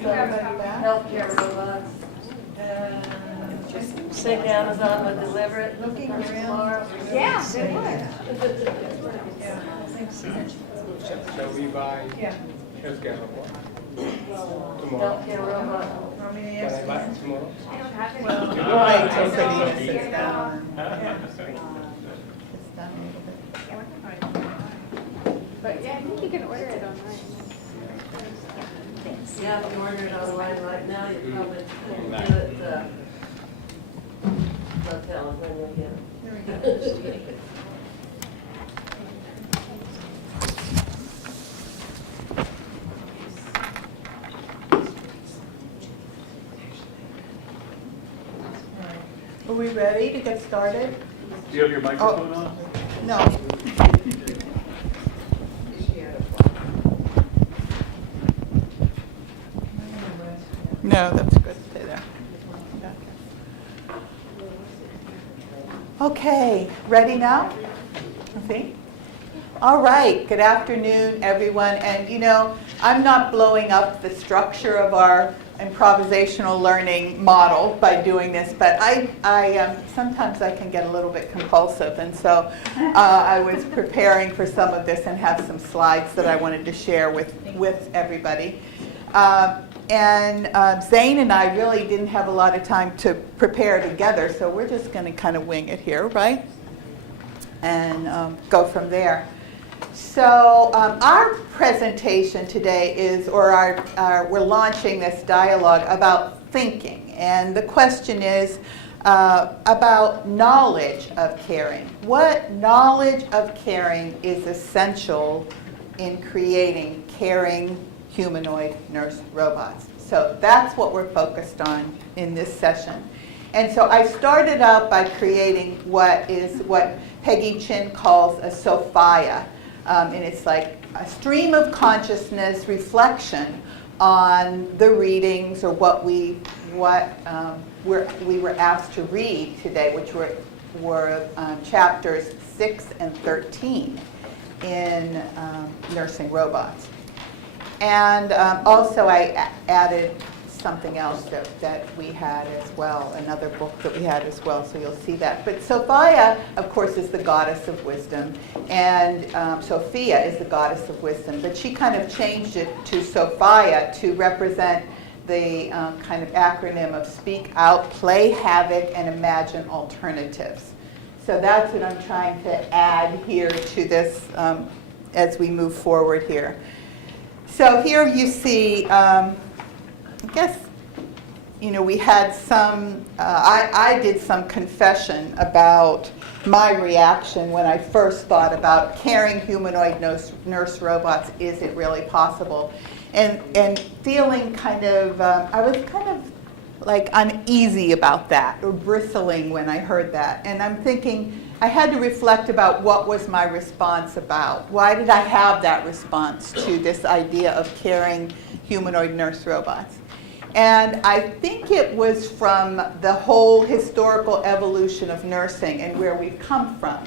healthcare robots. Think Amazon would deliver it. Looking around. Yeah, they Shall we buy Yeah. healthcare robot tomorrow? Healthcare robot. How many Can I buy estimates? it tomorrow? I don't have any. Right, so Selena sits down. But yeah, I think you can order it online. Yeah, if you order it online right now, you probably can get it, don't tell them when you get it. Are we ready to get started? Do you have your microphone on? No. No, that's good. Stay there. Okay, ready now? Okay. All right, good afternoon, everyone. And you know, I'm not blowing up the structure of our improvisational learning model by doing this, but I sometimes I can get a little bit compulsive, and so I was preparing for some of this and have some slides that I wanted to share with everybody. Zane and I really didn't have a lot of time to prepare together, so we're just going to kind of wing it here, right? And go from there. So our presentation today is, we're launching this dialogue about thinking. And the question is about knowledge of caring. What knowledge of caring is essential in creating caring humanoid nurse robots? So that's what we're focused on in this session. And so I started out by creating what Peggy Chin calls a Sophia. And it's like a stream of consciousness reflection on the readings or what we were asked to read today, which were chapters 6 and 13 in Nursing Robots. And also I added something else that we had as well, another book that we had as well, so you'll see that. But Sophia, of course, is the goddess of wisdom, and Sophia is the goddess of wisdom, but she kind of changed it to Sophia to represent the kind of acronym of speak out, play havoc, and imagine alternatives. So that's what I'm trying to add here to this as we move forward here. So here you see, I guess, you know, we had some, I did some confession about my reaction when I first thought about caring humanoid nurse robots, is it really possible? And feeling kind of, I was kind of like uneasy about that, or bristling when I heard that. And I'm thinking, I had to reflect about what was my response about. Why did I have that response to this idea of caring humanoid nurse robots? And I think it was from the whole historical evolution of nursing and where we've come from.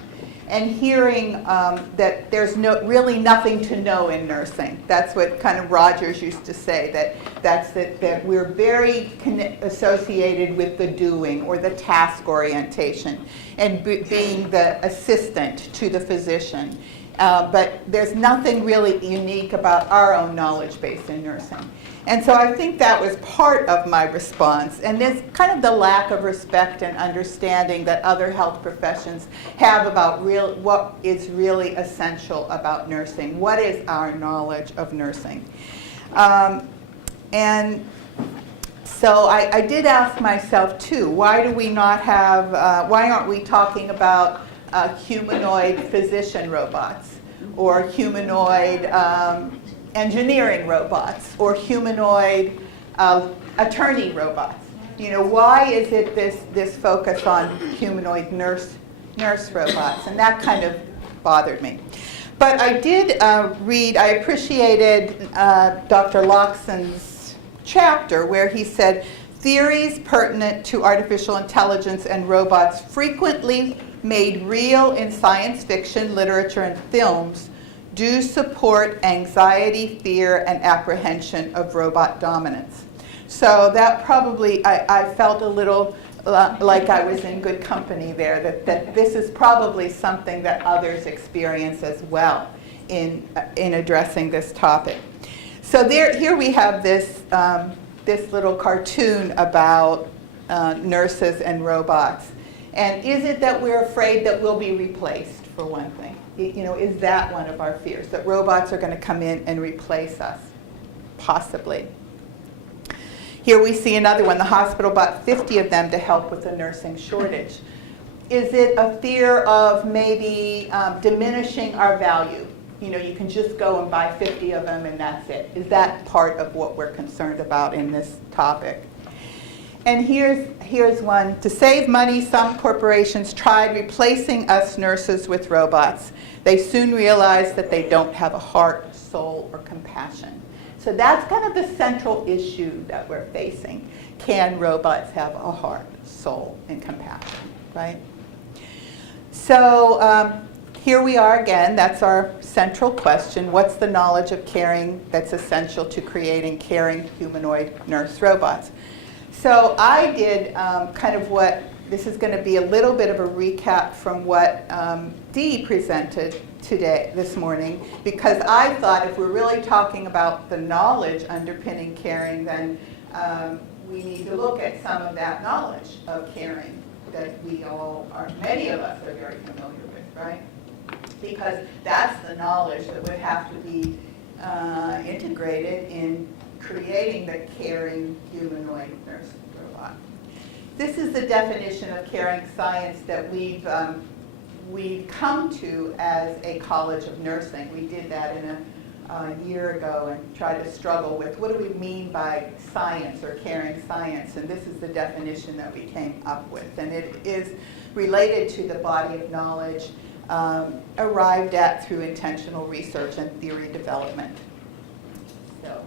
And hearing that there's really nothing to know in nursing. That's what kind of Rogers used to say, that we're very associated with the doing or the task orientation and being the assistant to the physician. But there's nothing really unique about our own knowledge base in nursing. And so I think that was part of my response. And there's kind of the lack of respect and understanding that other health professions have about what is really essential about nursing. What is our knowledge of nursing? And so I did ask myself too, why do we not have, why aren't we talking about humanoid physician robots or humanoid engineering robots or humanoid attorney robots? You know, why is it this focus on humanoid nurse robots? And that kind of bothered me. But I did read, I appreciated Dr. Loxton's chapter where he said, theories pertinent to artificial intelligence and robots frequently made real in science fiction, literature, and films do support anxiety, fear, and apprehension of robot dominance. So that probably, I felt a little like I was in good company there, that this is probably something that others experience as well in addressing this topic. So here we have this, this little cartoon about nurses and robots. And is it that we're afraid that we'll be replaced, for one thing? You know, is that one of our fears, that robots are going to come in and replace us? Possibly. Here we see another one. The hospital bought 50 of them to help with the nursing shortage. Is it a fear of maybe diminishing our value? You know, you can just go and buy 50 of them and that's it. Is that part of what we're concerned about in this topic? And here's one. To save money, some corporations tried replacing us nurses with robots. They soon realized that they don't have a heart, soul, or compassion. So that's kind of the central issue that we're facing. Can robots have a heart, soul, and compassion, right? So here we are again. That's our central question. What's the knowledge of caring that's essential to creating caring humanoid nurse robots? So I did kind of what, this is going to be a little bit of a recap from what Dee presented this morning, because I thought if we're really talking about the knowledge underpinning caring, then we need to look at some of that knowledge of caring that we all are, many of us are very familiar with, right? Because that's the knowledge that would have to be integrated in creating the caring humanoid nurse robot. This is the definition of caring science that we've come to as a College of Nursing. We did that in a year ago and tried to struggle with what do we mean by science or caring science, and this is the definition that we came up with. And it is related to the body of knowledge arrived at through intentional research and theory development. So.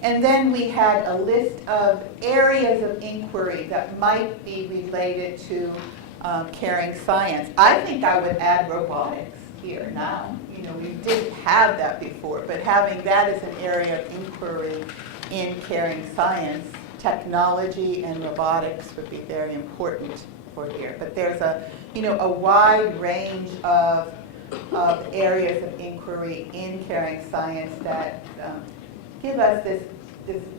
And then we had a list of areas of inquiry that might be related to caring science. I think I would add robotics here now. You know, we didn't have that before, but having that as an area of inquiry in caring science, technology and robotics would be very important for here. But there's a wide range of areas of inquiry in caring science that give us this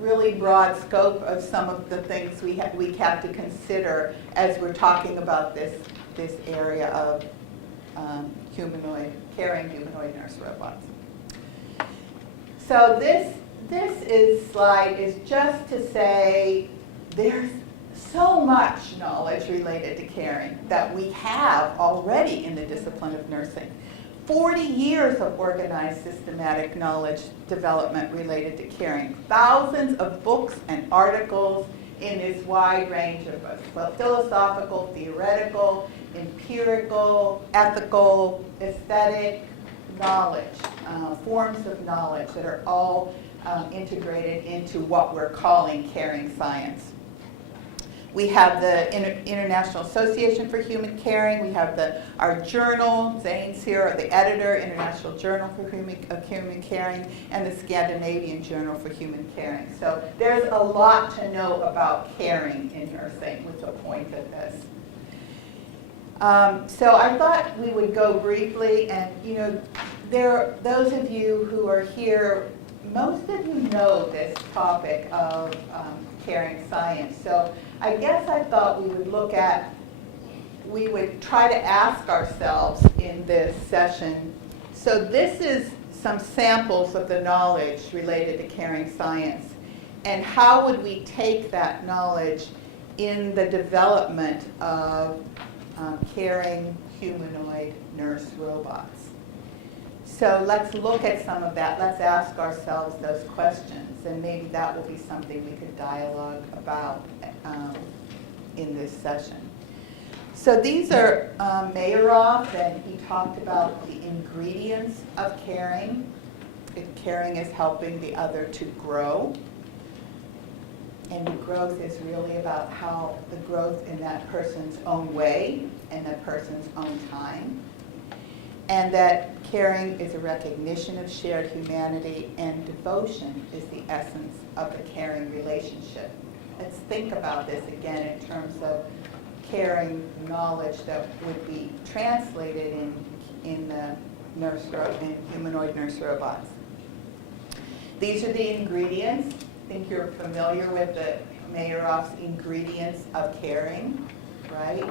really broad scope of some of the things we have to consider as we're talking about this area of caring humanoid nurse robots. So this slide is just to say there's so much knowledge related to caring that we have already in the discipline of nursing. 40 years of organized systematic knowledge development related to caring. Thousands of books and articles in this wide range of both philosophical, theoretical, empirical, ethical, aesthetic knowledge, forms of knowledge that are all integrated into what we're calling caring science. We have the International Association for Human Caring. We have our journal, Zane's here, the editor, International Journal for Human Caring, and the Scandinavian Journal for Human Caring. So there's a lot to know about caring in nursing with the point of this. So I thought we would go briefly, and those of you who are here, most of you know this topic of caring science. So I guess I thought we would try to ask ourselves in this session, so this is some samples of the knowledge related to caring science, and how would we take that knowledge in the development of caring humanoid nurse robots. So let's look at some of that. Let's ask ourselves those questions, and maybe that will be something we could dialogue about in this session. So these are Mayeroff, and he talked about the ingredients of caring. If caring is helping the other to grow. And the growth is really about how the growth in that person's own way and that person's own time. and that caring is a recognition of shared humanity, and devotion is the essence of the caring relationship. Let's think about this again in terms of caring knowledge that would be translated in the in humanoid nurse robots. These are the ingredients. I think you're familiar with the Mayeroff's ingredients of caring, right?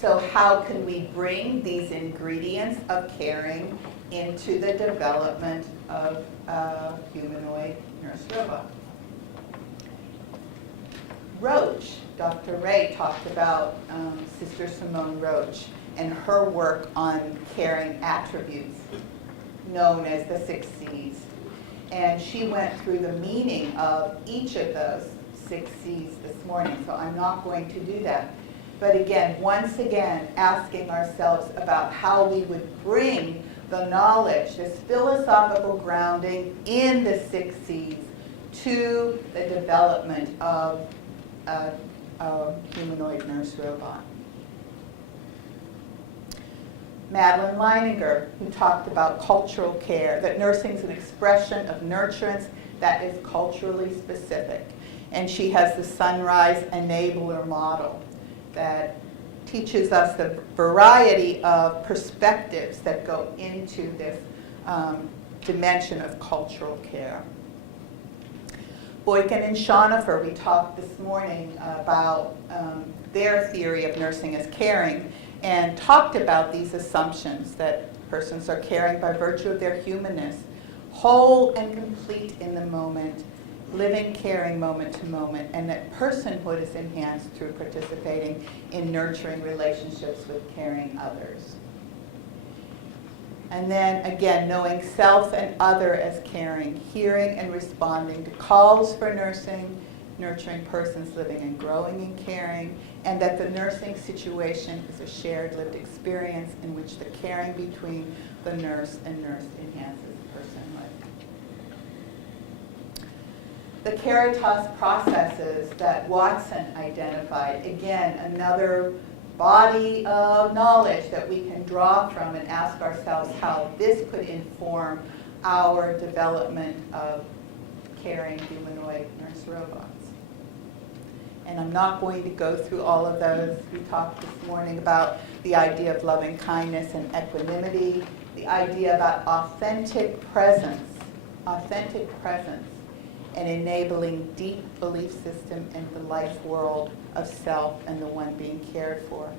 So how can we bring these ingredients of caring into the development of a humanoid nurse robot? Roach, Dr. Ray talked about Sister Simone Roach and her work on caring attributes known as the 6 C's. And she went through the meaning of each of those 6 C's this morning, so I'm not going to do that. But again, once again, asking ourselves about how we would bring the knowledge, this philosophical grounding in the 6 C's to the development of a humanoid nurse robot. Madeline Leininger, who talked about cultural care, that nursing is an expression of nurturance that is culturally specific. And she has the Sunrise Enabler model that teaches us the variety of perspectives that go into this dimension of cultural care. Boykin and Schoenhofer, we talked this morning about their theory of nursing as caring, and talked about these assumptions that persons are caring by virtue of their humanness, whole and complete in the moment, living caring moment to moment, and that personhood is enhanced through participating in nurturing relationships with caring others. And then again, knowing self and other as caring, hearing and responding to calls for nursing, nurturing persons living and growing in caring, and that the nursing situation is a shared lived experience in which the caring between the nurse and nurse enhances personhood. The Caritas processes that Watson identified, again, another body of knowledge that we can draw from and ask ourselves how this could inform our development of caring humanoid nurse robots. And I'm not going to go through all of those. We talked this morning about the idea of loving kindness and equanimity, the idea about authentic presence, and enabling deep belief system in the life world of self and the one being cared for.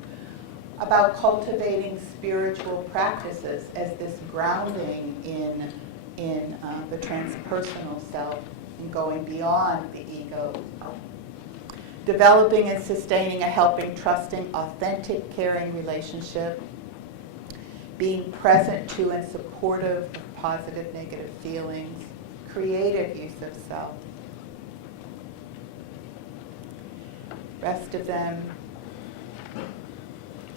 About cultivating spiritual practices as this grounding in the transpersonal self and going beyond the ego. Developing and sustaining a helping, trusting, authentic, caring relationship. Being present to and supportive of positive, negative feelings. Creative use of self. Rest of them,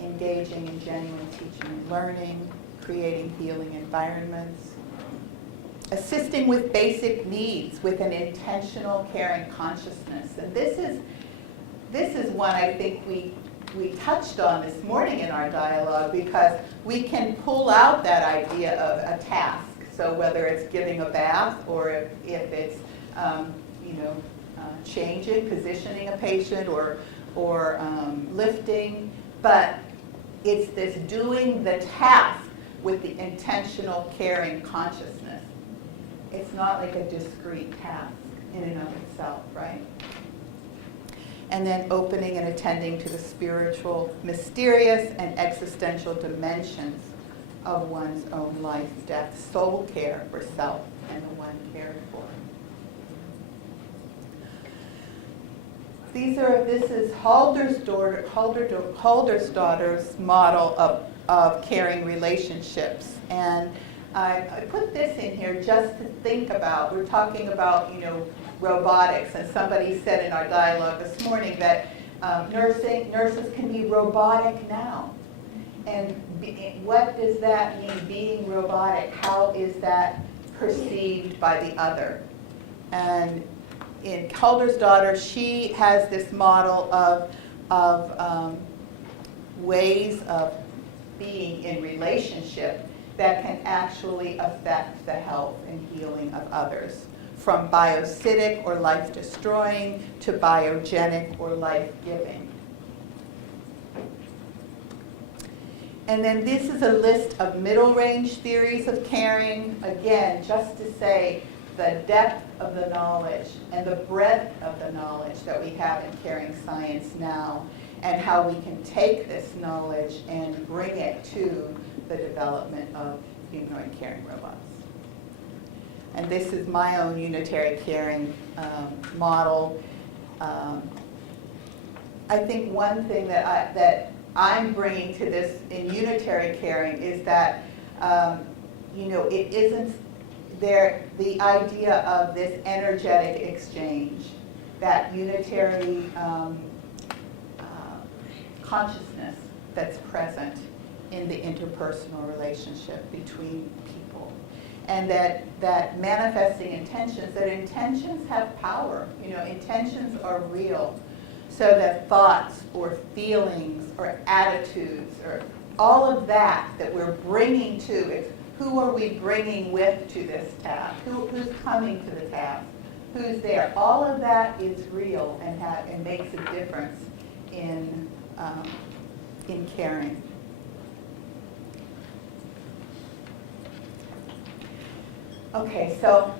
engaging in genuine teaching and learning, creating healing environments, assisting with basic needs with an intentional caring consciousness. And this is one I think we touched on this morning in our dialogue, because we can pull out that idea of a task. So whether it's giving a bath or if it's changing, positioning a patient or lifting, but it's this doing the task with the intentional caring consciousness. It's not like a discrete task in and of itself, right? And then opening and attending to the spiritual, mysterious, and existential dimensions of one's own life, death, soul care for self and the one cared for. This is Haldersdotter's model of caring relationships. And I put this in here just to think about. We're talking about, robotics, and somebody said in our dialogue this morning that nurses can be robotic now. And what does that mean, being robotic? How is that perceived by the other? And in Haldersdotter, she has this model of ways of being in relationship that can actually affect the health and healing of others, from biocytic or life-destroying to biogenic or life-giving. And then this is a list of middle-range theories of caring, again, just to say the depth of the knowledge and the breadth of the knowledge that we have in caring science now, and how we can take this knowledge and bring it to the development of humanoid caring robots. And this is my own unitary caring model. I think one thing that I'm bringing to this in unitary caring is that, it isn't there, the idea of this energetic exchange, that unitary consciousness that's present in the interpersonal relationship between people. And that manifesting intentions, that intentions have power. Intentions are real. So that thoughts or feelings or attitudes or all of that we're bringing to it, who are we bringing with to this task? Who's coming to the task? Who's there? All of that is real and makes a difference in caring. Okay, so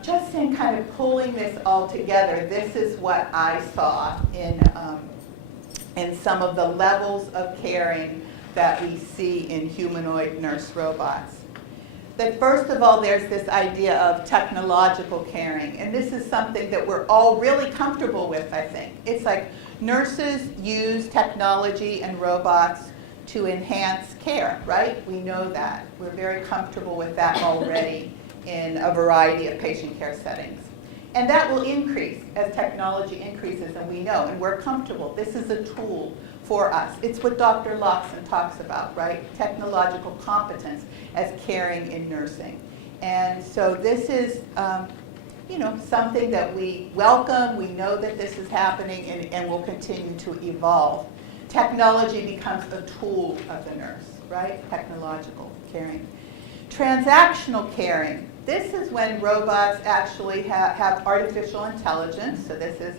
just in kind of pulling this all together, this is what I saw in some of the levels of caring that we see in humanoid nurse robots. That first of all, there's this idea of technological caring, and this is something that we're all really comfortable with, I think. It's like nurses use technology and robots to enhance care, right? We know that. We're very comfortable with that already in a variety of patient care settings. And that will increase as technology increases, and we know, and we're comfortable. This is a tool for us. It's what Dr. Loxton talks about, right? Technological competence as caring in nursing. And so this is, something that we welcome. We know that this is happening and will continue to evolve. Technology becomes a tool of the nurse, right? Technological caring. Transactional caring. This is when robots actually have artificial intelligence. So this is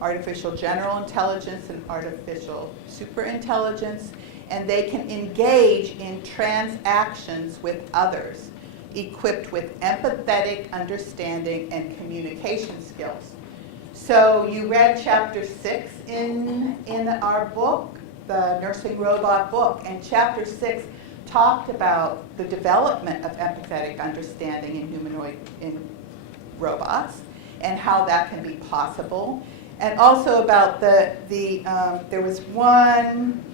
artificial general intelligence and artificial superintelligence. And they can engage in transactions with others, equipped with empathetic understanding and communication skills. So you read chapter 6 in our book, the Nursing Robot book, and chapter 6 talked about the development of empathetic understanding in robots and how that can be possible, and also about there was one.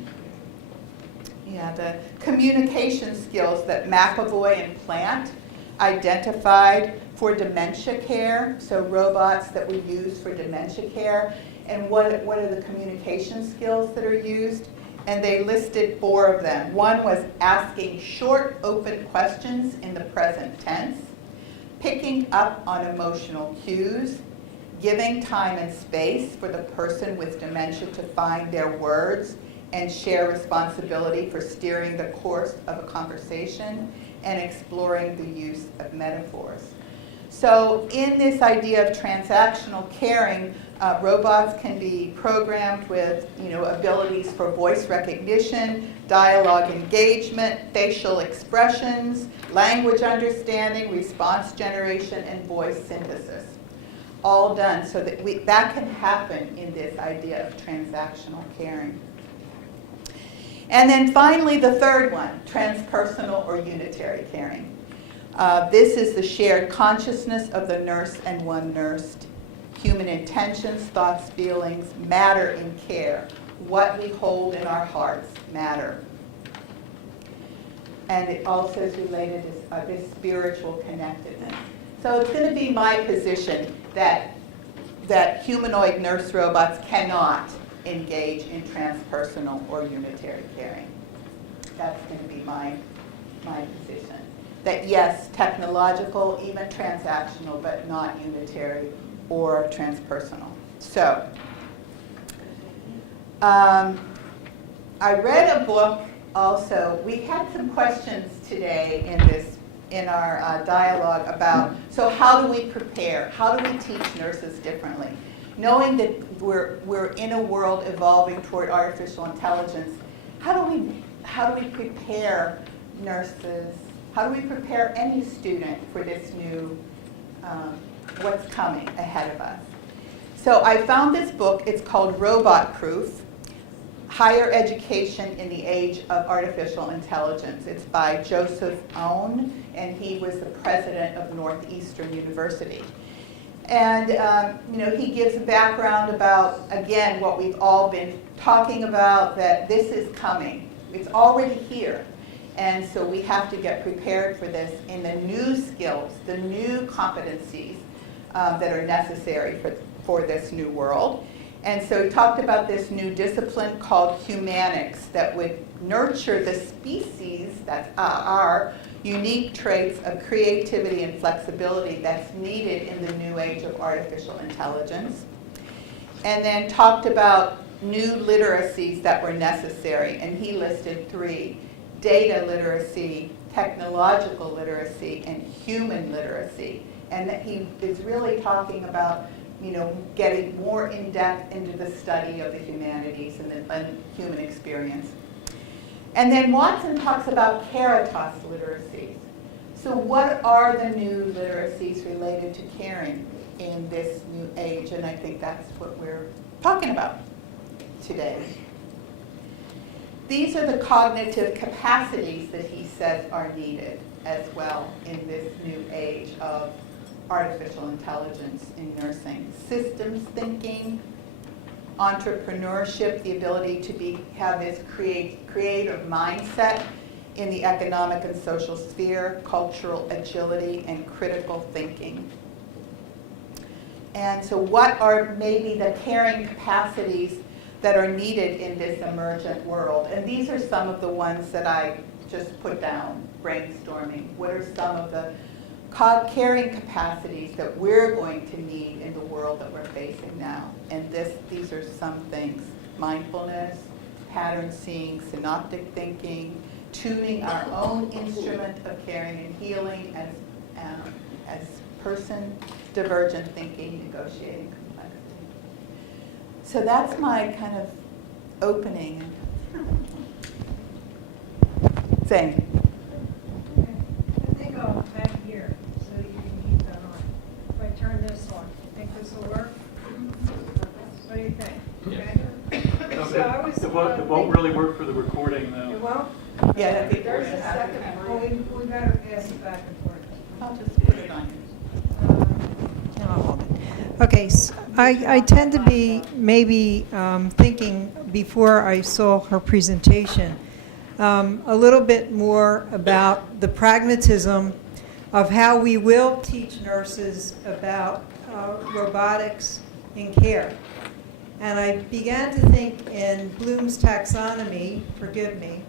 The communication skills that McAvoy and Plant identified for dementia care, so robots that we use for dementia care, and what are the communication skills that are used? And they listed 4 of them. One was asking short, open questions in the present tense, picking up on emotional cues, giving time and space for the person with dementia to find their words and share responsibility for steering the course of a conversation, and exploring the use of metaphors. So in this idea of transactional caring, robots can be programmed with abilities for voice recognition, dialogue engagement, facial expressions, language understanding, response generation, and voice synthesis. All done so that can happen in this idea of transactional caring. And then finally, the third one, transpersonal or unitary caring. This is the shared consciousness of the nurse and one nursed. Human intentions, thoughts, feelings matter in care. What we hold in our hearts matter. And it also is related to this spiritual connectedness. So it's going to be my position that humanoid nurse robots cannot engage in transpersonal or unitary caring. That's going to be my position. That yes, technological, even transactional, but not unitary or transpersonal. So, I read a book also, we had some questions today in our dialogue about, so how do we prepare? How do we teach nurses differently? Knowing that we're in a world evolving toward artificial intelligence, how do we prepare nurses? How do we prepare any student for this new, what's coming ahead of us? So I found this book. It's called Robot Proof: Higher Education in the Age of Artificial Intelligence. It's by Joseph Owen, and he was the president of Northeastern University. And he gives a background about, again, what we've all been talking about, that this is coming. It's already here. And so we have to get prepared for this in the new skills, the new competencies that are necessary for this new world. And so he talked about this new discipline called humanics that would nurture the species, that's our unique traits of creativity and flexibility that's needed in the new age of artificial intelligence. And then talked about new literacies that were necessary, and he listed 3: data literacy, technological literacy, and human literacy. And that he is really talking about getting more in-depth into the study of the humanities and human experience. And then Watson talks about Caritas literacies. So what are the new literacies related to caring in this new age? And I think that's what we're talking about today. These are the cognitive capacities that he says are needed as well in this new age of artificial intelligence in nursing. Systems thinking, entrepreneurship, the ability to have this creative mindset in the economic and social sphere, cultural agility, and critical thinking. And so what are maybe the caring capacities that are needed in this emergent world? And these are some of the ones that I just put down, brainstorming. What are some of the caring capacities that we're going to need in the world that we're facing now? And these are some things: mindfulness, pattern seeing, synoptic thinking, tuning our own instrument of caring and healing as person, divergent thinking, negotiating complexity. So that's my kind of opening. Zane. I think I'll back here so you can keep that on. If I turn this on, you think this will work? What do you think? Okay. So I was, It won't really work for the recording, It though. won't? Yeah, I think There's a second Well, one. we better pass it back and forth. I'll just put it on. And I'll hold it. Okay, I tend to be maybe thinking before I saw her presentation a little bit more about the pragmatism of how we will teach nurses about robotics in care. And I began to think in Bloom's taxonomy, forgive me,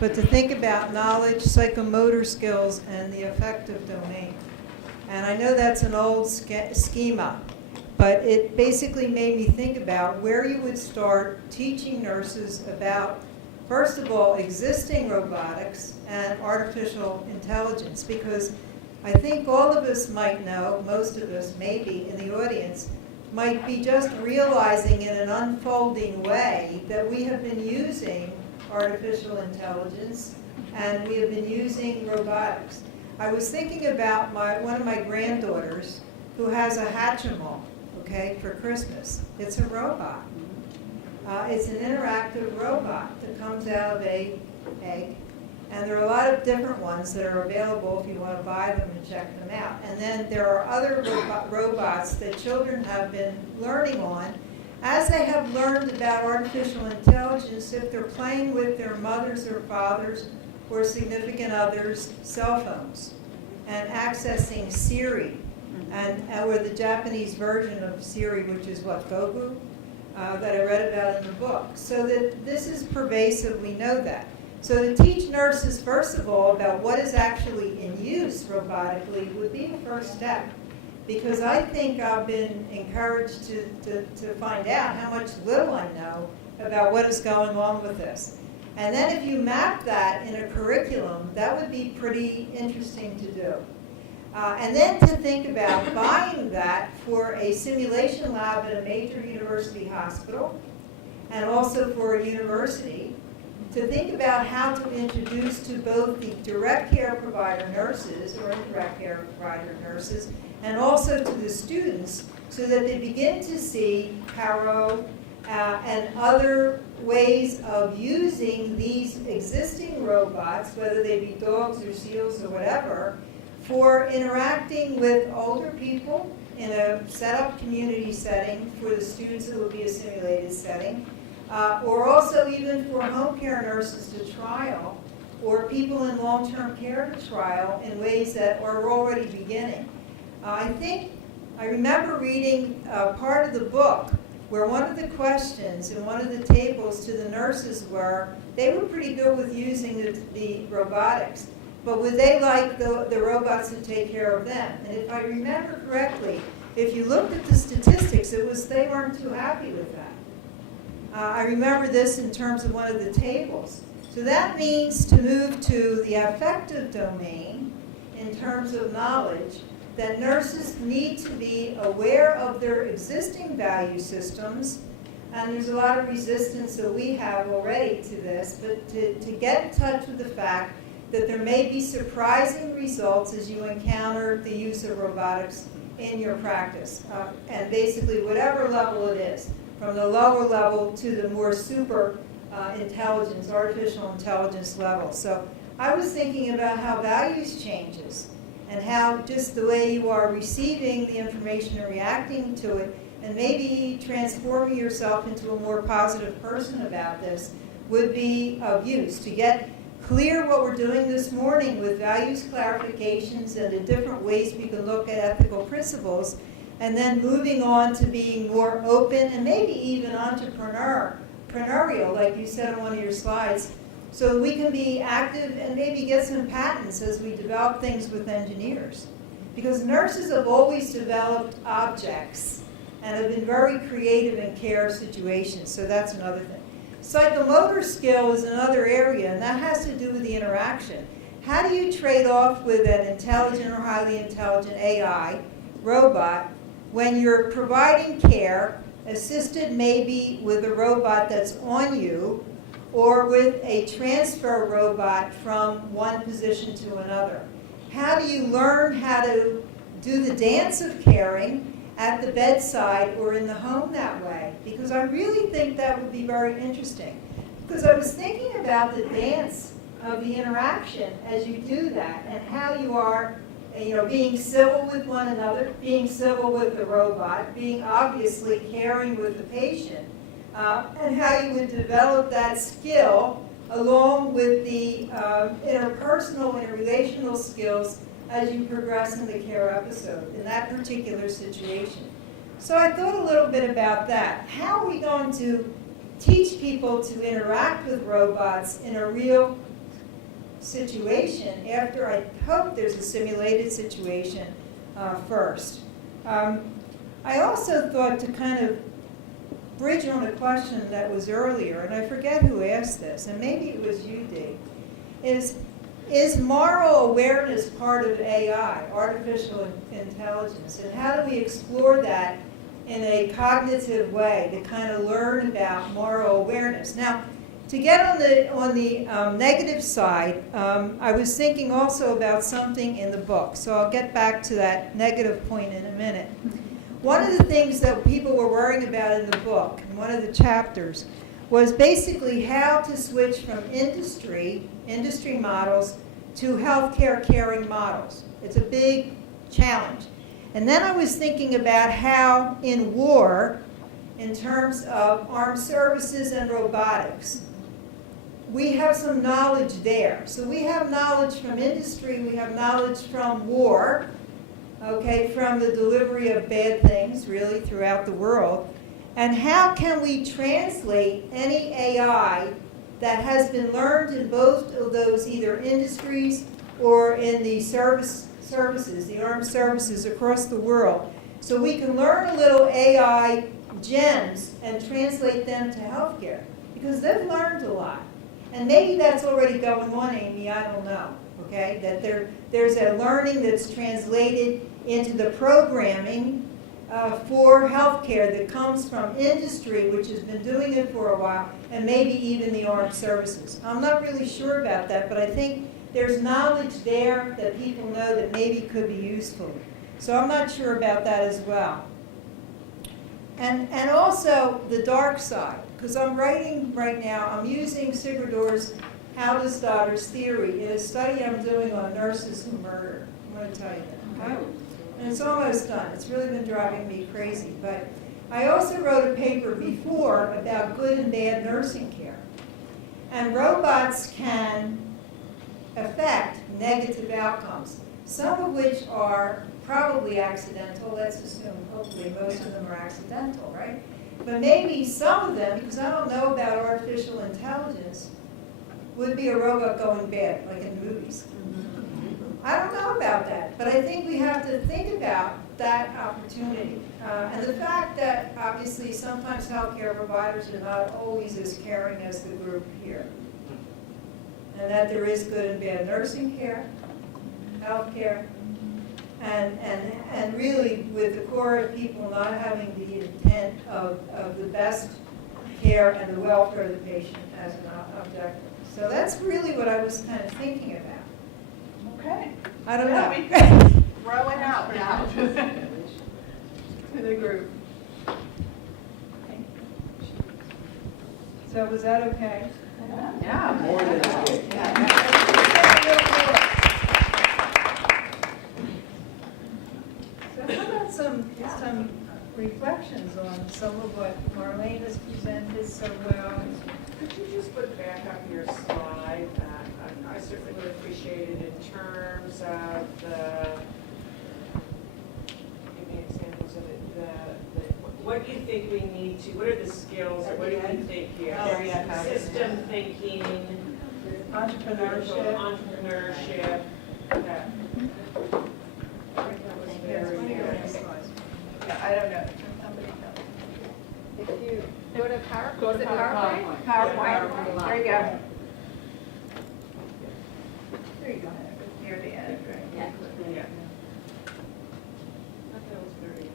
but to think about knowledge, psychomotor skills, and the affective domain. And I know that's an old schema, but it basically made me think about where you would start teaching nurses about, first of all, existing robotics and artificial intelligence, because I think all of us might know, most of us maybe in the audience, might be just realizing in an unfolding way that we have been using artificial intelligence and we have been using robotics. I was thinking about one of my granddaughters who has a Hatchimal, okay, for Christmas. It's a robot. It's an interactive robot that comes out of an egg. And there are a lot of different ones that are available if you want to buy them and check them out. And then there are other robots that children have been learning on as they have learned about artificial intelligence if they're playing with their mothers or fathers or significant others' cell phones and accessing Siri, or the Japanese version of Siri, which is what, Gogu, that I read about in the book. So that this is pervasive, we know that. So to teach nurses, first of all, about what is actually in use robotically would be the first step. Because I think I've been encouraged to find out how much little I know about what is going on with this. And then if you map that in a curriculum, that would be pretty interesting to do. And then to think about buying that for a simulation lab at a major university hospital, and also for a university, to think about how to introduce to both the direct care provider nurses or indirect care provider nurses, and also to the students, so that they begin to see Paro and other ways of using these existing robots, whether they be dogs or seals or whatever, for interacting with older people in a set-up community setting. For the students, it will be a simulated setting. Or also even for home care nurses to trial, or people in long-term care to trial in ways that are already beginning. I remember reading part of the book where one of the questions in one of the tables to the nurses were, they were pretty good with using the robotics, but would they like the robots to take care of them? And if I remember correctly, if you looked at the statistics, it was they weren't too happy with that. I remember this in terms of one of the tables. So that means to move to the affective domain in terms of knowledge, that nurses need to be aware of their existing value systems, and there's a lot of resistance that we have already to this, but to get in touch with the fact that there may be surprising results as you encounter the use of robotics in your practice, and basically whatever level it is, from the lower level to the more super intelligence, artificial intelligence level. So I was thinking about how values changes, and how just the way you are receiving the information and reacting to it, and maybe transforming yourself into a more positive person about this, would be of use. To get clear what we're doing this morning with values clarifications and the different ways we can look at ethical principles, and then moving on to being more open and maybe even entrepreneurial, like you said on one of your slides, so we can be active and maybe get some patents as we develop things with engineers. Because nurses have always developed objects and have been very creative in care situations, so that's another thing. Psychomotor skill is another area, and that has to do with the interaction. How do you trade off with an intelligent or highly intelligent AI robot when you're providing care, assisted maybe with a robot that's on you, or with a transfer robot from one position to another? How do you learn how to do the dance of caring at the bedside or in the home that way? Because I really think that would be very interesting. Because I was thinking about the dance of the interaction as you do that, and how you are, being civil with one another, being civil with the robot, being obviously caring with the patient, and how you would develop that skill along with the interpersonal, interrelational skills as you progress in the care episode in that particular situation. So I thought a little bit about that. How are we going to teach people to interact with robots in a real situation after, I hope there's a simulated situation first? I also thought to kind of bridge on a question that was earlier, and I forget who asked this, and maybe it was you, Dee, is moral awareness part of AI, artificial intelligence, and how do we explore that in a cognitive way to kind of learn about moral awareness? Now, to get on the negative side, I was thinking also about something in the book, so I'll get back to that negative point in a minute. One of the things that people were worrying about in the book, in one of the chapters, was basically how to switch from industry models to healthcare caring models. It's a big challenge. And then I was thinking about how in war, in terms of armed services and robotics, we have some knowledge there. So we have knowledge from industry, we have knowledge from war, okay, from the delivery of bad things really throughout the world. And how can we translate any AI that has been learned in both of those either industries or in the services, the armed services across the world, so we can learn a little AI gems and translate them to healthcare? Because they've learned a lot. And maybe that's already going on, Amy, I don't know, okay? That there's a learning that's translated into the programming for healthcare that comes from industry, which has been doing it for a while, and maybe even the armed services. I'm not really sure about that, but I think there's knowledge there that people know that maybe could be useful. So I'm not sure about that as well. And also the dark side, because I'm writing right now, I'm using Sigurdur's Halldórsdóttir's theory in a study I'm doing on nurses who murder. I'm going to tell you that, okay? And it's almost done. It's really been driving me crazy. But I also wrote a paper before about good and bad nursing care. And robots can affect negative outcomes, some of which are probably accidental. Let's assume hopefully most of them are accidental, right? But maybe some of them, because I don't know about artificial intelligence, would be a robot going bad, like in movies. I don't know about that, but I think we have to think about that opportunity. And the fact that obviously sometimes healthcare providers are not always as caring as the group here. And that there is good and bad nursing care, healthcare, and really with the core of people not having the intent of the best care and the welfare of the patient as an objective. So that's really what I was kind of thinking about. Okay. I don't Yeah, know. we can throw it out now to the group. So was that okay? Yeah. More than okay. So how about some reflections on some of what Marlene has presented so well? Could you just put back up your slide? I certainly would appreciate it in terms of give me examples of it, what do you think we need to, what are the skills, or what do you think here? System thinking, Entrepreneurship. entrepreneurship. That was very good. Yeah, I don't know. Somebody If you go to PowerPoint, Go to is it PowerPoint. PowerPoint. There you go. There you go. Near the end, right? Yeah. That was very.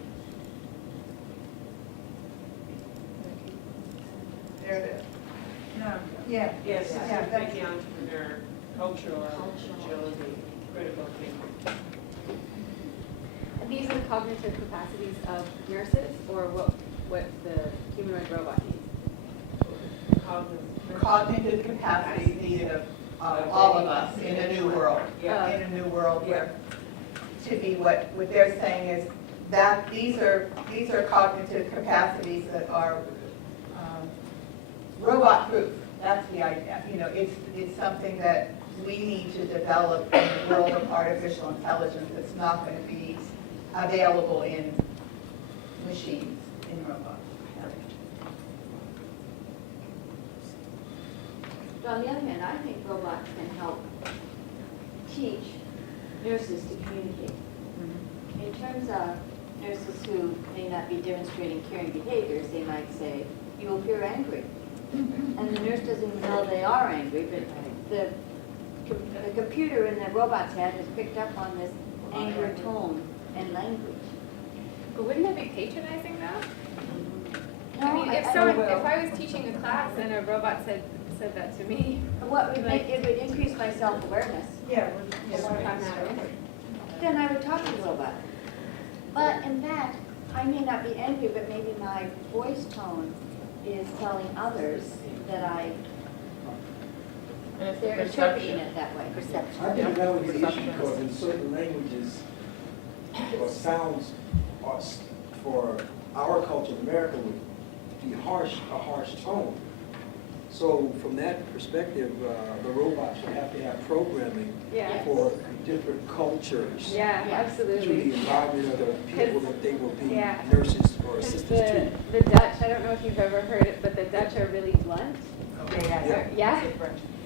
There it is. No, yeah. Yes, Yeah, that's- thinking entrepreneur, cultural agility, critical thinking. And these are the cognitive capacities of nurses, or what the humanoid robot needs? Cognitive capacity needed of all of us in a new world. Yeah. In a new world where, to be what they're saying is that these are cognitive capacities that are robot proof. That's the idea. You know, it's something that we need to develop in the world of artificial intelligence. It's not going to be available in machines, in robots. But on the other hand, I think robots can help teach nurses to communicate. In terms of nurses who may not be demonstrating caring behaviors, they might say, "You appear angry." And the nurse doesn't even know they are angry, but the computer in the robot's head has picked up on this anger tone and language. But wouldn't that be patronizing though? No, I mean, if I was teaching a class and a robot said that to me, What would make, it would increase my self-awareness. Yeah. if I'm not angry. Then I would talk to the robot. But in fact, I may not be angry, but maybe my voice tone is telling others that they're interpreting it that way. Perception. I think that would be the issue because in certain languages or sounds are, for our culture in America would be a harsh tone. So from that perspective, the robot should have to have programming Yeah. for different cultures. Yeah, Yeah. To absolutely. the environment of the people that they will be Yeah. nurses or Because assistants to. the Dutch, I don't know if you've ever heard it, but the Dutch are really blunt. Yeah. Yeah?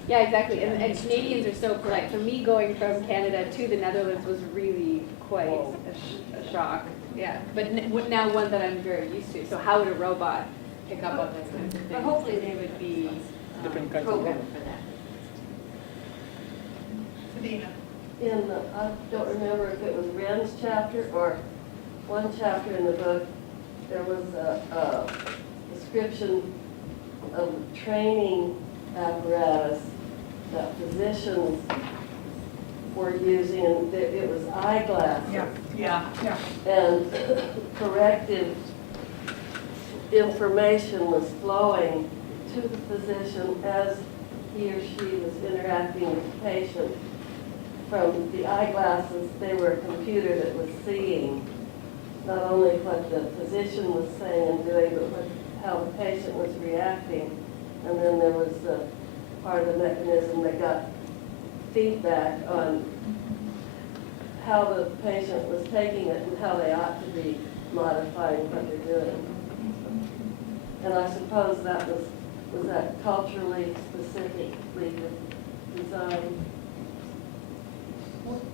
Yeah, exactly. And Canadians are so polite. For me, going from Canada to the Netherlands was really quite a shock. Yeah, but now one that I'm very used to. So how would a robot pick up on those kinds of But things? hopefully they would be Different kinds of programmed for that. in, I don't remember if it was Wren's chapter or one chapter in the book, there was a description of training apparatus that physicians were using, and it was eyeglasses. Yeah. And corrective information was flowing to the physician as he or she was interacting with the patient. From the eyeglasses, they were a computer that was seeing not only what the physician was saying and doing, but how the patient was reacting. And then there was part of the mechanism that got feedback on how the patient was taking it and how they ought to be modifying what they're doing. And I suppose that was that culturally specifically designed.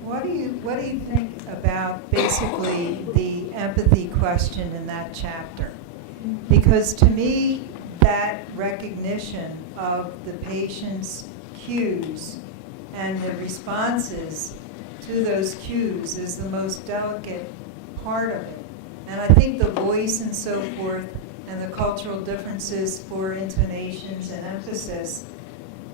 What do you think about basically the empathy question in that chapter? Because to me, that recognition of the patient's cues and the responses to those cues is the most delicate part of it. And I think the voice and so forth and the cultural differences for intonations and emphasis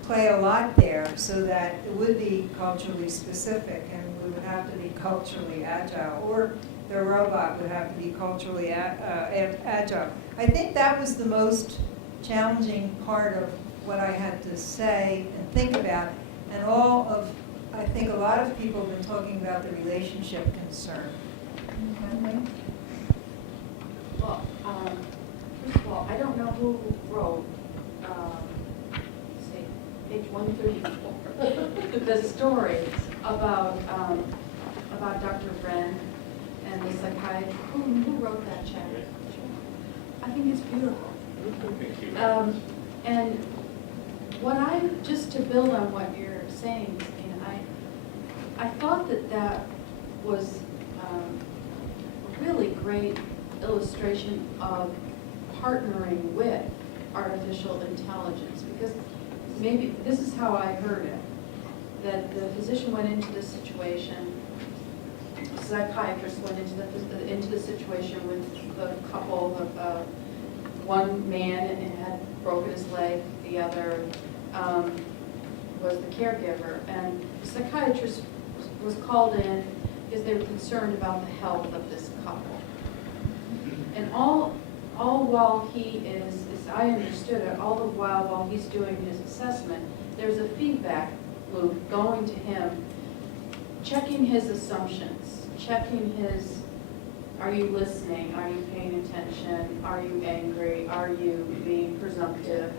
play a lot there, so that it would be culturally specific and we would have to be culturally agile, or the robot would have to be culturally agile. I think that was the most challenging part of what I had to say and think about. And I think a lot of people have been talking about the relationship concern. Well, first of all, I don't know who wrote, say, page 134, the story about Dr. Wren and the psychiatrist. Who wrote that chapter? I think it's beautiful. And what just to build on what you're saying, I thought that was a really great illustration of partnering with artificial intelligence, because maybe this is how I heard it, that the physician went into this situation, the psychiatrist went into the situation with the couple of one man had broken his leg, the other was the caregiver, and the psychiatrist was called in because they were concerned about the health of this couple. And all while he is, as I understood it, all the while he's doing his assessment, there's a feedback loop going to him, checking his assumptions, checking his, are you listening? Are you paying attention? Are you angry? Are you being presumptive?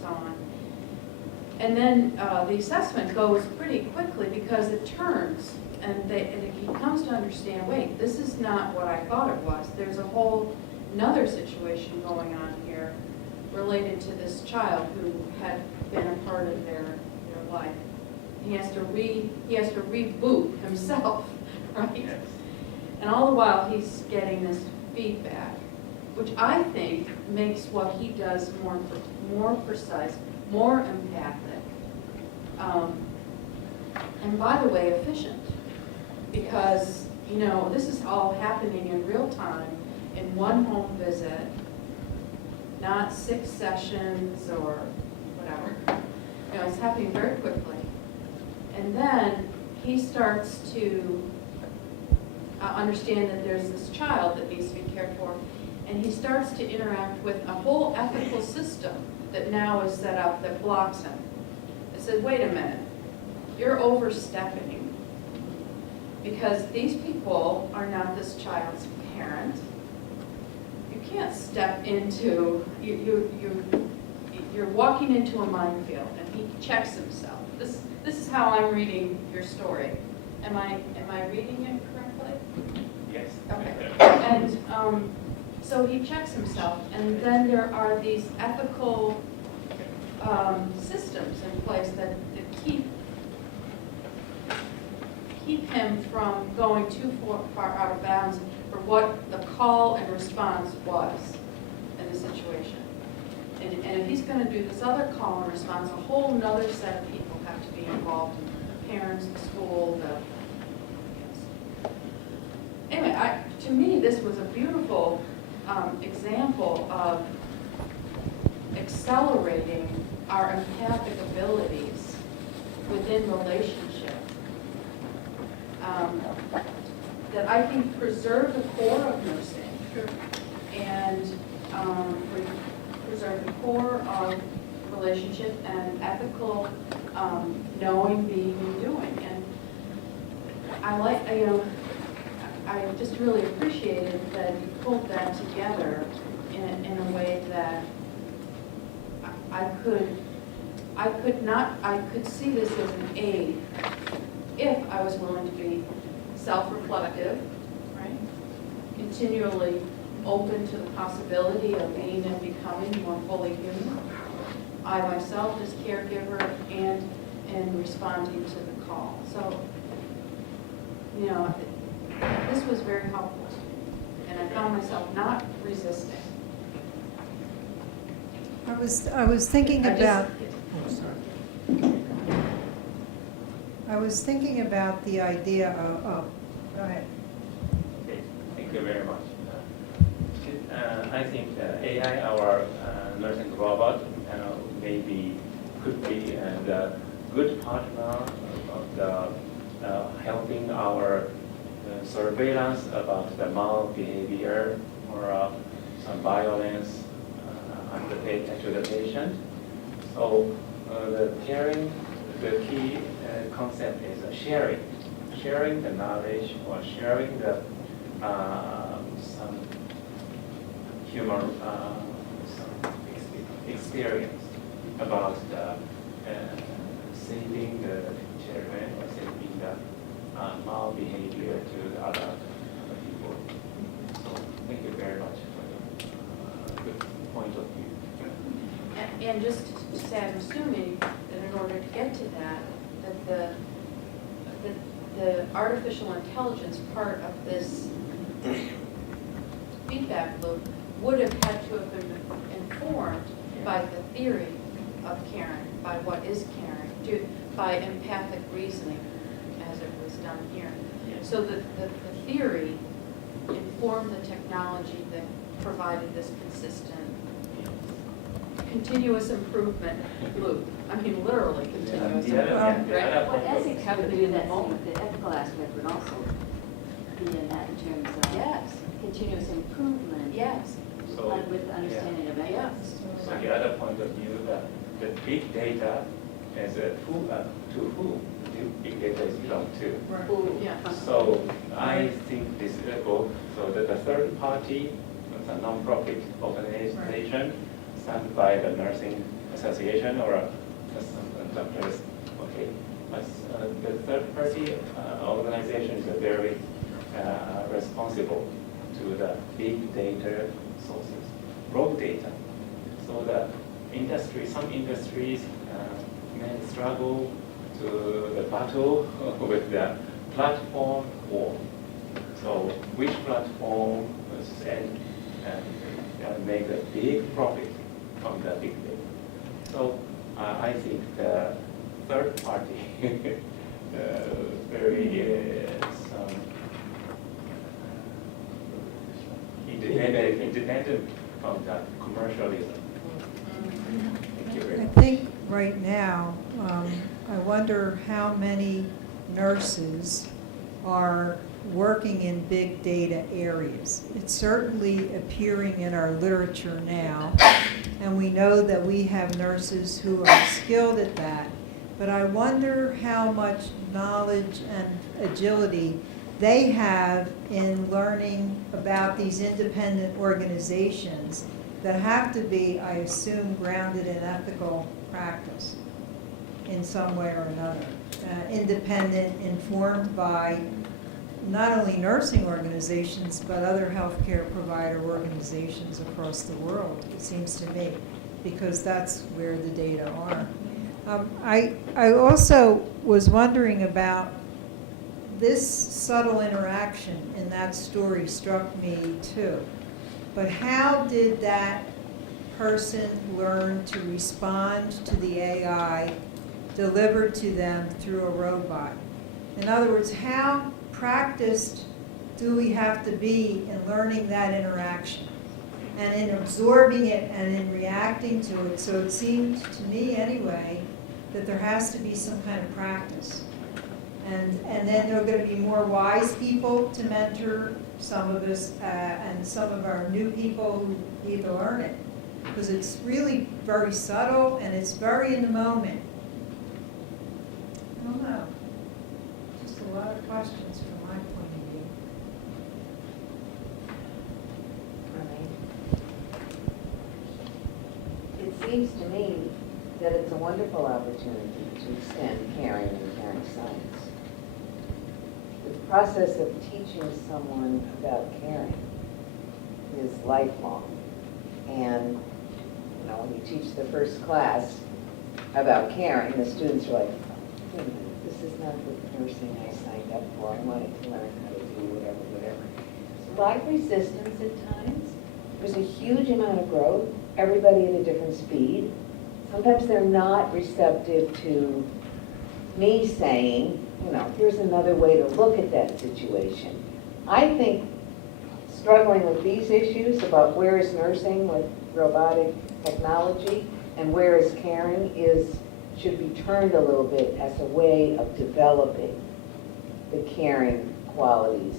So on. And then the assessment goes pretty quickly because it turns and he comes to understand, wait, this is not what I thought it was. There's a whole another situation going on here related to this child who had been a part of their life. He has to reboot himself, right? And all the while he's getting this feedback, which I think makes what he does more precise, more empathic, and by the way, efficient. Because, this is all happening in real time in one home visit, not 6 sessions or whatever. It's happening very quickly. And then he starts to understand that there's this child that needs to be cared for, and he starts to interact with a whole ethical system that now is set up that blocks him. It says, wait a minute, you're overstepping, because these people are not this child's parent. You can't step into, you're walking into a minefield, and he checks himself. This is how I'm reading your story. Am I reading it correctly? Yes. Okay. And so he checks himself, and then there are these ethical systems in place that keep him from going too far out of bounds for what the call and response was in the situation. And if he's going to do this other call and response, a whole nother set of people have to be involved in parents, the school, anyway, to me, this was a beautiful example of accelerating our empathic abilities within relationship. That I think preserve the core of nursing and preserve the core of relationship and ethical knowing, being, and doing. And I just really appreciated that you pulled that together in a way that I could see this as an aid if I was willing to be self-reflective, right? Continually open to the possibility of being and becoming more fully human. I myself as caregiver and responding to the call. So, this was very helpful. And I found myself not resisting. I was thinking about. I was thinking about the idea of go ahead. Okay, thank you very much. I think AI, our nursing robot, maybe could be a good partner of the helping our surveillance about the malbehavior or some violence to the patient. So the caring, the key concept is sharing the knowledge or sharing the some human some experience about the saving the children or saving the malbehavior to the other people. So thank you very much for the good point of view. And just to say, I'm assuming that in order to get to that the artificial intelligence part of this feedback loop would have had to have been informed by the theory of caring, by what is caring, by empathic reasoning, as it was done here. Yes. So the theory informed the technology that provided this consistent, continuous improvement loop. I mean, literally continuous improvement, right? What ethics would do that, the ethical aspect would also be in that in terms of Yes, continuous improvement. yes, So, With understanding of ethics. yes. So the other point of view, the big data is to whom big data is belong to. Yeah. So I think this is a goal. So that the third party, it's a non-profit organization, started by the nursing association or some doctors. Okay, but the third party organization is very responsible to the big data sources, raw data. So the industry, some industries may struggle to the battle with the platform war. So which platform will send and make a big profit from the big data? So I think the third party very some independent from the commercialism. Thank you very I much. think right now, I wonder how many nurses are working in big data areas. It's certainly appearing in our literature now, and we know that we have nurses who are skilled at that. But I wonder how much knowledge and agility they have in learning about these independent organizations that have to be, I assume, grounded in ethical practice in some way or another. Independent, informed by not only nursing organizations, but other healthcare provider organizations across the world, it seems to me, because that's where the data are. I also was wondering about this subtle interaction in that story struck me too. But how did that person learn to respond to the AI delivered to them through a robot. In other words, how practiced do we have to be in learning that interaction and in absorbing it and in reacting to it? So it seemed to me anyway that there has to be some kind of practice. And then there are going to be more wise people to mentor some of us and some of our new people who need to learn it. Because it's really very subtle and it's very in the moment. I don't know. Just a lot of questions from my point of view. It seems to me that it's a wonderful opportunity to extend caring and caring science. The process of teaching someone about caring is lifelong. And you know, when you teach the first class about caring, the students are like, wait a minute, this is not the nursing I signed up for. I wanted to learn how to do whatever. There's a lot of resistance at times. There's a huge amount of growth, everybody at a different speed. Sometimes they're not receptive to me saying, you know, here's another way to look at that situation. I think struggling with these issues about where is nursing with robotic technology and where is caring should be turned a little bit as a way of developing the caring qualities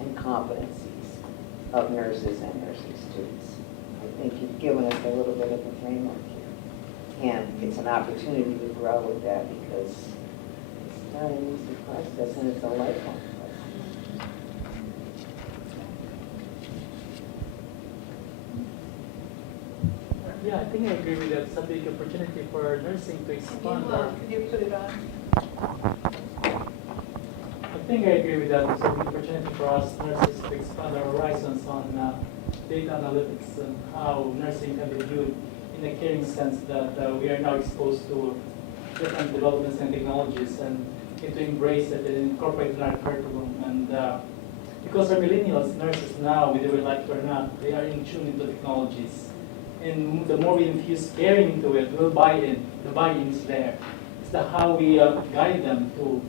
and competencies of nurses and nursing students. I think you've given us a little bit of a framework here. And it's an opportunity to grow with that because it's not an easy process and it's a lifelong process. Yeah, I think I agree with that. It's a big opportunity for nursing to expand. Can you put it on? I think I agree with that. It's a big opportunity for us nurses to expand our horizons on data analytics and how nursing can be viewed in a caring sense that we are now exposed to different developments and technologies and to embrace it and incorporate it in our curriculum. And because our millennials nurses now, whether we like it or not, they are in tune into technologies. And the more we infuse caring into it, we'll buy in. The buy-in is there. It's how we guide them to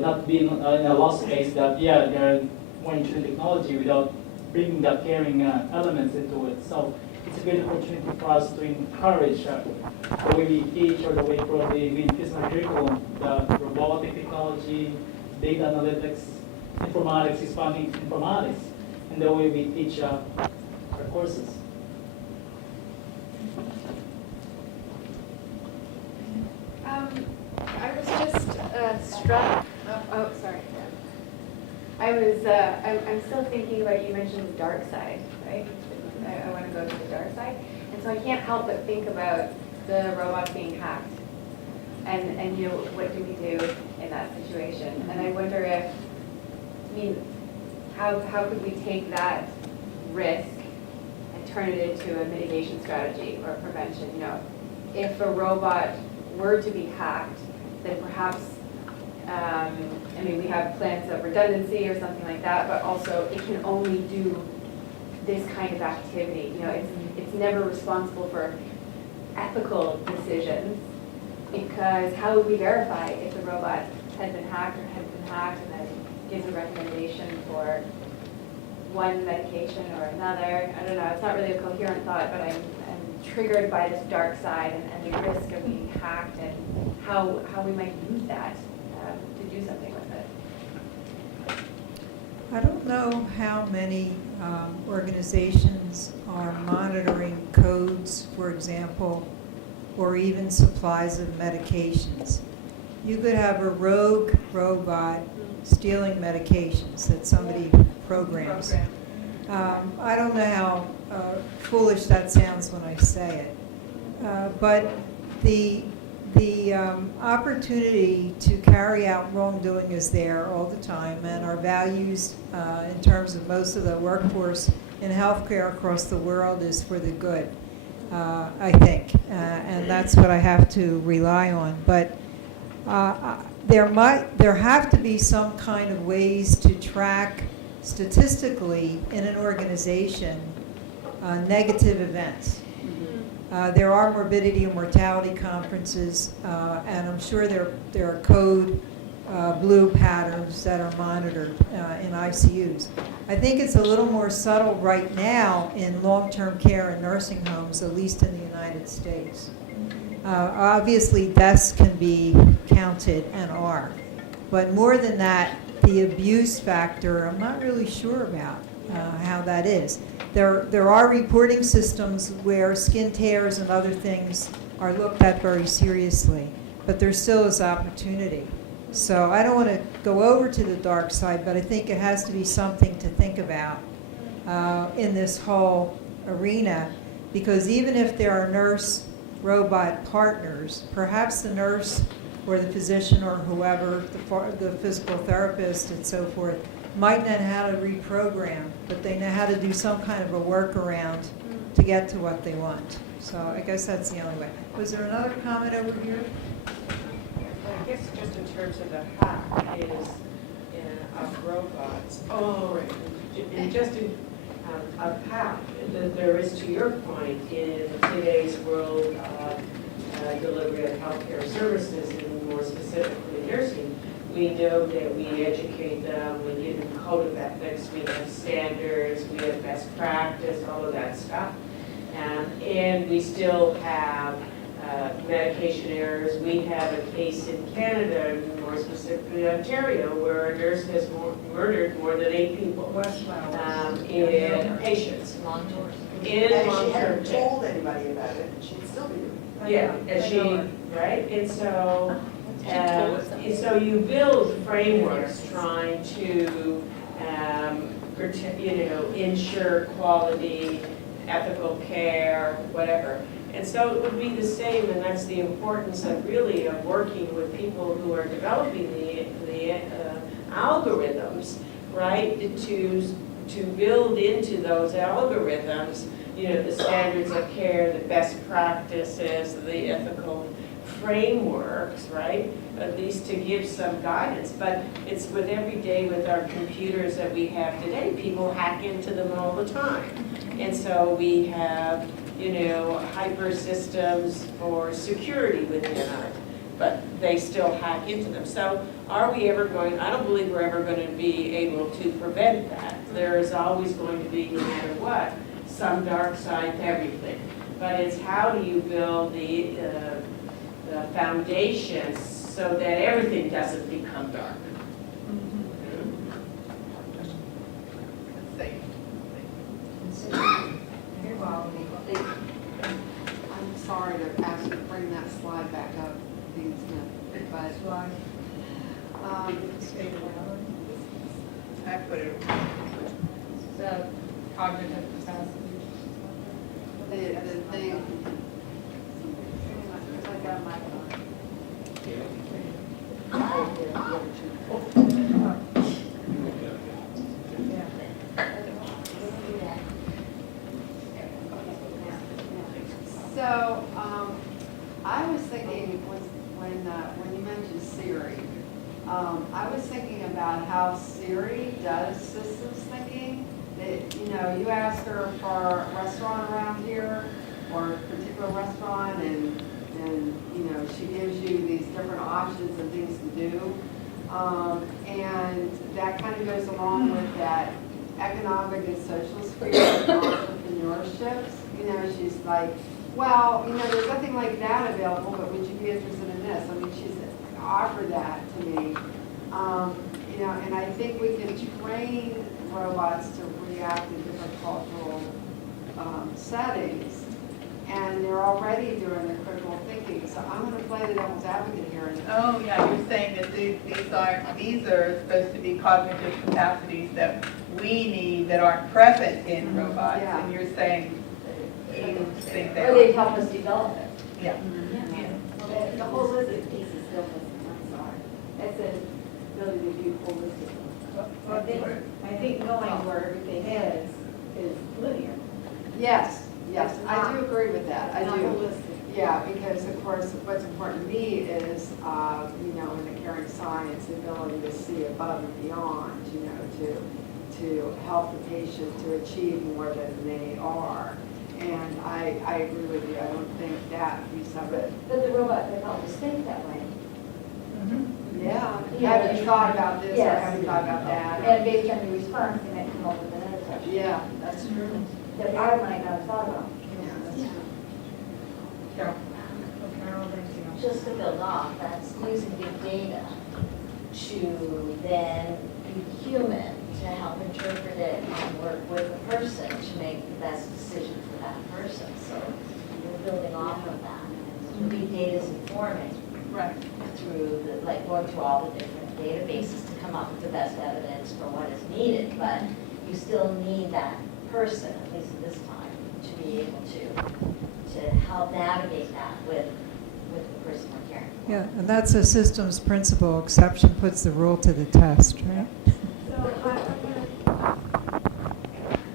not be in a lost space that, yeah, they're more into technology without bringing the caring elements into it. So it's a great opportunity for us to encourage the way we teach or the way probably we infuse our curriculum, the robotic technology, data analytics, informatics, expanding informatics, and the way we teach our courses. I was just struck. Oh, sorry. I'm still thinking about, you mentioned the dark side, right? I want to go to the dark side. And so I can't help but think about the robot being hacked. And you know, what do we do in that situation? And I wonder if, I mean, how could we take that risk and turn it into a mitigation strategy or prevention? You know, if a robot were to be hacked, then perhaps, I mean, we have plans of redundancy or something like that, but also it can only do this kind of activity. You know, it's never responsible for ethical decisions, because how would we verify if the robot had been hacked or had been hacked and then gives a recommendation for one medication or another? I don't know, it's not really a coherent thought, but I'm triggered by this dark side and the risk of being hacked and how we might use that to do something with it. I don't know how many organizations are monitoring codes, for example, or even supplies of medications. You could have a rogue robot stealing medications that somebody programs. I don't know how foolish that sounds when I say it, but the opportunity to carry out wrongdoing is there all the time, and our values in terms of most of the workforce in healthcare across the world is for the good, I think, and that's what I have to rely on. But there have to be some kind of ways to track statistically in an organization negative events. There are morbidity and mortality conferences, and I'm sure there are code blue patterns that are monitored in ICUs. I think it's a little more subtle right now in long-term care and nursing homes, at least in the United States. Obviously, deaths can be counted and are, but more than that, the abuse factor, I'm not really sure about how that is. There are reporting systems where skin tears and other things are looked at very seriously, but there still is opportunity. So I don't want to go over to the dark side, but I think it has to be something to think about in this whole arena, because even if there are nurse-robot partners, perhaps the nurse or the physician or whoever, the physical therapist and so forth, might not know how to reprogram, but they know how to do some kind of a workaround to get to what they want. So I guess that's the only way. Was there another comment over here? I guess just in terms of the hack is of robots. Oh, right. And just in of hack, there is, to your point, in today's world of delivery of healthcare services, and more specifically nursing, we know that we educate them, we give them code of ethics, we have standards, we have best practice, all of that stuff. And we still have medication errors. We have a case in Canada, more specifically Ontario, where a nurse has murdered more than 8 people in patients. In long-term And she hadn't care. told anybody about it, and she'd still be doing it. Yeah, and she, right? And so, so you build frameworks trying to protect, ensure quality, ethical care, whatever. And so it would be the same, and that's the importance of really of working with people who are developing the algorithms, right? To build into those algorithms, the standards of care, the best practices, the ethical frameworks, right? At least to give some guidance. But it's with every day with our computers that we have today, people hack into them all the time. And so we have, hyper systems for security within it, but they still hack into them. So are we ever going, I don't believe we're ever going to be able to prevent that. There is always going to be, no matter what, some dark side to everything. But it's how do you build the foundation so that everything doesn't become dark. I'm sorry to ask you to bring that slide back up, Dean Smith, but I put it. the cognitive capacity. The thing. I got my So, I was thinking when you mentioned Siri, I was thinking about how Siri does systems thinking. That, you ask her for a restaurant around here or a particular restaurant, and she gives you these different options and things to do. And that kind of goes along with that economic and social sphere of entrepreneurship. She's like, well, there's nothing like that available, but would you be interested in this? I mean, she's offered that to me. And I think we can train robots to react in different cultural settings. And they're already doing the critical thinking. So I'm going to play the devil's advocate here. Oh, yeah, you're saying that these are supposed to be cognitive capacities that we need that aren't present in robots. Yeah. And you're saying you think that. Or they help us develop it. Yeah. Well, the holistic piece is still missing, I'm sorry. That's an ability to view holistically. I think knowing where everything is linear. Yes, I do agree with that. I Not do. holistic. Yeah, because of course, what's important to me is, in the caring science, the ability to see above and beyond, to help the patient to achieve more than they are. And I agree with you, I don't think that piece of it. But the robot could help us think that way. Yeah. Yeah. Have you thought about this or Yes. have you thought about that? And based on the response, they might come up with another question. Yeah, that's true. That I might not have thought about. Yeah, that's true. Carol? Just to build off, that's using big data to then be human, to help interpret it and work with the person to make the best decision for that person. So we're building off of that. So big data is informing Right. through the, like going through all the different databases to come up with the best evidence for what is needed. But you still need that person, at least at this time, to be able to help navigate that with the person we're caring for. Yeah, and that's a systems principle. Exception puts the rule to the test, right?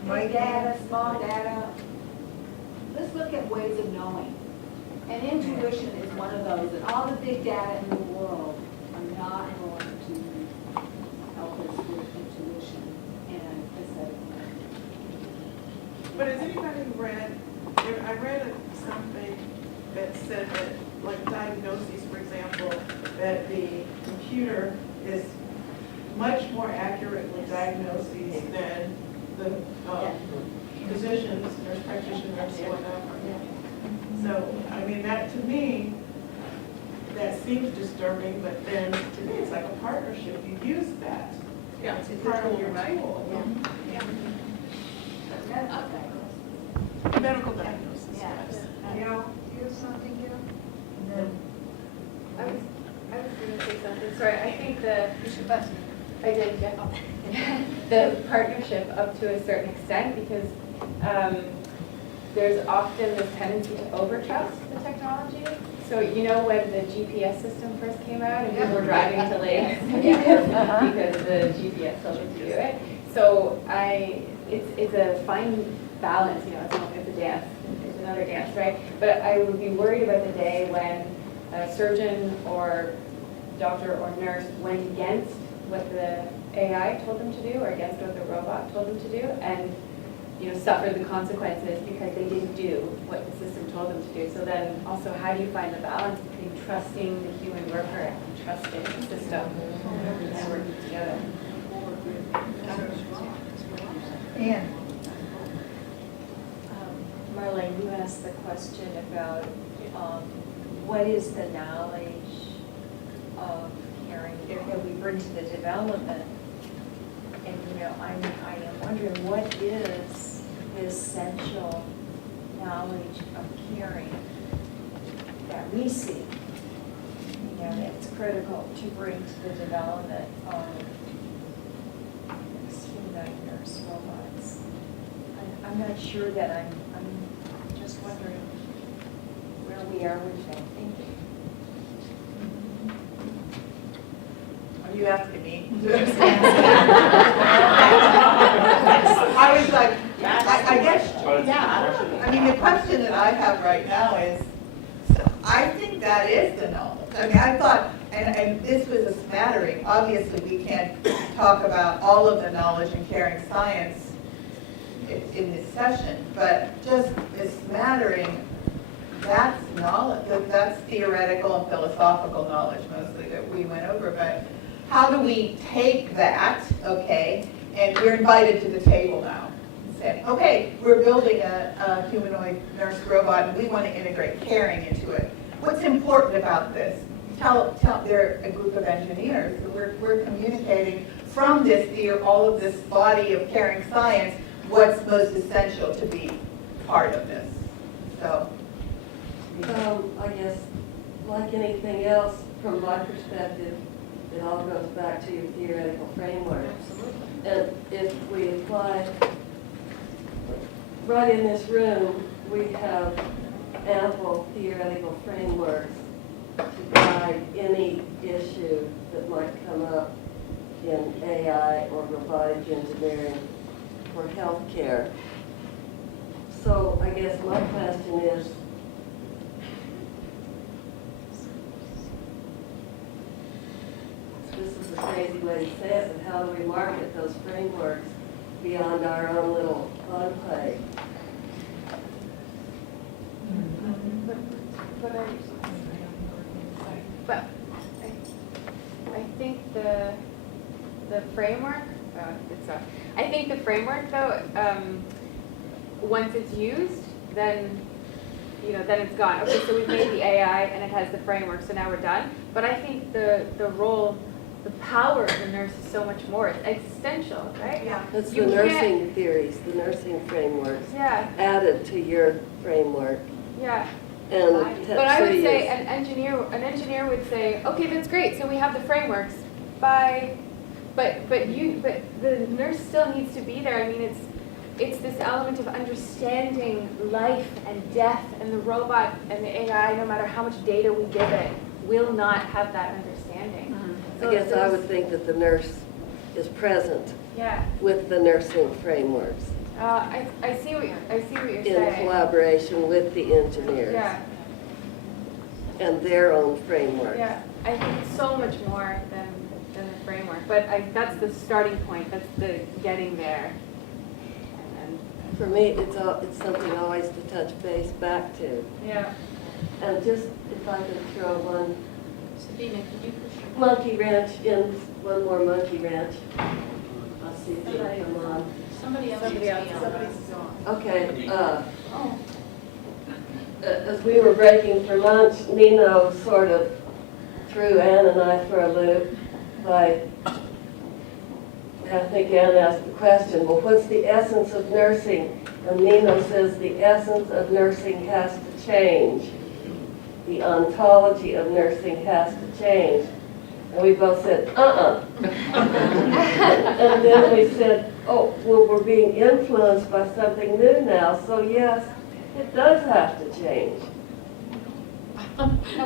Big data, small data. Let's look at ways of knowing. And intuition is one of those, and all the big data in the world are not going to help us with intuition and aesthetic learning. But has anybody read, I read something that said that, like diagnoses, for example, that the computer is much more accurately diagnoses than the physicians, nurse practitioners, whatever. So, I mean, that to me, that seems disturbing, but then to me, it's like a partnership. You use that. Yeah, It's part of your tool. Medical diagnosis, yes. Yeah. Do you have something, Gail? No. I was going to say something, sorry, I think I did, yeah. The partnership up to a certain extent, because there's often this tendency to overtrust the technology. So you know when the GPS system first came out and people were driving to lakes because the GPS told them to do it. So it's a fine balance, you know, it's a dance, it's another dance, right? But I would be worried about the day when a surgeon or doctor or nurse went against what the AI told them to do or against what the robot told them to do, and suffered the consequences because they didn't do what the system told them to do. So then also, how do you find the balance between trusting the human worker and trusting the system and working together? Anne? Marlene, you asked the question about what is the knowledge of caring that we bring to the development. And I am wondering, what is the essential knowledge of caring that we see, that's critical to bring to the development of these humanoid nurse robots? I'm not sure that I'm just wondering where we are with that thinking. Are you asking me? I was like, I guess, yeah. I mean, the question that I have right now is, I think that is the knowledge. I mean, I thought, and this was a smattering. Obviously, we can't talk about all of the knowledge in caring science in this session, but just a smattering, that's knowledge, that's theoretical and philosophical knowledge mostly that we went over. But how do we take that, okay, and we're invited to the table now and say, okay, we're building a humanoid nurse robot and we want to integrate caring into it. What's important about this? They're a group of engineers. We're communicating from this, all of this body of caring science, what's most essential to be part of this. So. I guess, like anything else, from my perspective, it all goes back to your theoretical framework. And if we apply, right in this room, we have ample theoretical frameworks to guide any issue that might come up in AI or robotic engineering for healthcare. So I guess my question is, this is a crazy way to say it, but how do we market those frameworks beyond our own little enclave? framework, I think the framework though, once it's used, then, then it's gone. Okay, so we've made the AI and it has the framework, so now we're done. But I think the role, the power of the nurse is so much more. It's existential, right? Yeah. That's You the can't- nursing theories, the nursing frameworks Yeah, added to your framework. yeah. And But I would say Tetsuya's. an engineer would say, okay, that's great, so we have the frameworks, bye. But the nurse still needs to be there. I mean, it's this element of understanding life and death, and the robot and the AI, no matter how much data we give it, will not have that understanding. I guess I would think that the nurse is present Yeah, with the nursing frameworks I see what you're in saying. collaboration with the engineers Yeah, and their own frameworks. yeah. I think it's so much more than the framework, but that's the starting point. That's the getting there. And For me, it's something always to touch base back to. then, yeah. And just if I could throw one Sabina, can you push your monkey wrench in, one more monkey wrench. I'll see if it'll come on. Somebody else. Somebody's on. Okay, as we were breaking for lunch, Nino sort of threw Ann and I for a loop by, I think Ann asked the question, well, what's the essence of nursing? And Nino says the essence of nursing has to change. The ontology of nursing has to change. And we both said, And then we said, oh, well, we're being influenced by something new now, so yes, it does have to change.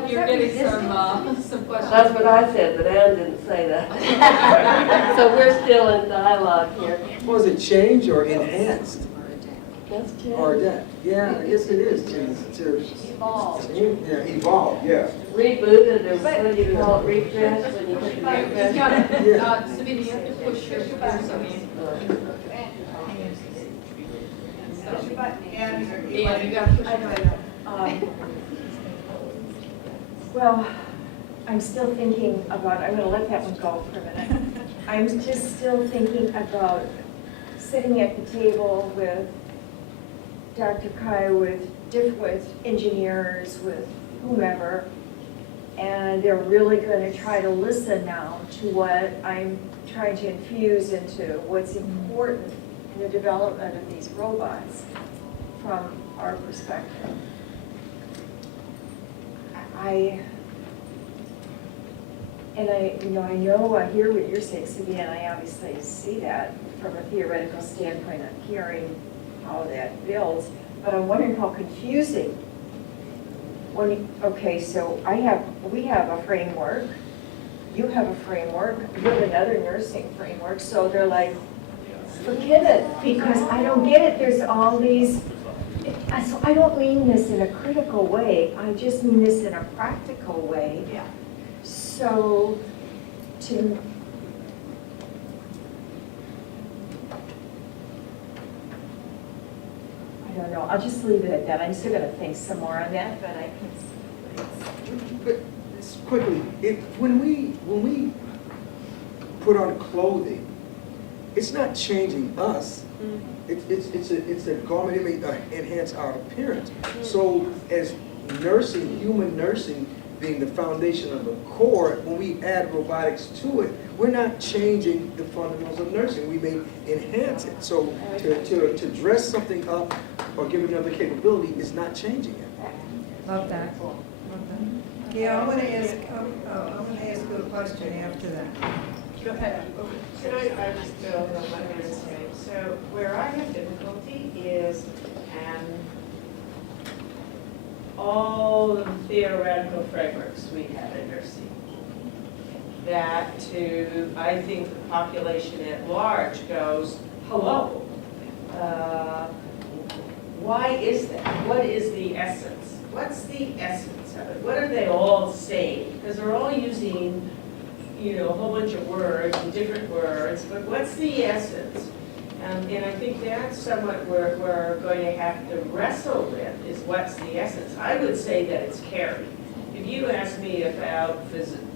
You're getting some questions. That's what I said, but Ann didn't say that. So we're still in dialogue here. Was it change or enhanced? That's change. Or that? Yeah, I guess it is change. Evolved. Yeah, evolved, yeah. Rebooted, or what do you call it, refresh, when you hit the You refresh? got it. Yeah. Sabina, you have to push your button. Yeah, you got to push your button. Well, I'm still thinking about, I'm going to let that one go for a minute. I'm just still thinking about sitting at the table with Dr. Kai, with engineers, with whomever, and they're really going to try to listen now to what I'm trying to infuse into what's important in the development of these robots from our perspective. I know, I hear what you're saying, Sabina, and I obviously see that from a theoretical standpoint of hearing how that builds, but I'm wondering how confusing. Okay, so we have a framework, you have a framework, you have another nursing framework, so they're like, forget it, because I don't get it, there's all these, so I don't mean this in a critical way, I just mean this in a practical way. Yeah. So, I don't know, I'll just leave it at that. I'm still gonna think some more on that, but I can. But just quickly, when we put on clothing, it's not changing us. It's a garment, it may enhance our appearance. So as nursing, human nursing being the foundation of the core, when we add robotics to it, we're not changing the fundamentals of nursing. We may enhance it. So to dress something up or give it another capability is not changing it. Love that. Love that. Yeah, I'm gonna ask you a question after that. Go ahead. Can I just build on what Anna's saying? So where I have difficulty is all of the theoretical frameworks we have in nursing. That to, I think the population at large goes, hello, why is that? What is the essence? What's the essence of it? What are they all saying? Because they're all using, a whole bunch of words and different words, but what's the essence? And I think that's somewhat we're going to have to wrestle with, is what's the essence. I would say that it's caring. If you ask me about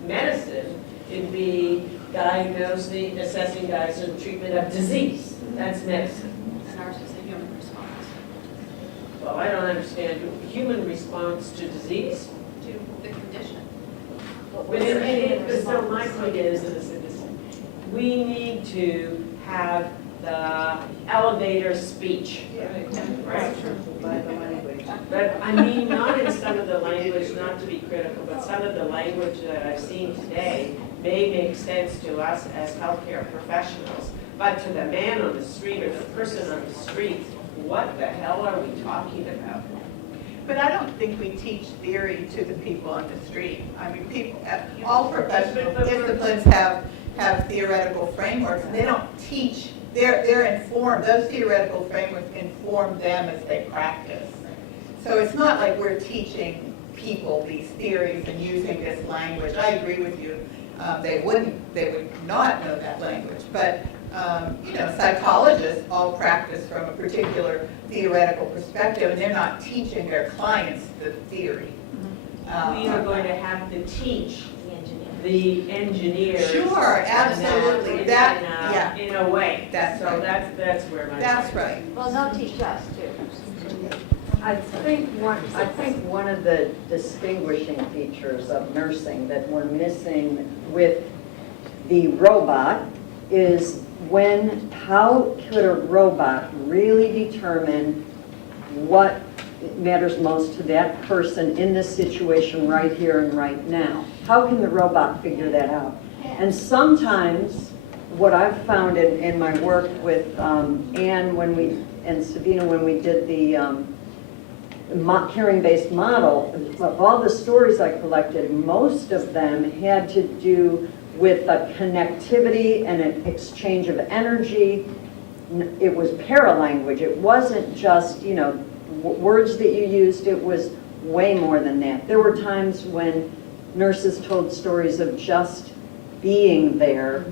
medicine, it'd be diagnosing, assessing, diagnosing, treatment of disease. That's medicine. And ours is a human response Well, I don't understand, human response to disease? to the condition. But so my point is, we need to have the elevator speech. Right. But I mean, not in some of the language, not to be critical, but some of the language that I've seen today may make sense to us as healthcare professionals. But to the man on the street or the person on the street, what the hell are we talking about? But I don't think we teach theory to the people on the street. I mean, people, all professional disciplines have theoretical frameworks, and they don't teach, they're informed, those theoretical frameworks inform them as they practice. So it's not like we're teaching people these theories and using this language. I agree with you. They would not know that language. But, you know, psychologists all practice from a particular theoretical perspective, and they're not teaching their clients the theory. We are going to have to teach the engineers. Sure, absolutely. In a way. That's so right. That's where my. That's right. Well, they'll teach us too. I think one of the distinguishing features of nursing that we're missing with the robot is how could a robot really determine what matters most to that person in this situation right here and right now? How can the robot figure that out? And sometimes what I've found in my work with Anne and Sabina when we did the caring-based model, of all the stories I collected, most of them had to do with a connectivity and an exchange of energy. It was paralanguage. It wasn't just, you know, words that you used. It was way more than that. There were times when nurses told stories of just being there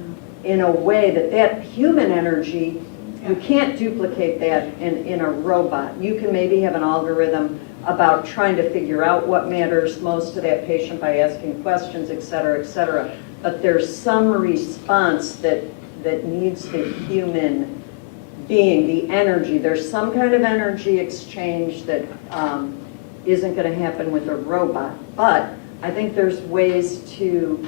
in a way that human energy, you can't duplicate that in a robot. You can maybe have an algorithm about trying to figure out what matters most to that patient by asking questions, et cetera, et cetera. But there's some response that needs the human being, the energy. There's some kind of energy exchange that isn't going to happen with a robot. But I think there's ways to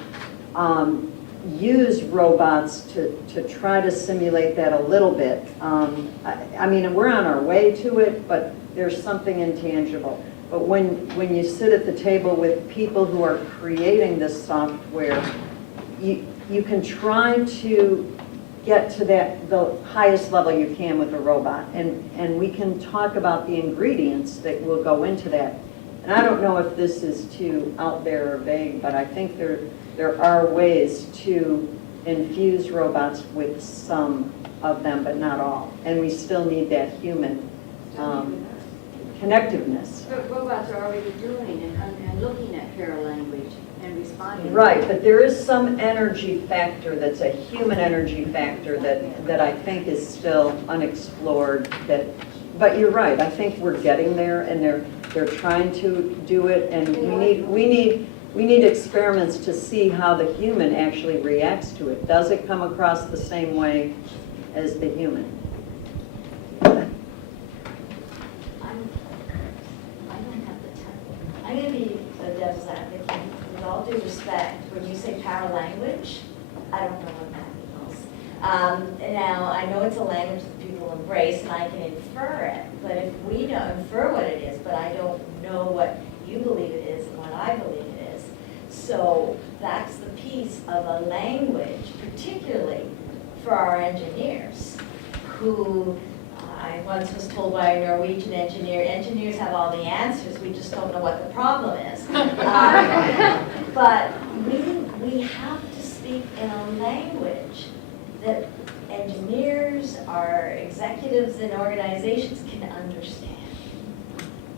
use robots to try to simulate that a little bit. I mean, we're on our way to it, but there's something intangible. But when you sit at the table with people who are creating this software, you can try to get to the highest level you can with a robot. And we can talk about the ingredients that will go into that. And I don't know if this is too out there or vague, but I think there are ways to infuse robots with some of them, but not all. And we still need that human connectiveness. But robots are already doing and looking at paralanguage and responding. Right, but there is some energy factor that's a human energy factor that I think is still unexplored. But you're right, I think we're getting there, and they're trying to do it, and we need experiments to see how the human actually reacts to it. Does it come across the same way as the human? I'm going to be a devil's advocate. With all due respect, when you say paralanguage, I don't know what that means. Now, I know it's a language that people embrace, and I can infer it. But if we don't infer what it is, but I don't know what you believe it is and what I believe it is. So that's the piece of a language, particularly for our engineers, who I once was told by a Norwegian engineer, engineers have all the answers, we just don't know what the problem is. But we have to speak in a language that engineers, our executives in organizations can understand.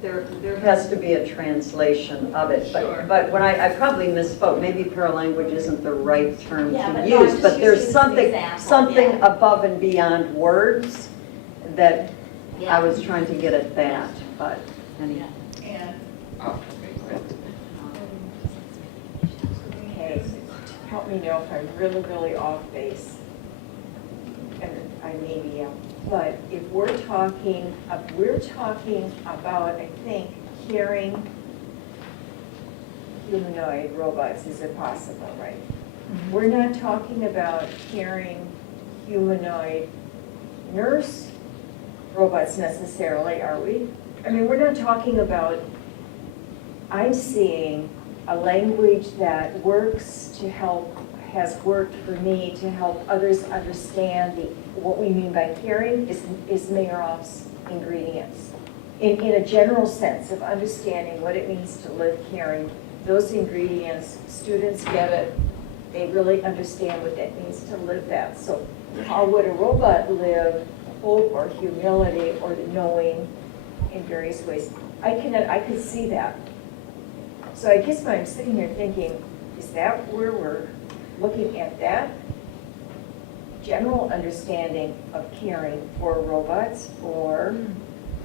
There has to be a translation of it, but when I probably misspoke, maybe paralanguage isn't the right term to use, but there's something above and beyond words that I was trying to get at that, but anyway. And Okay. help me know if I'm really, really off base. And I may be, but if we're talking about, I think, caring humanoid robots, is it possible, right? We're not talking about caring humanoid nurse robots necessarily, are we? I mean, we're not talking about, I'm seeing a language that works to help, has worked for me to help others understand what we mean by caring is Mayeroff's ingredients. In a general sense of understanding what it means to live caring, those ingredients, students get it, they really understand what that means to live that. So how would a robot live hope or humility or the knowing in various ways? I could see that. So I guess when I'm sitting here thinking, is that where we're looking at that general understanding of caring for robots? Or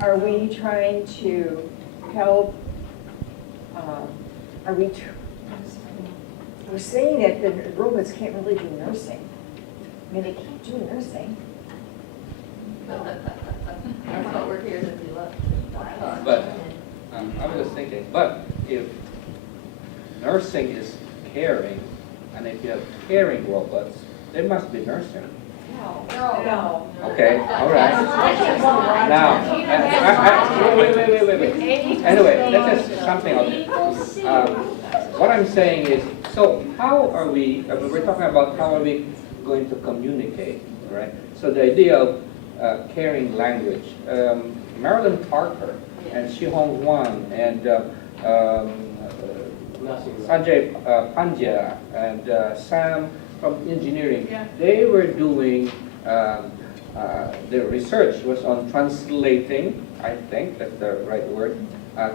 are we trying to help, we're saying that the robots can't really do nursing. I mean, they can't do nursing. That's what we're here to do. But I was just thinking, but if nursing is caring, and if you have caring robots, they must be nursing. No. Okay, all right. Now, wait. Anyway, that's just something else. What I'm saying is, so how are we, we're talking about how are we going to communicate, right? So the idea of caring language. Marilyn Parker and Shihong Huang and Sanjay Pandya and Sam from engineering, they were doing, their research was on translating, I think that's the right word,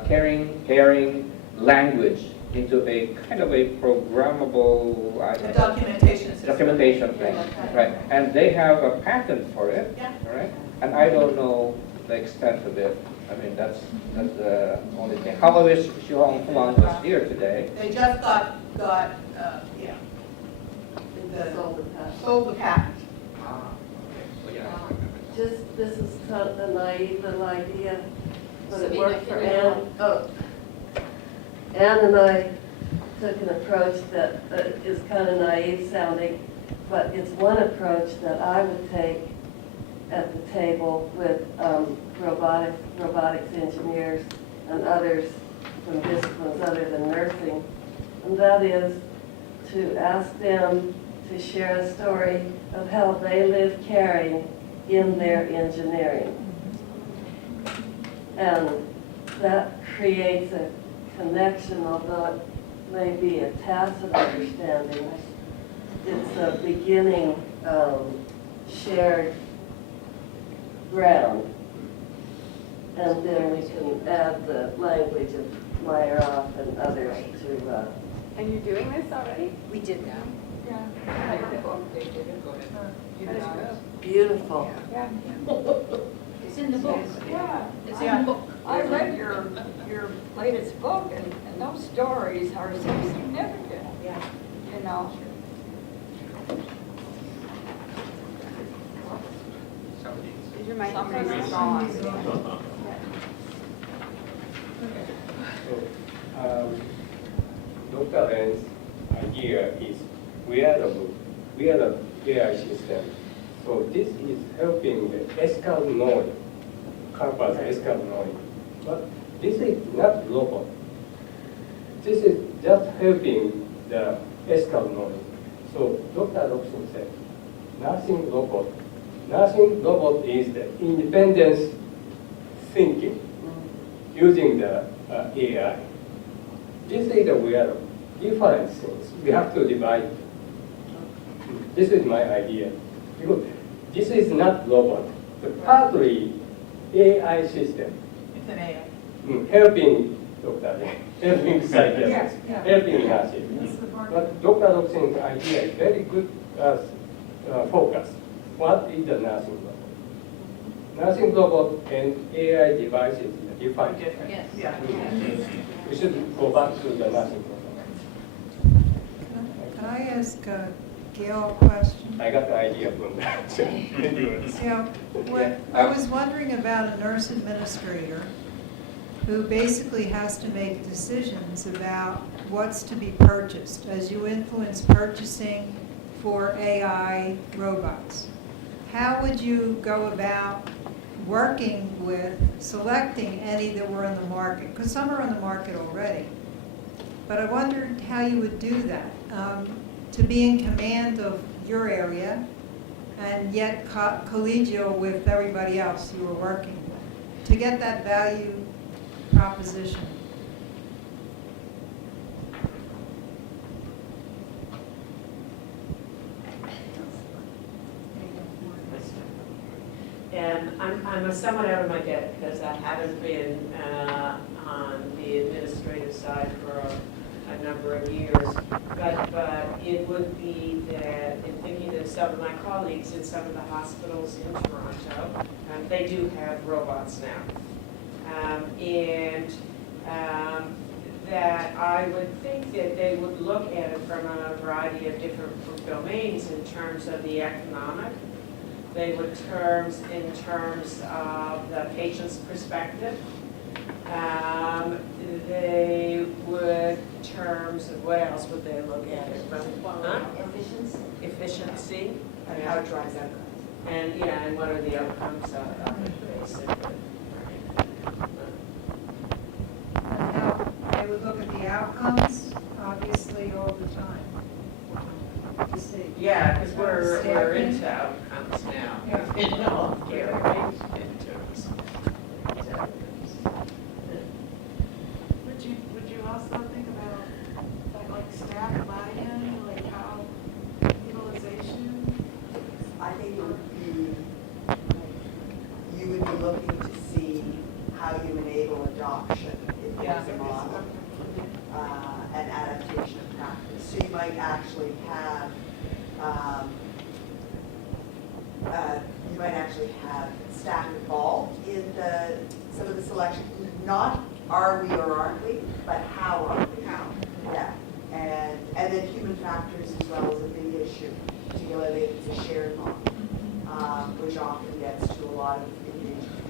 caring language into a kind of a programmable documentation thing, right? And they have a patent for it, right? And I don't know the extent of it. I mean, that's the only thing. How I wish Shihong Huang was here today. They just sold the patent. Just, this is kind of the naive little idea, but it worked for Anne. Oh, Anne and I took an approach that is kind of naive sounding, but it's one approach that I would take at the table with robotics engineers and others from disciplines other than nursing, and that is to ask them to share a story of how they live caring in their engineering. And that creates a connection, although it may be a tacit understanding. It's a beginning shared ground. And then we can add the language of Mayeroff and others to... And you're doing this already? We did that. Yeah. Beautiful. Yeah. It's in the book. Yeah. It's in the book. I read your latest book, and those stories are so significant. Yeah. You know. Is your microphone Somebody's on? So, Dr. Len's idea is wearable AI system. So this is helping the ESCAL node, campus ESCAL node. But this is not robot. This is just helping the ESCAL node. So Dr. Robson said, nursing robot. Nursing robot is the independence thinking using the AI. This is the wearable. Different things. We have to divide. This is my idea. Because this is not robot, but partly AI system. It's an AI. Helping Dr. helping psychiatrists, helping nurses. But Dr. Robson's idea is very good focus. What is the nursing robot? Nursing robot and AI devices are different. Yes. Yeah. We should go back to the nursing robot. Can I ask Gail a question? I got the idea from that. Yeah, what, I was wondering about a nurse administrator who basically has to make decisions about what's to be purchased as you influence purchasing for AI robots. How would you go about working with selecting any that were in the market? Because some are in the market already. But I wondered how you would do that, to be in command of your area and yet collegial with everybody else you were working with, to get that value proposition. And I'm somewhat out of my depth because I haven't been on the administrative side for a number of years. But it would be that in thinking of some of my colleagues in some of the hospitals in Toronto, they do have robots now. That I would think that they would look at it from a variety of different domains in terms of the economic. They would in terms of the patient's perspective. They would terms of what else would they look at it from? Efficiency. Efficiency. And how it drives outcomes. And what are the outcomes of it basically. And how they would look at the outcomes, obviously, all the time. To see. Yeah, because we're Staffing. into outcomes now. Yeah. In healthcare, right? In terms of outcomes. Would you also think about like staff buy-in, like how utilization? I think it would be, you would be looking to see how you enable adoption in the model and adaptation of practice. So you might actually have, staff involved in some of the selection. Not are we or aren't we, but how are we? How? Yeah, and then human factors as well is a big issue, particularly if it's a shared model, which often gets to a lot of engagement.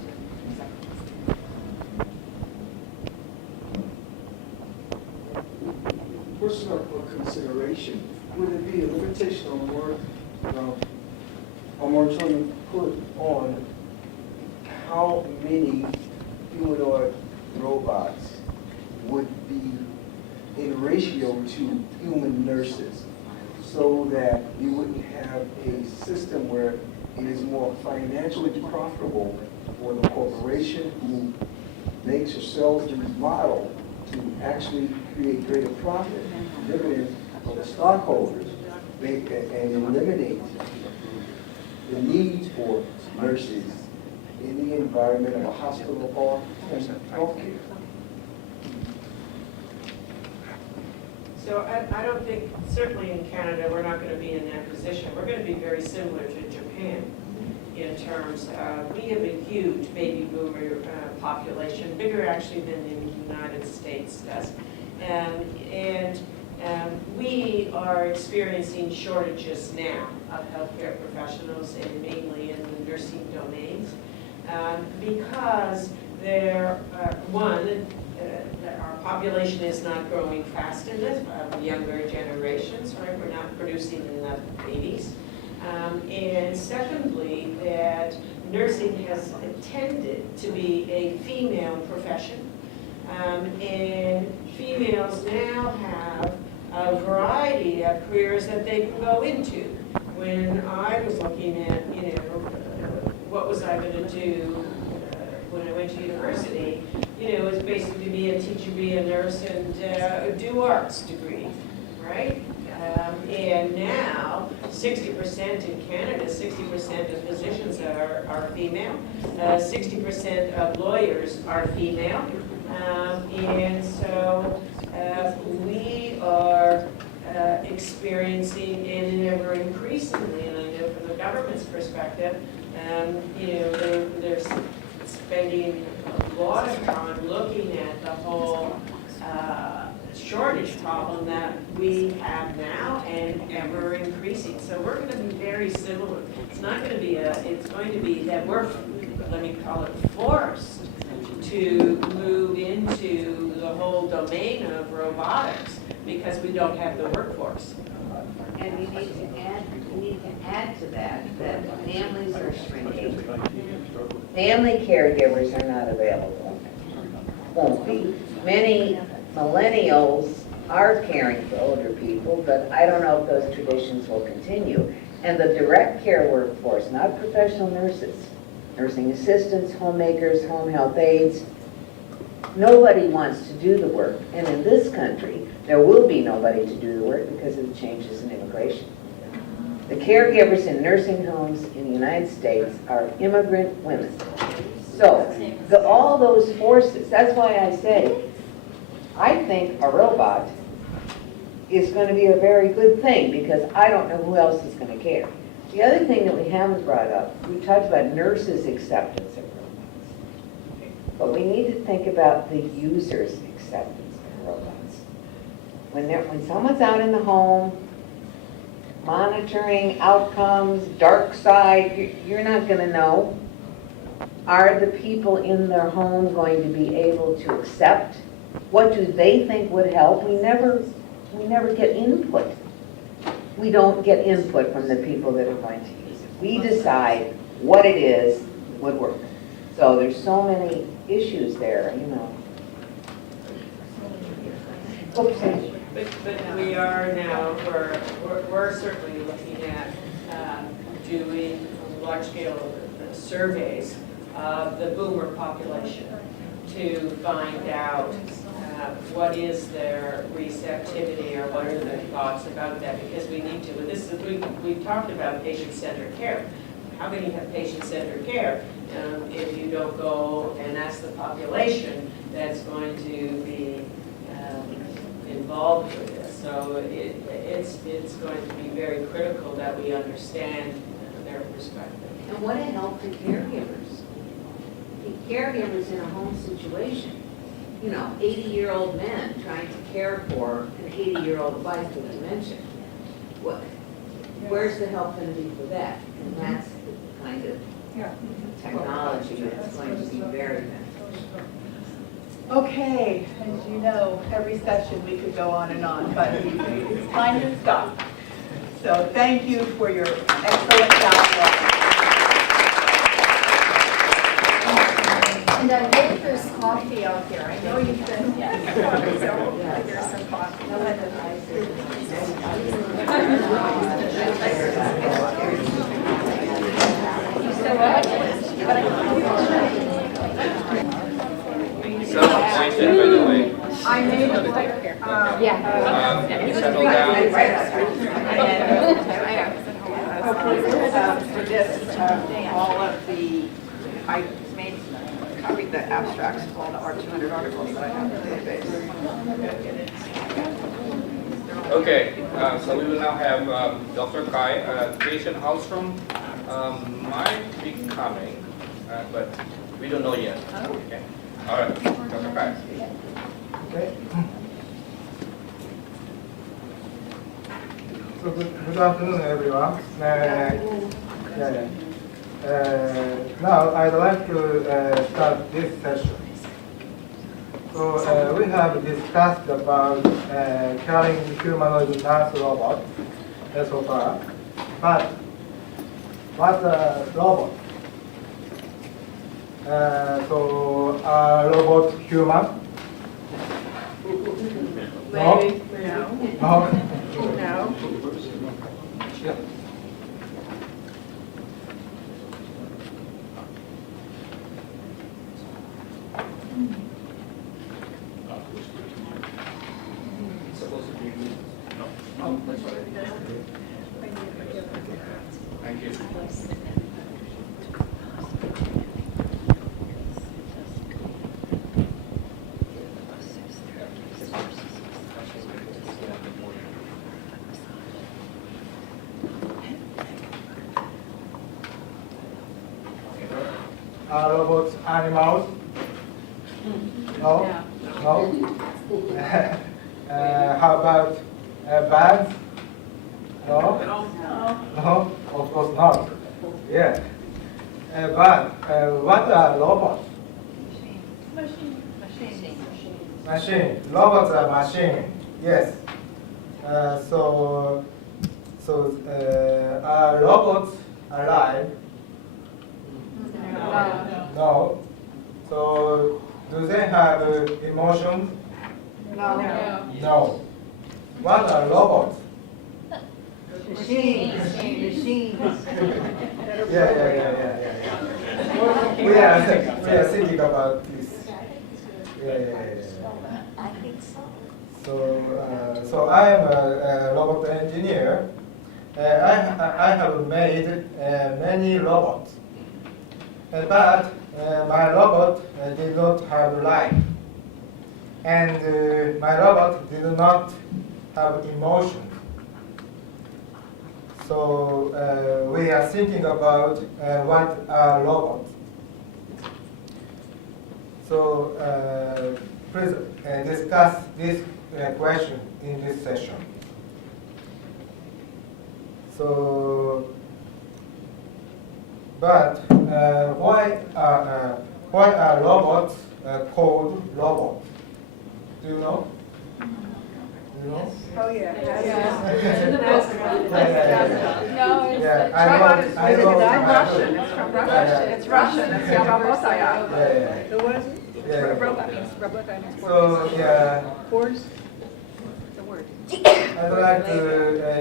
Personal consideration, would it be a limitation on work, a moratorium put on how many humanoid robots would be in ratio to human nurses, so that you wouldn't have a system where it is more financially profitable for the corporation who makes or sells the model to actually create greater profit, dividend for the stockholders, and eliminate the need for nurses in the environment of a hospital or in healthcare. So I don't think, certainly in Canada, we're not going to be in that position. We're going to be very similar to Japan in terms of, we have a huge baby boomer population, bigger actually than the United States does. And we are experiencing shortages now of healthcare professionals, and mainly in the nursing domains, because our population is not growing fast enough, younger generations, right? We're not producing enough babies. And secondly, that nursing has tended to be a female profession. And females now have a variety of careers that they can go into. When I was looking at, what was I going to do when I went to university, it was basically to be a teacher, be a nurse, and do arts degree, right? And now, 60% in Canada, 60% of physicians are female, 60% of lawyers are female, and so we are experiencing, and ever increasingly, and I know from the government's perspective, they're spending a lot of time looking at the whole shortage problem that we have now and ever increasing. So we're going to be very similar. It's not going to be it's going to be that we're, let me call it, forced to move into the whole domain of robotics because we don't have the workforce. And you need to add to that families are shrinking. Family caregivers are not available. Won't be. Many millennials are caring for older people, but I don't know if those traditions will continue. And the direct care workforce, not professional nurses, nursing assistants, homemakers, home health aides, nobody wants to do the work. And in this country, there will be nobody to do the work because of the changes in immigration. The caregivers in nursing homes in the United States are immigrant women. So all those forces, that's why I say, I think a robot is going to be a very good thing because I don't know who else is going to care. The other thing that we haven't brought up, we talked about nurses' acceptance of robots. But we need to think about the user's acceptance of robots. When someone's out in the home, monitoring outcomes, dark side, you're not going to know. Are the people in their home going to be able to accept? What do they think would help? We never get input. We don't get input from the people that are going to use it. We decide what it is would work. So there's so many issues there, you know. Oops. But we are now, we're certainly looking at doing large-scale surveys of the boomer population to find out what is their receptivity or what are their thoughts about that, because we need to. And this is, we've talked about patient-centered care. How can you have patient-centered care if you don't go and ask the population that's going to be involved with this? So it's going to be very critical that we understand their perspective. And what a help for caregivers. The caregivers in a home situation, you know, 80-year-old men trying to care for an 80-year-old wife with dementia. Where's the help going to be for that? And that's the kind of technology that's going to be very beneficial. Okay, as you know, every session we could go on and on, but it's time to stop. So thank you for your excellent dialogue. And there's coffee out there. I know you've been, so there's some coffee. Appointed, by the way. I made a Settle down. For this, all of the, I copied the abstracts of all the 200 articles that I have in the database. Okay, so we will now have Dr. Kai. Jason Hallstrom might be coming, but we don't know yet. Okay. All right, Dr. Kai. Okay. So good afternoon, everyone. Now I'd like to start this session. So we have discussed about carrying humanoid nurse robot so far, but what's a robot? So are robots human? No? No? No. Yeah. Supposed to be no, that's what I did. Thank you. Are robots animals? No? No? How about bags? No? No, of course not. Yeah. But what are robots? Machine. Robots are machine. Yes. So are robots alive? No. So do they have emotions? No. What are robots? Machines. Yeah. We are thinking about this. Yeah. I think so. So I am a robot engineer. I have made many robots, but my robot did not have life, and my robot did not have emotion. So we are thinking about what are robots. So please discuss this question in this session. So, but why are robots called robots? Do you know? Do you know? Oh, yeah. It's Russian. It's Yamabosaya. Yeah. Who was it? Yeah. Robot means So, yeah. Horse? The word. I'd like to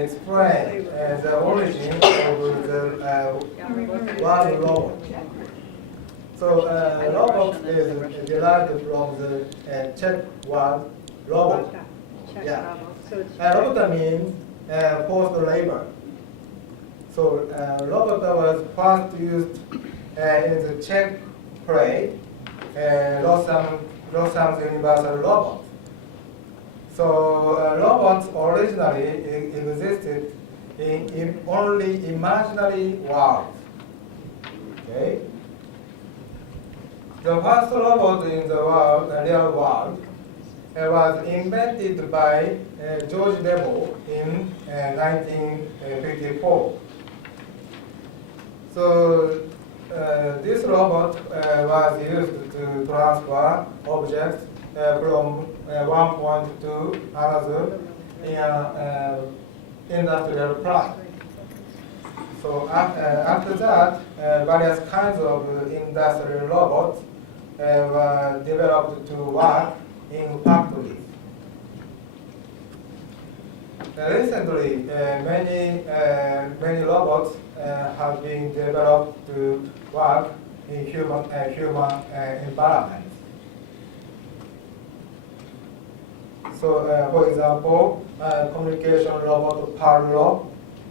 explain the origin of the word robot. So, robot is derived from the Czech word robot. Yeah. Robot means forced labor. So, robot was first used in the Czech play, Rossum's Universal Robot. So robots originally existed in only imaginary world. Okay. The first robot in the world, the real world, was invented by George Devol in 1954. So this robot was used to transfer objects from one point to another in an industrial plant. So after that, various kinds of industrial robots were developed to work in factories. Recently, many robots have been developed to work in human environment. So, for example, communication robot Parlo,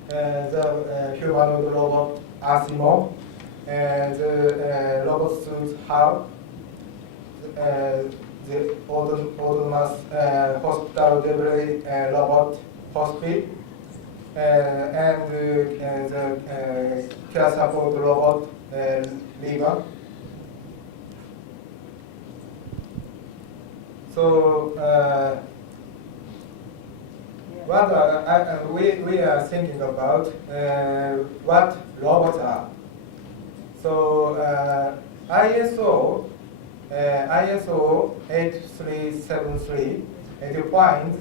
the humanoid robot Asimo, and the robot suit HAL, the autonomous hospital delivery robot Hospice, and the care support robot Liva. So we are thinking about what robots are. So ISO 8373 defines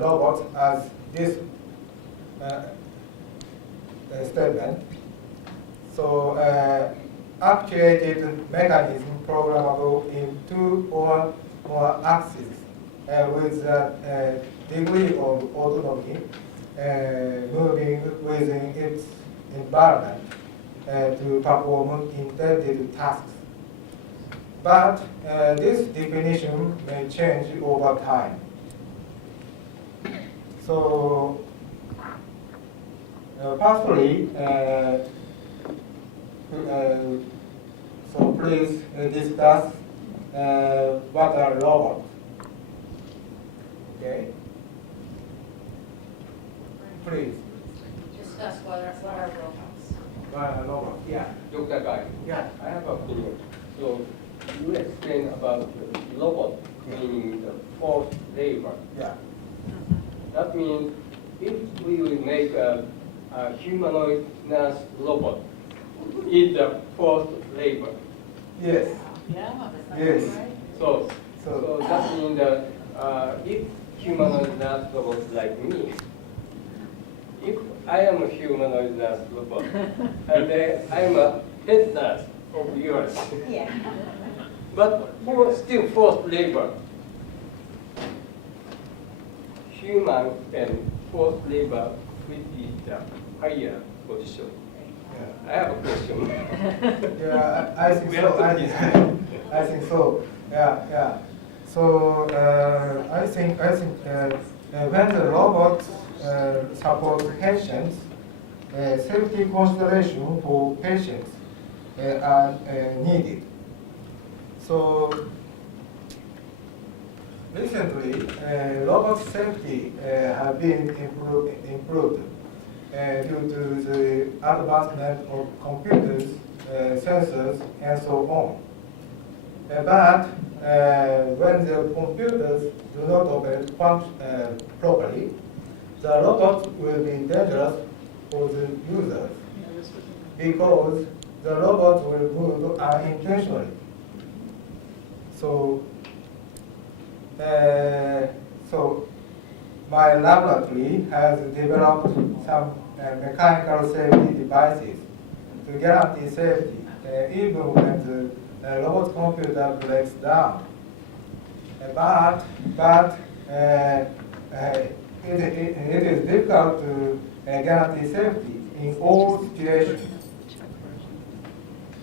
robots as this statement. So actuated mechanism programmable in 2 or more axes with a degree of autonomy moving within its environment to perform intended tasks. But this definition may change over time. So, firstly, so please discuss what are robots. Okay. Please. Discuss what are robots. What are robots? Yeah. Dr. Guy, Yeah. I have an opinion. So you explained about the robot meaning the forced labor. Yeah. That means if we will make a humanoid nurse robot, is the forced labor. Yes. Yeah. Yes. So that means that if humanoid nurse robot like me, if I am a humanoid nurse robot, and then I am a head nurse of yours, Yeah. but still forced labor. Human and forced labor, which is the higher position. I have a question. Yeah, I think We so. have to I think so. Yeah, yeah. So I think when the robot supports patients, safety consideration for patients are needed. So recently, robot safety have been improved due to the advancement of computers, sensors, and so on. But when the computers do not operate properly, the robot will be dangerous for the users because the robot will move unintentionally. So my laboratory has developed some mechanical safety devices to guarantee safety, even when the robot computer breaks down. But it is difficult to guarantee safety in all situations.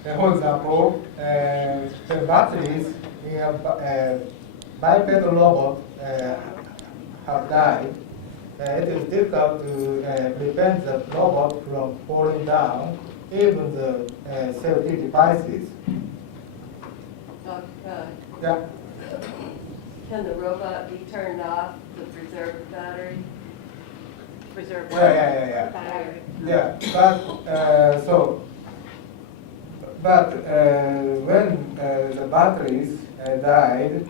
For example, the batteries in a biped robot have died. It is difficult to prevent the robot from falling down, even the safety devices. Dr. Yeah. Can the robot be turned off to preserve the battery? Preserve Yeah. battery. Yeah, but when the batteries have died,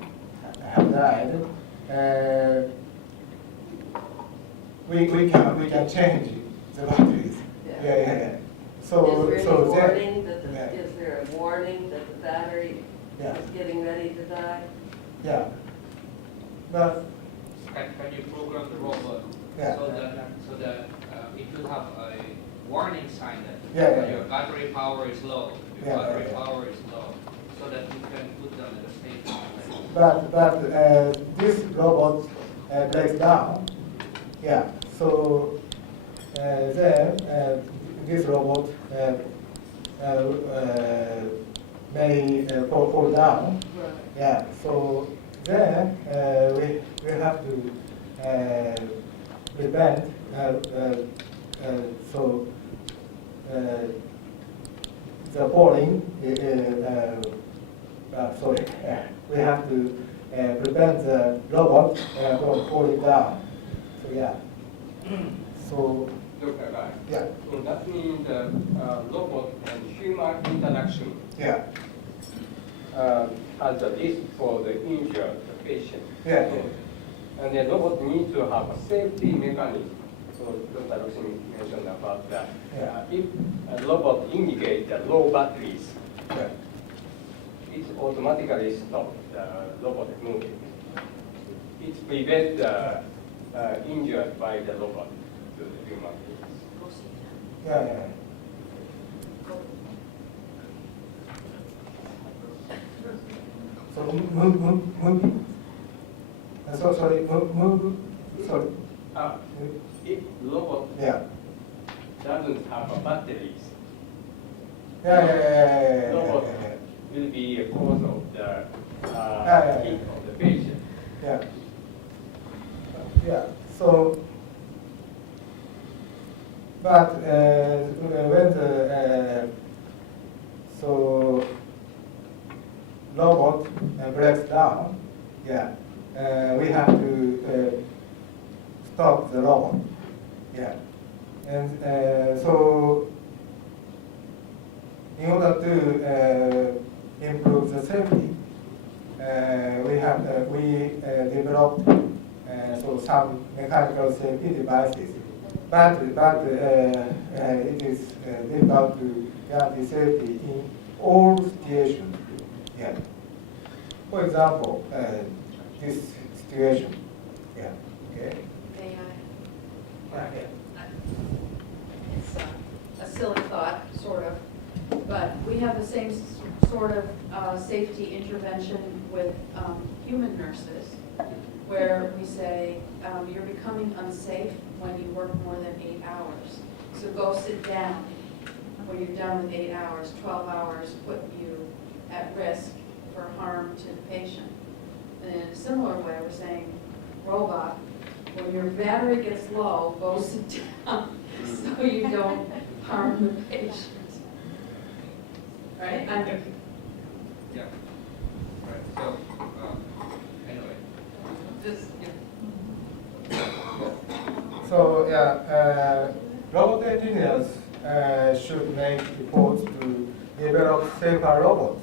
we can change the batteries. Yeah. So is there any then, warning that is there a warning that the battery is getting ready to die? Yeah. But can you program the robot so that it will have a warning sign that your battery power is low, power is low, so that you can put them in a state. But this robot breaks down. Yeah. So then this robot may fall down. Right. Yeah. So then we have to prevent the falling. Sorry, we have to prevent the robot from falling down. So yeah. So Dr. Guy. yeah. So that means the robot and human interaction has a risk for the injured patient. Yeah. And the robot needs to have a safety mechanism. So Dr. Rosin mentioned about that. If a robot indicates the low batteries, it automatically stops the robot moving. It prevents the injured by the robot to the human beings. Yeah. So move. Sorry. Sorry. If robot doesn't have batteries, robot will be a cause of the heat of the patient. Yeah. So, but when the robot breaks down, we have to stop the robot. And so in order to improve the safety. We developed so some mechanical safety devices, but it is difficult to guarantee safety in all situations. Yeah. For example, this situation. Yeah. Okay. May I? Okay. It's a silly thought, sort of, but we have the same sort of safety intervention with human nurses, where we say, you're becoming unsafe when you work more than 8 hours. So go sit down. When you're done with 8 hours, 12 hours put you at risk for harm to the patient. And in a similar way, we're saying, robot, when your battery gets low, go sit down so you don't harm the patient. Right? Yeah. Right. So, anyway, just, So yeah, robot engineers should make efforts to develop safer robots.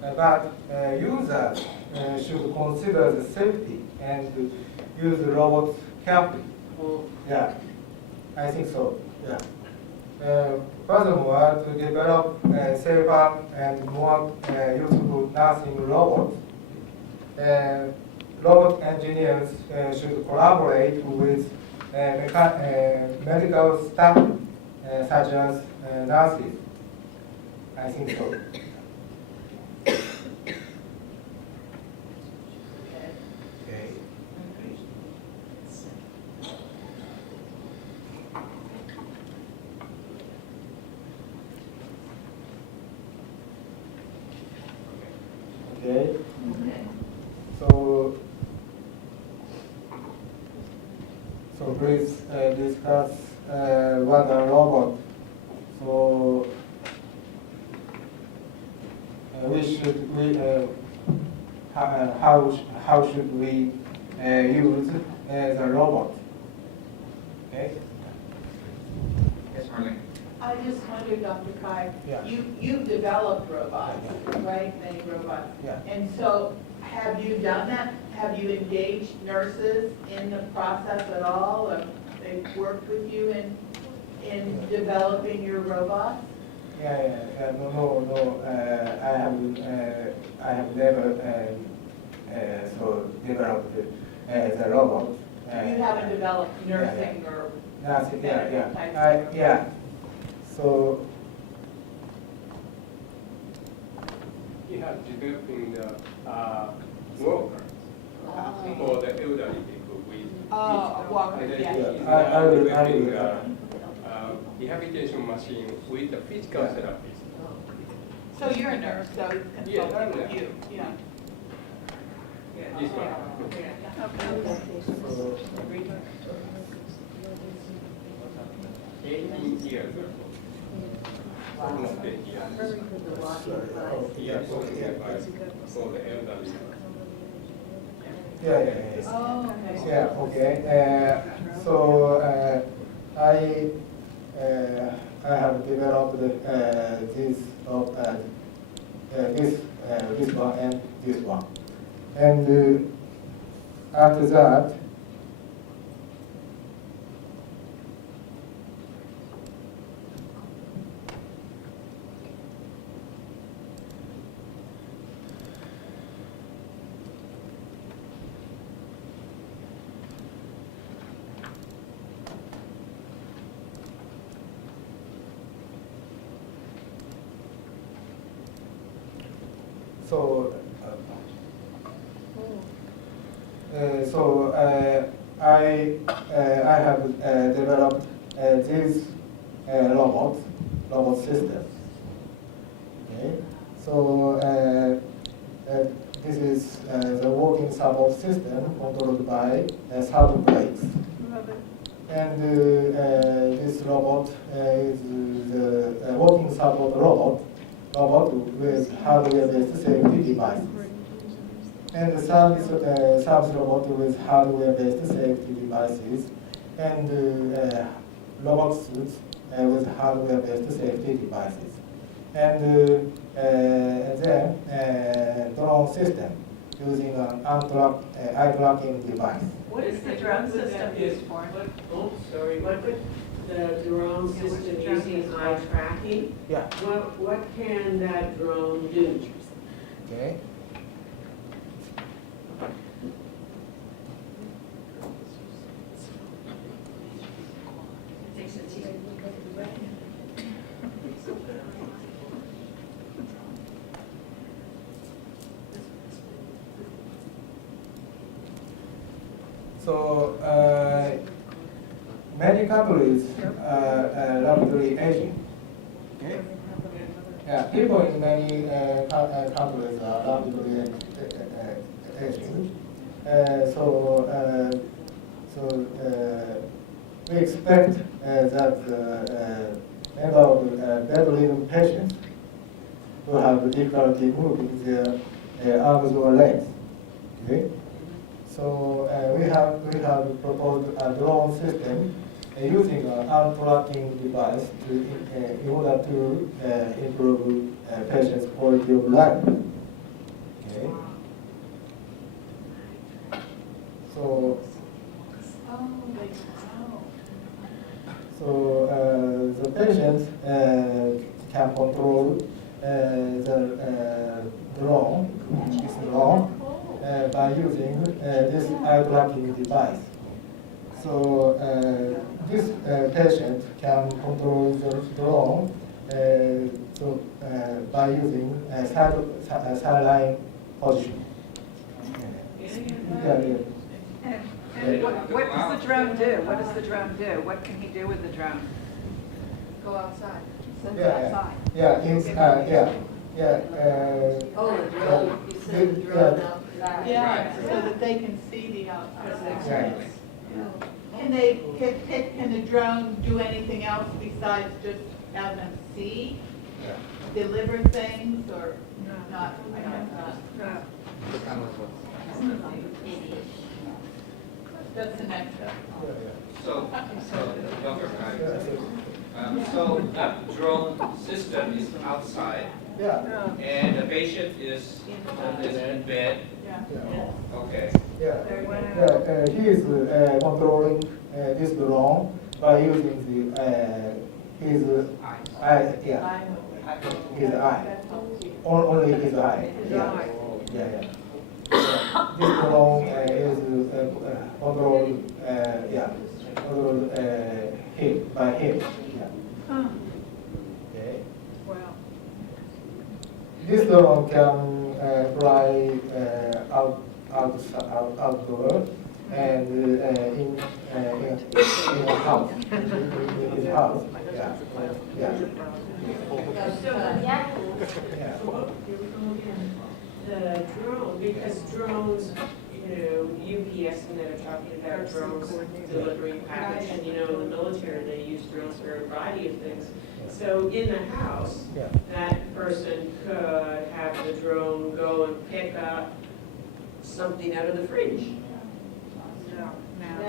But users should consider the safety and use the robots carefully. Yeah, I think so. Yeah. Furthermore, to develop safer and more useful nursing robots, robot engineers should collaborate with medical staff such as nurses. I think so. Okay. Okay. So please discuss what a robot. So how should we use the robot? Okay. yes, Marlene. I just wondered, Dr. Kai, Yeah. you've developed robots, right? Many robots. Yeah. And so have you done that? Have you engaged nurses in the process at all? Or they've worked with you in developing your robots? No. I have never so developed the robot. You haven't developed nursing or Nursing, medical types of robots? yeah. So You have developing the walkers for the elderly people with walkers, and then yes. he is I will- developing rehabilitation machine with the physical therapist. So you're a nurse, so it's Yeah, consulting I'm with you, yeah. This one. so 18 years ago. Almost 10 years. Yeah, for the elderly. yeah. Oh, okay. Yeah, okay. So I have developed this one and this one, and after that, so I have developed this robot system. Okay, so this is the working support system controlled by servo brakes. And this robot is the working support robot with hardware-based safety devices. And the service robot with hardware-based safety devices, and robot suits with hardware-based safety devices. And and then drone system using an eye tracking device. What is the drone system used for? Oh, sorry, what would the drone system using eye tracking? Yeah. What can that drone do? Okay. So many countries are rapidly aging. Okay. Yeah, people in many countries are rapidly aging. We expect that the number of bedridden patients who have difficulty moving their arms or legs. Okay. So we have proposed a drone system using an arm tracking device in order to improve patients' quality of life. Okay. So the patients can control the drone by using this eye tracking device. So this patient can control the drone by using a sideline position. And what does the drone do? What does the drone do? What can he do with the drone? Go outside. Send it Yeah, outside. Oh, the drone, you send the drone outside. Yeah, so that they can see the outside. Right. Can the drone do anything else besides just have them see, deliver things, or not? I guess not. That's the next step. So Dr. Khan, so that drone system is outside. Yeah. And the patient is in bed. Okay. He is controlling this drone by using his eye. His eye. Only his eye. This drone is controlled. Controlled by him. Okay. Wow. This drone can fly outdoors and in a house. In his house. The drone, because drones, UPS, and they're talking about drones delivering package, and in the military, they use drones for a variety of things. So in the house, that person could have the drone go and pick up something out of the fridge. You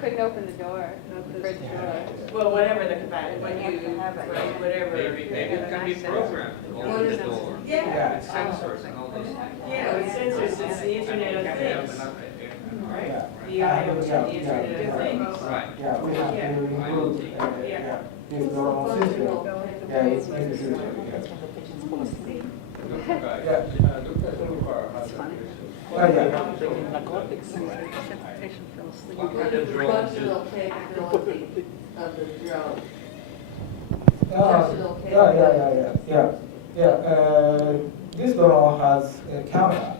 couldn't open the door, the fridge door. Well, whatever the capacity, whatever. Maybe it can be programmed to open the door. Yeah. With sensors and all those things. Yeah, with sensors, it's the Internet of Things. Right? The IoT, the Internet of Things. Right. Yeah, we have to include this drone system. It's in the future. What kind of drone Functional do? capability of the drone. This drone has a camera.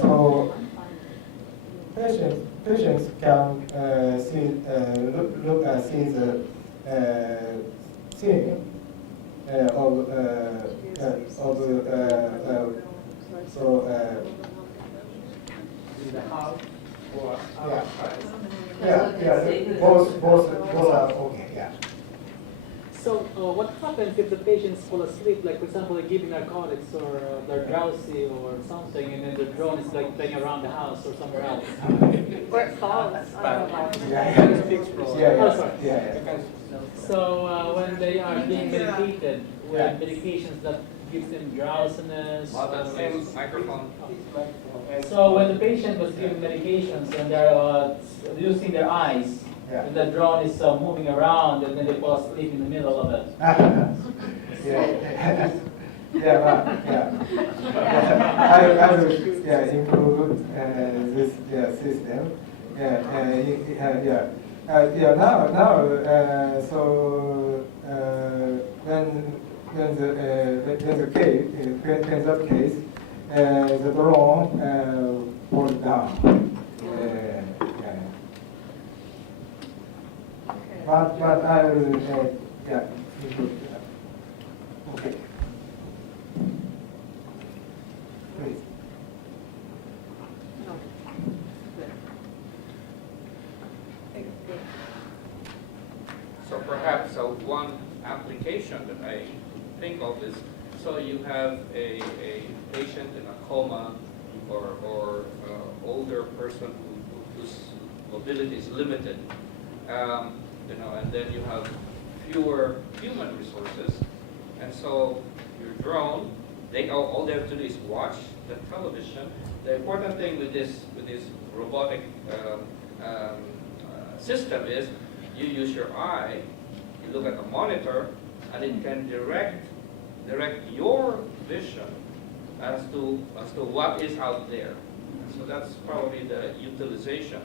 So patients can see the scene In the house or outside? Both are okay. Yeah. So So what happens if the patients fall asleep, like for example, they're giving narcotics or they're drowsy or something, and then the drone is like playing around the house or somewhere else? Or it falls on the Oh, sorry. So when they are being medicated with medications that gives them drowsiness. That same microphone. So when the patient was given medications and they're using their eyes, and the drone is moving around, and then they fall asleep in the middle of it. I will improve this system. Now, so when that case, the drone falls down. But I will improve that. Okay. Please. So perhaps one application that I think of is, so you have a patient in a coma or older person whose mobility is limited, and then you have fewer human resources, and so your drone, all they have to do is watch the television. The important thing with this robotic system is you use your eye, you look at the monitor, and it can direct your vision as to what is out there. So that's probably the utilization.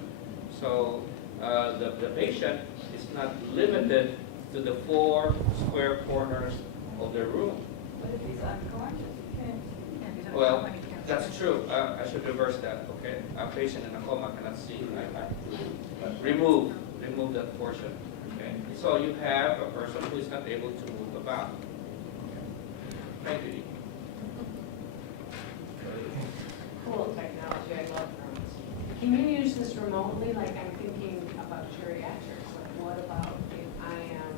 So the patient is not limited to the 4 square corners of their room. What if he's unconscious? Well, that's true. I should reverse that, okay? A patient in a coma cannot see. Remove that portion, okay? So you have a person who is not able to move about. Thank you. Cool technology, I love drones. Can you use this remotely? Like I'm thinking about geriatrics, like what about if I have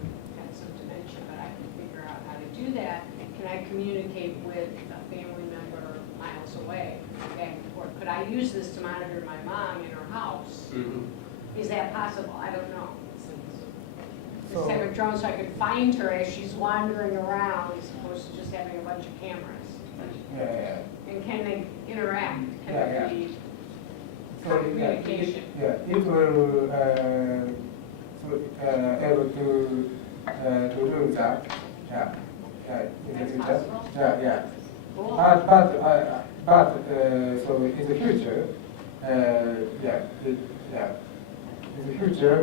some dementia, but I can figure out how to do that? Can I communicate with a family member miles away, back and forth? Could I use this to monitor my mom in her house? Mm-hmm. Is that possible? I don't know. Just have a drone so I could find her as she's wandering around as opposed to just having a bunch of cameras. And can they interact? Can there be communication? It will able to do that. In the future. Cool. But so in the future, in the future,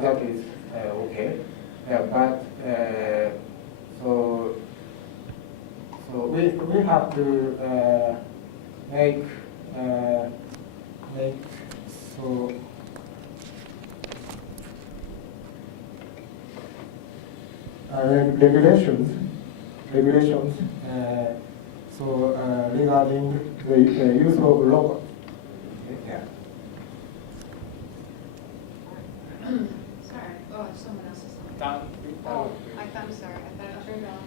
that is okay. But so we have to make so. Regulations. Regarding the use of robots. Sorry, someone else is on. I'm sorry, I thought I turned on.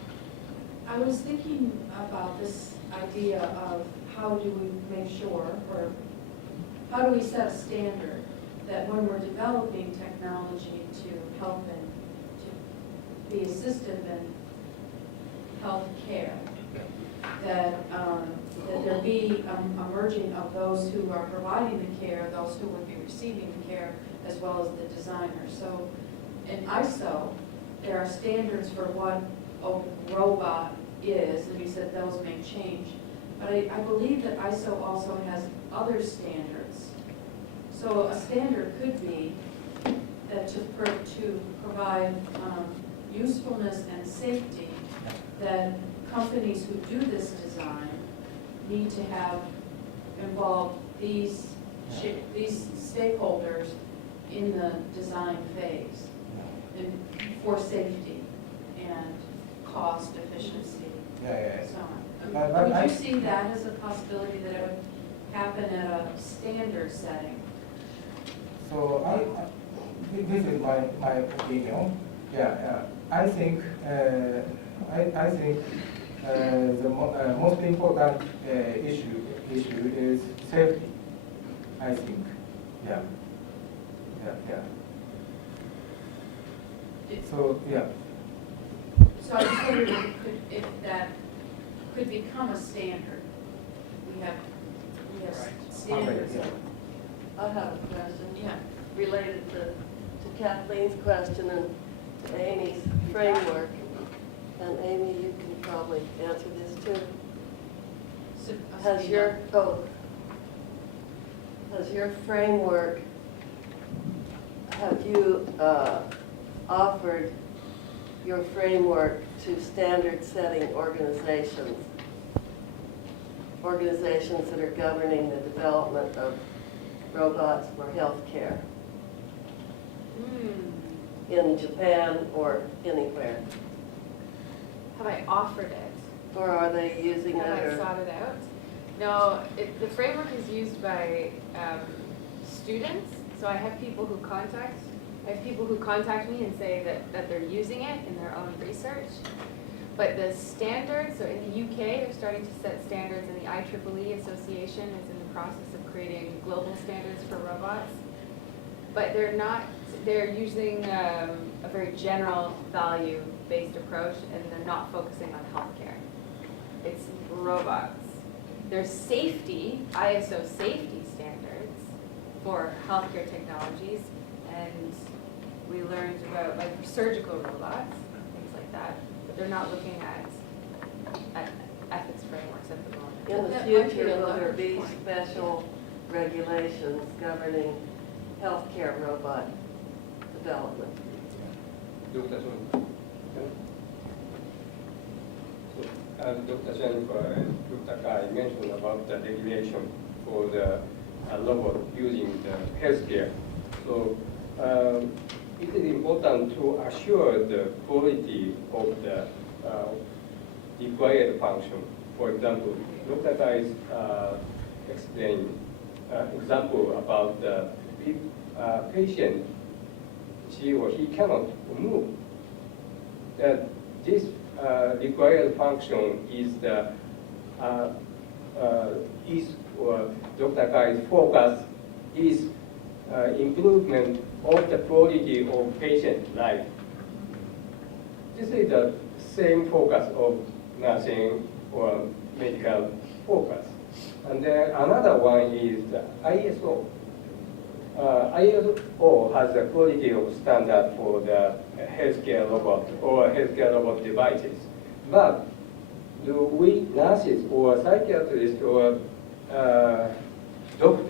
I was thinking about this idea of how do we make sure, or how do we set a standard that when we're developing technology to help and to be assistive in health care, that there be a merging of those who are providing the care, those who would be receiving the care, as well as the designer. So in ISO, there are standards for what a robot is, and we said those may change. But I believe that ISO also has other standards. So a standard could be that to provide usefulness and safety, that companies who do this design need to have involved these stakeholders in the design phase and for safety and cost efficiency. So on. Would you see that as a possibility that it would happen at a standard setting? So this is my opinion. Yeah, I think the most important issue is safety. I think. Yeah. So yeah. So I was wondering if that could become a standard. We have standards. I have a question. Yeah. Related to Kathleen's question and to Amy's framework. And Amy, you can probably answer this too. Has your framework, have you offered your framework to standard-setting organizations that are governing the development of robots for healthcare in Japan or anywhere? Have I offered it? Or are they using it? Have I sought it out? No, the framework is used by students. So I have people who contact me and say that they're using it in their own research. But the standards, so in the UK, they're starting to set standards, and the IEEE Association is in the process of creating global standards for robots. But they're using a very general value-based approach, and they're not focusing on healthcare. It's robots. There's safety, ISO safety standards for healthcare technologies, and we learned about like surgical robots, things like that, but they're not looking at ethics frameworks at the moment. In the future, will there be special regulations governing healthcare robot development? Dr. As Dr. Jennifer and Dr. Kai mentioned about the regulation for the robot using the healthcare. So it is important to assure the quality of the required function. For example, Dr. Kai explained example about the patient, she or he cannot move. That this required function is the or Dr. Kai's focus is improvement of the quality of patient life. This is the same focus of nursing or medical focus. And then another one is the ISO. ISO has a quality of standard for the healthcare robot or healthcare robot devices. But do we nurses or psychiatrists or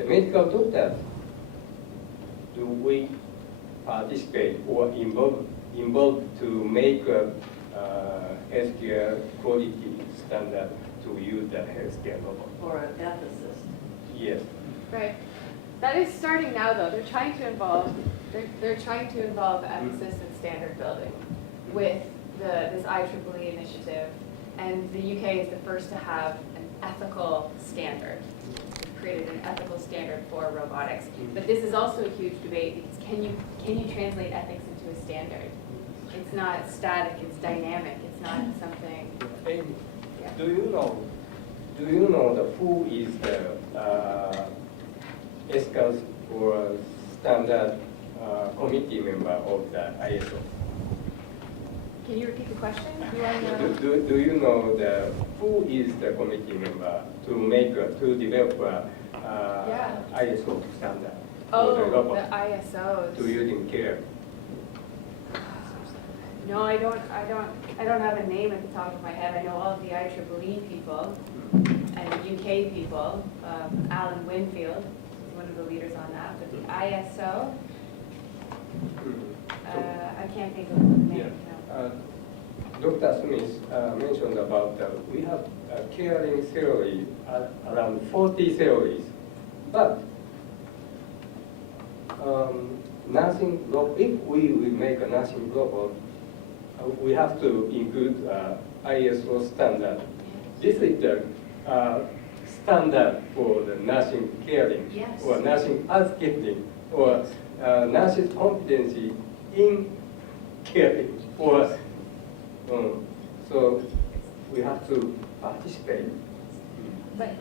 medical doctors, do we participate or involved to make a healthcare quality standard to use the healthcare robot? Or an ethicist? Yes. Right. That is starting now, though. They're trying to involve ethicists in standard building with this IEEE initiative, and the UK is the first to have an ethical standard. They've created an ethical standard for robotics. But this is also a huge debate because can you translate ethics into a standard? It's not static. It's dynamic. It's not something. Amy, do you know who is the ESCAS or standard committee member of the ISO? Can you repeat the question? Do you know who is the committee member to develop ISO standard? Oh, for the robot the ISOs. to using care. No, I don't have a name at the top of my head. I know all of the IEEE people and the UK people. Alan Winfield is one of the leaders on that. But the ISO, I can't think of the name. No. Dr. Smith mentioned about we have caring theory, around 40 theories, but nursing robot, if we will make a nursing robot, we have to include ISO standard. This is the standard for the nursing caring, Yes. or nursing housekeeping, or nurses' competency in caring for us. So we have to participate. But,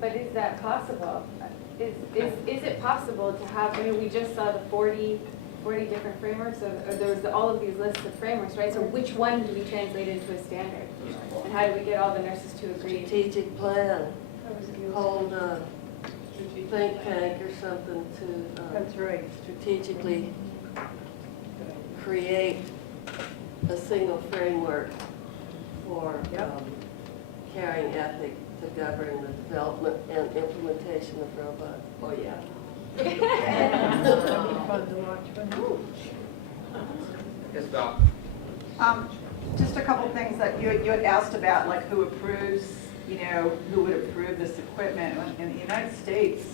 but is that possible? Is it possible to have, I mean, we just saw the 40 different frameworks, or there was all of these lists of frameworks, right? So which one do we translate into a standard? And how do we get all the nurses to agree? Strategic plan, hold a think tank or something to That's right. strategically create a single framework for caring ethic to govern the development and implementation of robots. Oh, yeah. Yes, Doc. Just a couple things that you had asked about, like who approves, who would approve this equipment. In the United States,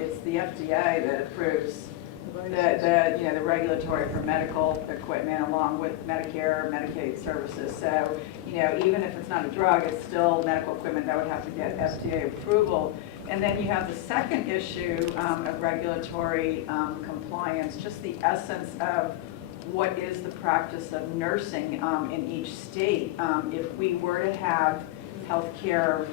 it's the FDA that approves the regulatory for medical equipment along with Medicare, Medicaid services. So, even if it's not a drug, it's still medical equipment that would have to get FDA approval. And then you have the second issue of regulatory compliance, just the essence of what is the practice of nursing in each state. If we were to have healthcare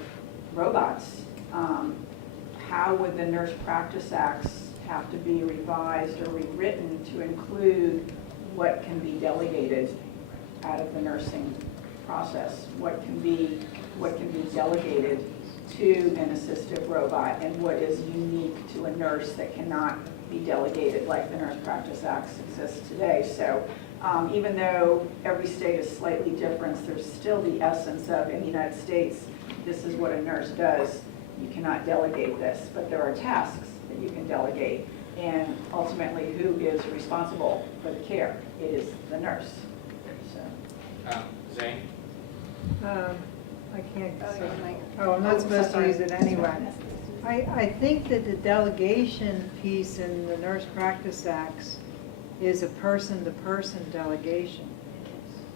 robots, how would the Nurse Practice Acts have to be revised or rewritten to include what can be delegated out of the nursing process? What can be delegated to an assistive robot, and what is unique to a nurse that cannot be delegated like the Nurse Practice Acts exist today. So even though every state is slightly different, there's still the essence of, in the United States, this is what a nurse does. You cannot delegate this, but there are tasks that you can delegate, and ultimately who is responsible for the care? It is the nurse. So. Zane? I can't. I'm not supposed to use it anyway. I think that the delegation piece in the Nurse Practice Acts is a person-to-person delegation.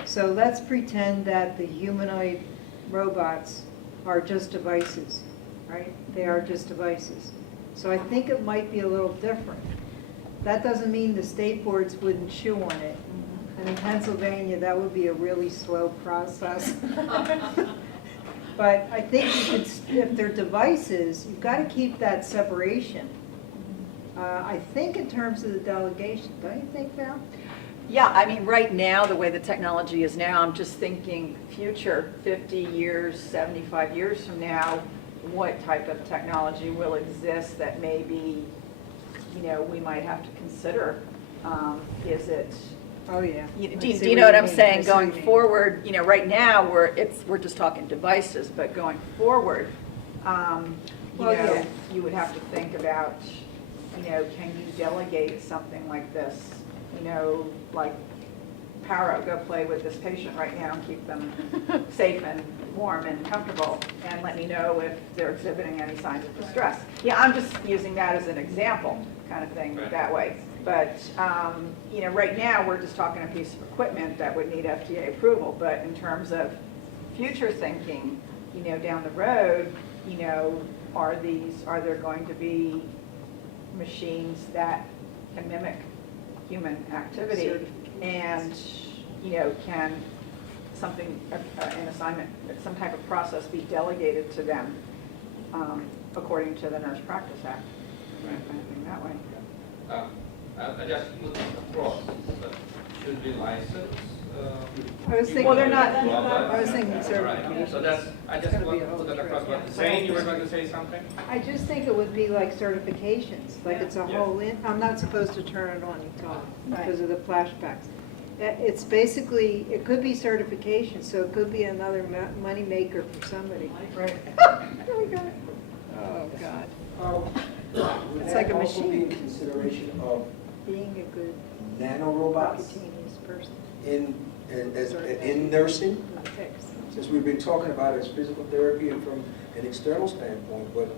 So let's pretend that the humanoid robots are just devices, right? They are just devices. So I think it might be a little different. That doesn't mean the state boards wouldn't chew on it. And in Pennsylvania, that would be a really slow process. But I think you could, if they're devices, you've got to keep that separation. I think in terms of the delegation, don't you think, Val? Yeah, I mean, right now, the way the technology is now, I'm just thinking future, 50 years, 75 years from now, what type of technology will exist that maybe, we might have to consider. Is it? Oh, yeah. Do you know what I'm saying? Going forward, right now, we're just talking devices, but going forward, you would have to think about, can you delegate something like this? Like Paro, go play with this patient right now and keep them safe and warm and comfortable, and let me know if they're exhibiting any signs of distress. Yeah, I'm just using that as an example, kind of thing, that way. But, right now, we're just talking a piece of equipment that would need FDA approval. But in terms of future thinking, down the road, are there going to be machines that can mimic human activity? And, can something, an assignment, some type of process be delegated to them according to the Nurse Practice Act? Kind of thing that way. I just looked across, but should be licensed. I was thinking, well, they're not. I was thinking Right. certification. So that's, I just want to put that across. But Zane, you were going to say something? I just think it would be like certifications, like it's a Yeah. whole, I'm not supposed to turn it on until, because of the flashbacks. It's basically, it could be certification, so it could be another money maker for somebody. Right. Oh, God. Would It's that like a also be machine. in consideration of Being a good nanorobots cutaneous person. in nursing? Fix. Since we've been talking about it as physical therapy and from an external standpoint, but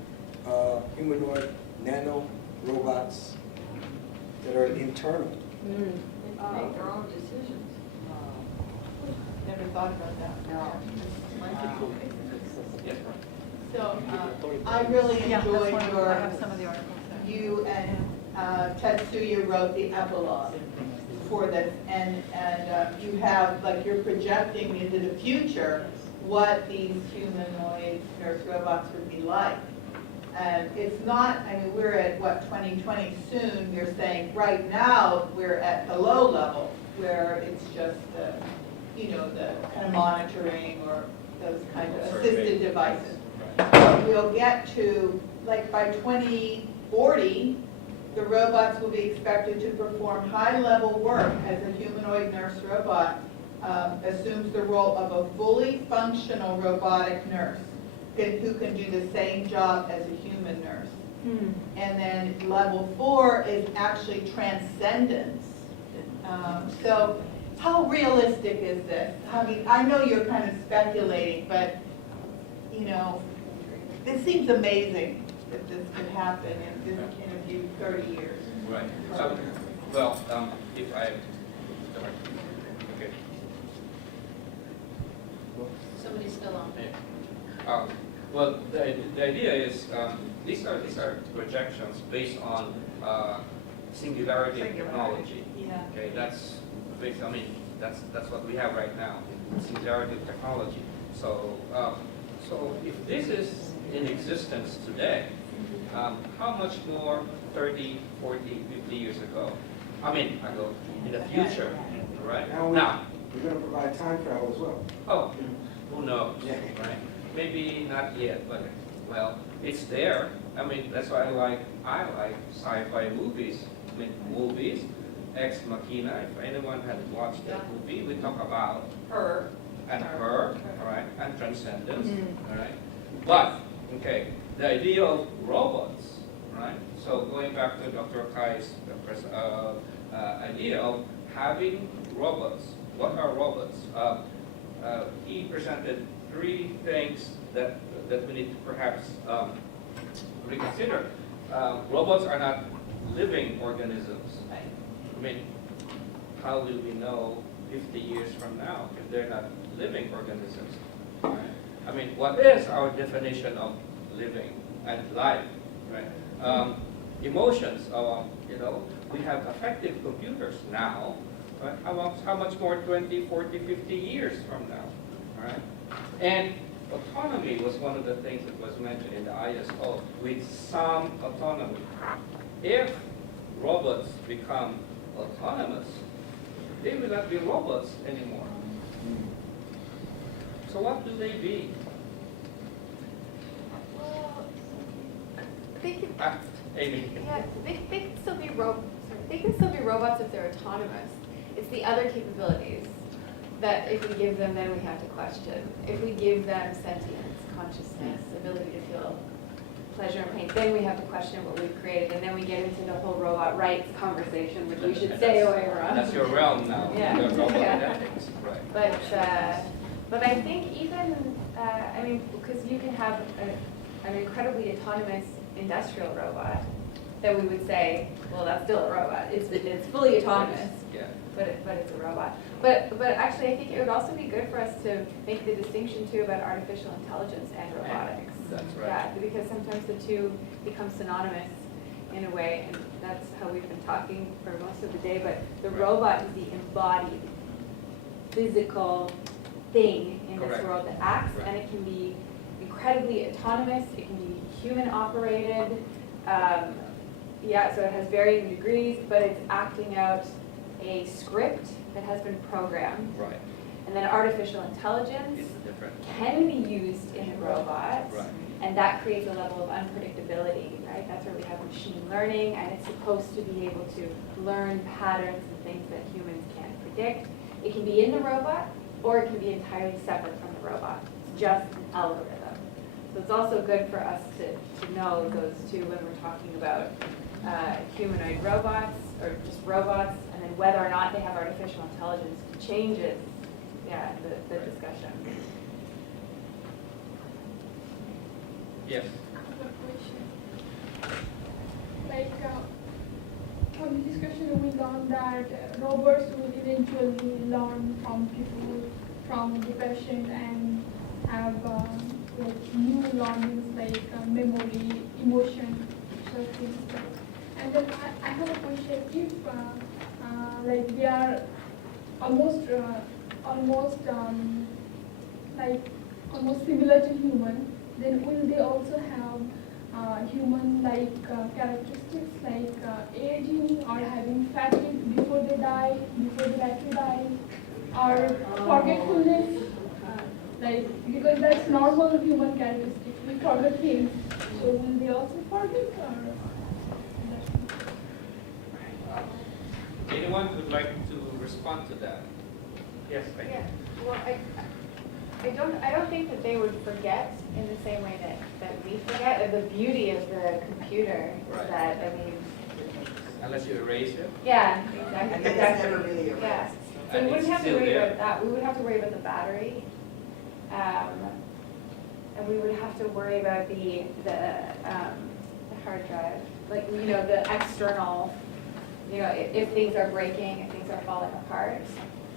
humanoid nano robots that are internal. Make their own decisions. Never thought about that. No. So I really enjoyed I have some of the articles there. you and Tetsuya wrote the epilogue for this, and you have, like, you're projecting into the future what these humanoid nurse robots would be like. And it's not, I mean, we're at, what, 2020 soon, you're saying right now we're at the low level, where it's just the, you know, the kind of monitoring or those kind of assisted devices. But we'll get to, like, by 2040, the robots will be expected to perform high-level work as a humanoid nurse robot assumes the role of a fully functional robotic nurse who can do the same job as a human nurse. And then level 4 is actually transcendence. So how realistic is this? I mean, I know you're kind of speculating, but, you know, this seems amazing that this could happen in a few 30 years. Right. So, well, if I, okay. Somebody's still on. Yeah. Well, the idea is these are projections based on singularity technology. Yeah. Okay, that's based. I mean, that's what we have right now, singularity technology. So, so if this is in existence today, how much more 30, 40, 50 years ago? I mean, in the future, right? Now we're going to provide time travel as well. Oh, who knows, right? Maybe not yet, but, well, it's there. I mean, that's why I like sci-fi movies. I mean, movies, Ex Machina, if anyone had watched that movie, we talk about her, all right, and transcendence, all right? But, okay, the idea of robots, right? So going back to Dr. Kai's idea of having robots. What are robots? He presented 3 things that we need to perhaps reconsider. Robots are not living organisms. I mean, how will we know 50 years from now if they're not living organisms? Right? I mean, what is our definition of living and life? Right? Emotions. You know, we have affective computers now. Right? How much more 20, 40, 50 years from now? All right? And autonomy was one of the things that was mentioned in the ISO, with some autonomy. If robots become autonomous, they will not be robots anymore. So what do they be? Well, they can, Amy. yeah, they can still be they can still be robots if they're autonomous. It's the other capabilities that if we give them, then we have to question. If we give them sentience, consciousness, ability to feel pleasure and pain, then we have to question what we've created, and then we get into the whole robot rights conversation, which we should stay away from. That's your realm now. Yeah. Your robot Yeah. ethics, right? But I think even, I mean, because you can have an incredibly autonomous industrial robot that we would say, well, that's still a robot. It's fully autonomous. Yeah. But it's a robot. But actually, I think it would also be good for us to make the distinction too about artificial intelligence and robotics. That's right. Yeah, because sometimes the two become synonymous in a way, and that's how we've been talking for most of the day. But the robot is the embodied, physical thing in this Correct. world that acts, Right. and it can be incredibly autonomous. It can be human operated. Yeah, so it has varying degrees, but it's acting out a script that has been programmed. Right. And then artificial intelligence It's different. can be used in robots, Right. and that creates a level of unpredictability, right? That's where we have machine learning, and it's supposed to be able to learn patterns and things that humans can't predict. It can be in the robot, or it can be entirely separate from the robot. It's just an algorithm. So it's also good for us to know those two when we're talking about humanoid robots, or just robots, and then whether or not they have artificial intelligence changes, yeah, the discussion. Yes. Like, from the discussion we learned that robots will eventually learn from people from depression and have like new learnings like memory, emotion, such things. And then I have a question. If like they are almost similar to human, then will they also have human-like characteristics like aging or having fatigue before they die, before they like to die, or forgetfulness? Like, because that's normal human characteristic. We forget things. So will they also forget or? Anyone would like to respond to that? Yes, thank you. Yeah, well, I don't think that they would forget in the same way that we forget. The beauty of the computer is Right. that, I mean, Unless you erase it. yeah, exactly. It's never really erased. Yeah. So And we wouldn't it's have to still worry there. about that. We would have to worry about the battery. And we would have to worry about the hard drive, like, you know, the external, you know, if things are breaking, if things are falling apart.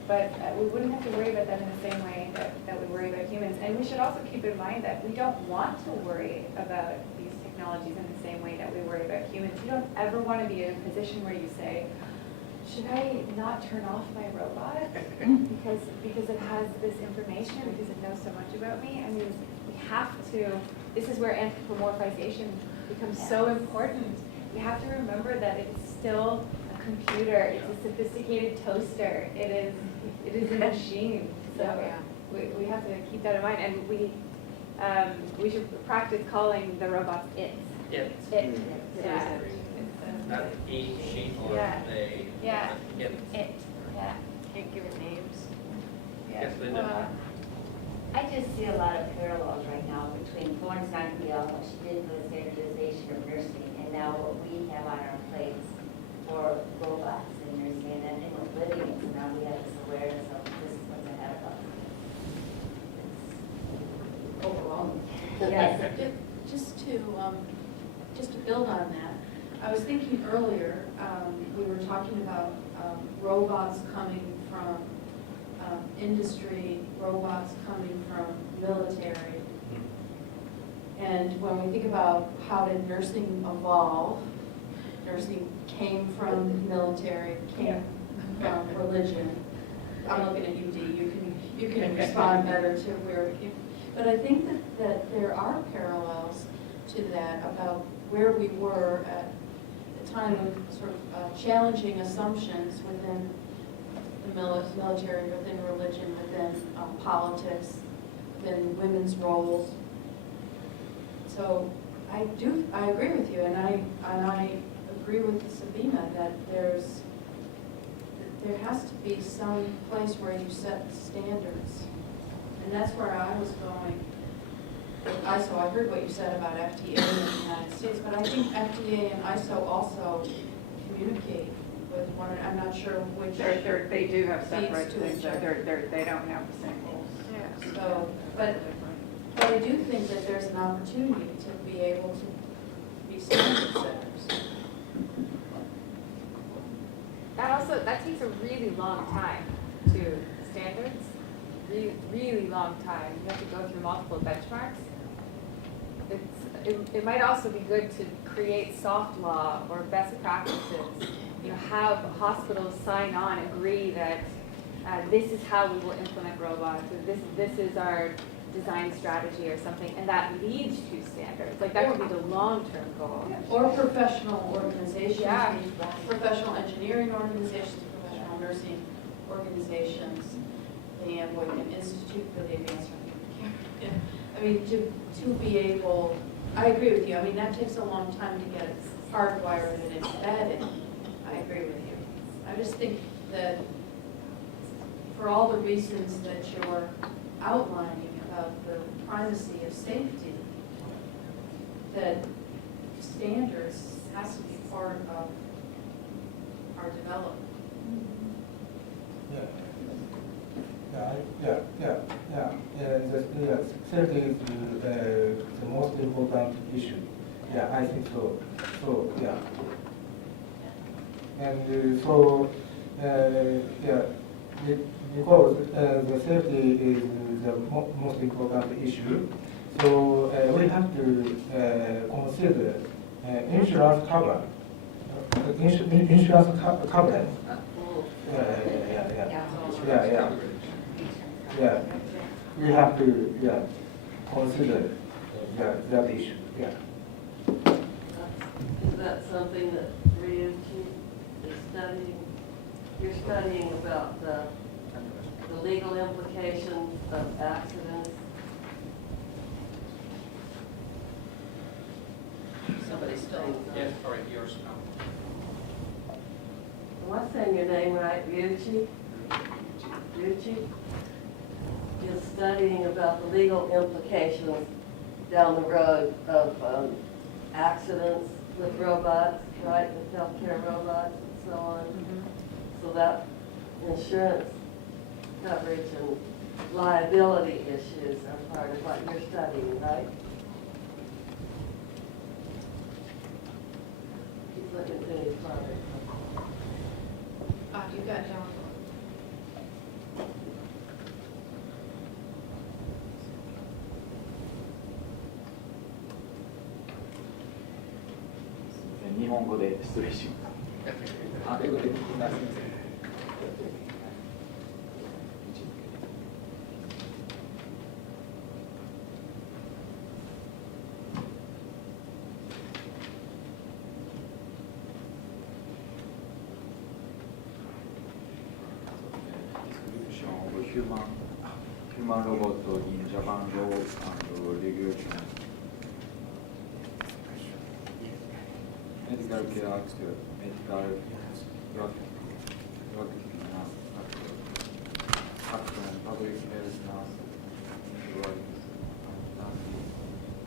But we wouldn't have to worry about that in the same way that we worry about humans. And we should also keep in mind that we don't want to worry about these technologies in the same way that we worry about humans. You don't ever want to be in a position where you say, should I not turn off my robot because it has this information, because it knows so much about me? I mean, we have to, this is where anthropomorphization becomes so important. We have to remember that it's still a computer, it's a sophisticated toaster, it is a machine. So we have to keep that in mind, and we should practice calling the robots it. It. It. Yeah. Not he, she, or Yeah. they. Yeah. It. It. Yeah. Can't give it names. Yes, Linda. I just see a lot of parallels right now between Florence Nightingale, what she did for the standardization of nursing, and now what we have on our plates for robots in nursing, and then with living it, so now we have this awareness of this is what's ahead of us. It's overwhelming. Yes. Just to build on that, I was thinking earlier, we were talking about robots coming from industry, robots coming from military. And when we think about how did nursing evolve, nursing came from military, came from religion. I'm looking at you, Dee. You can respond better to where. But I think that there are parallels to that about where we were at the time of sort of challenging assumptions within the military, within religion, within politics, within women's roles. So I agree with you, and I agree with Sabina that there has to be some place where you set standards, and that's where I was going. ISO, I heard what you said about FDA in the United States, but I think FDA and ISO also communicate with one another. I'm not sure which. They do have separate feeds to things. each other. They don't have the same rules. Yeah. So, but I do think that there's an opportunity to be able to be standard setters. That takes a really long time to standards. Really long time. You have to go through multiple benchmarks. It might also be good to create soft law or best practices. You know, have hospitals sign on, agree that this is how we will implement robots, or this is our design strategy or something, and that leads to standards. Like that would be the long-term goal. Or professional organizations, Yeah. professional engineering organizations, professional nursing organizations, the Amboy Institute for the Advancement of Care. I mean, to be able, I agree with you. I mean, that takes a long time to get hardwired and embedded. I agree with you. I just think that for all the reasons that you're outlining about the primacy of safety, that standards has to be part of our development. The safety is the most important issue. Yeah, I think so. So, yeah. And because the safety is the most important issue, so we have to consider insurance cover insurance coverage. Yeah. We have to consider that issue. Yeah. Is that something that Ryuichi is studying? You're studying about the legal implications of accidents? Somebody's still. Yes, sorry, yours now. Am I saying your name right, Ryuichi? Ryuichi? You're studying about the legal implications down the road of accidents with robots, right, with healthcare robots and so on. So that insurance coverage and liability issues are part of what you're studying, right? He's looking through his father. You got John. Human robot in Japan law and regulation. Medical care actor, medical drug actor, and public health nurse, employees, nurses,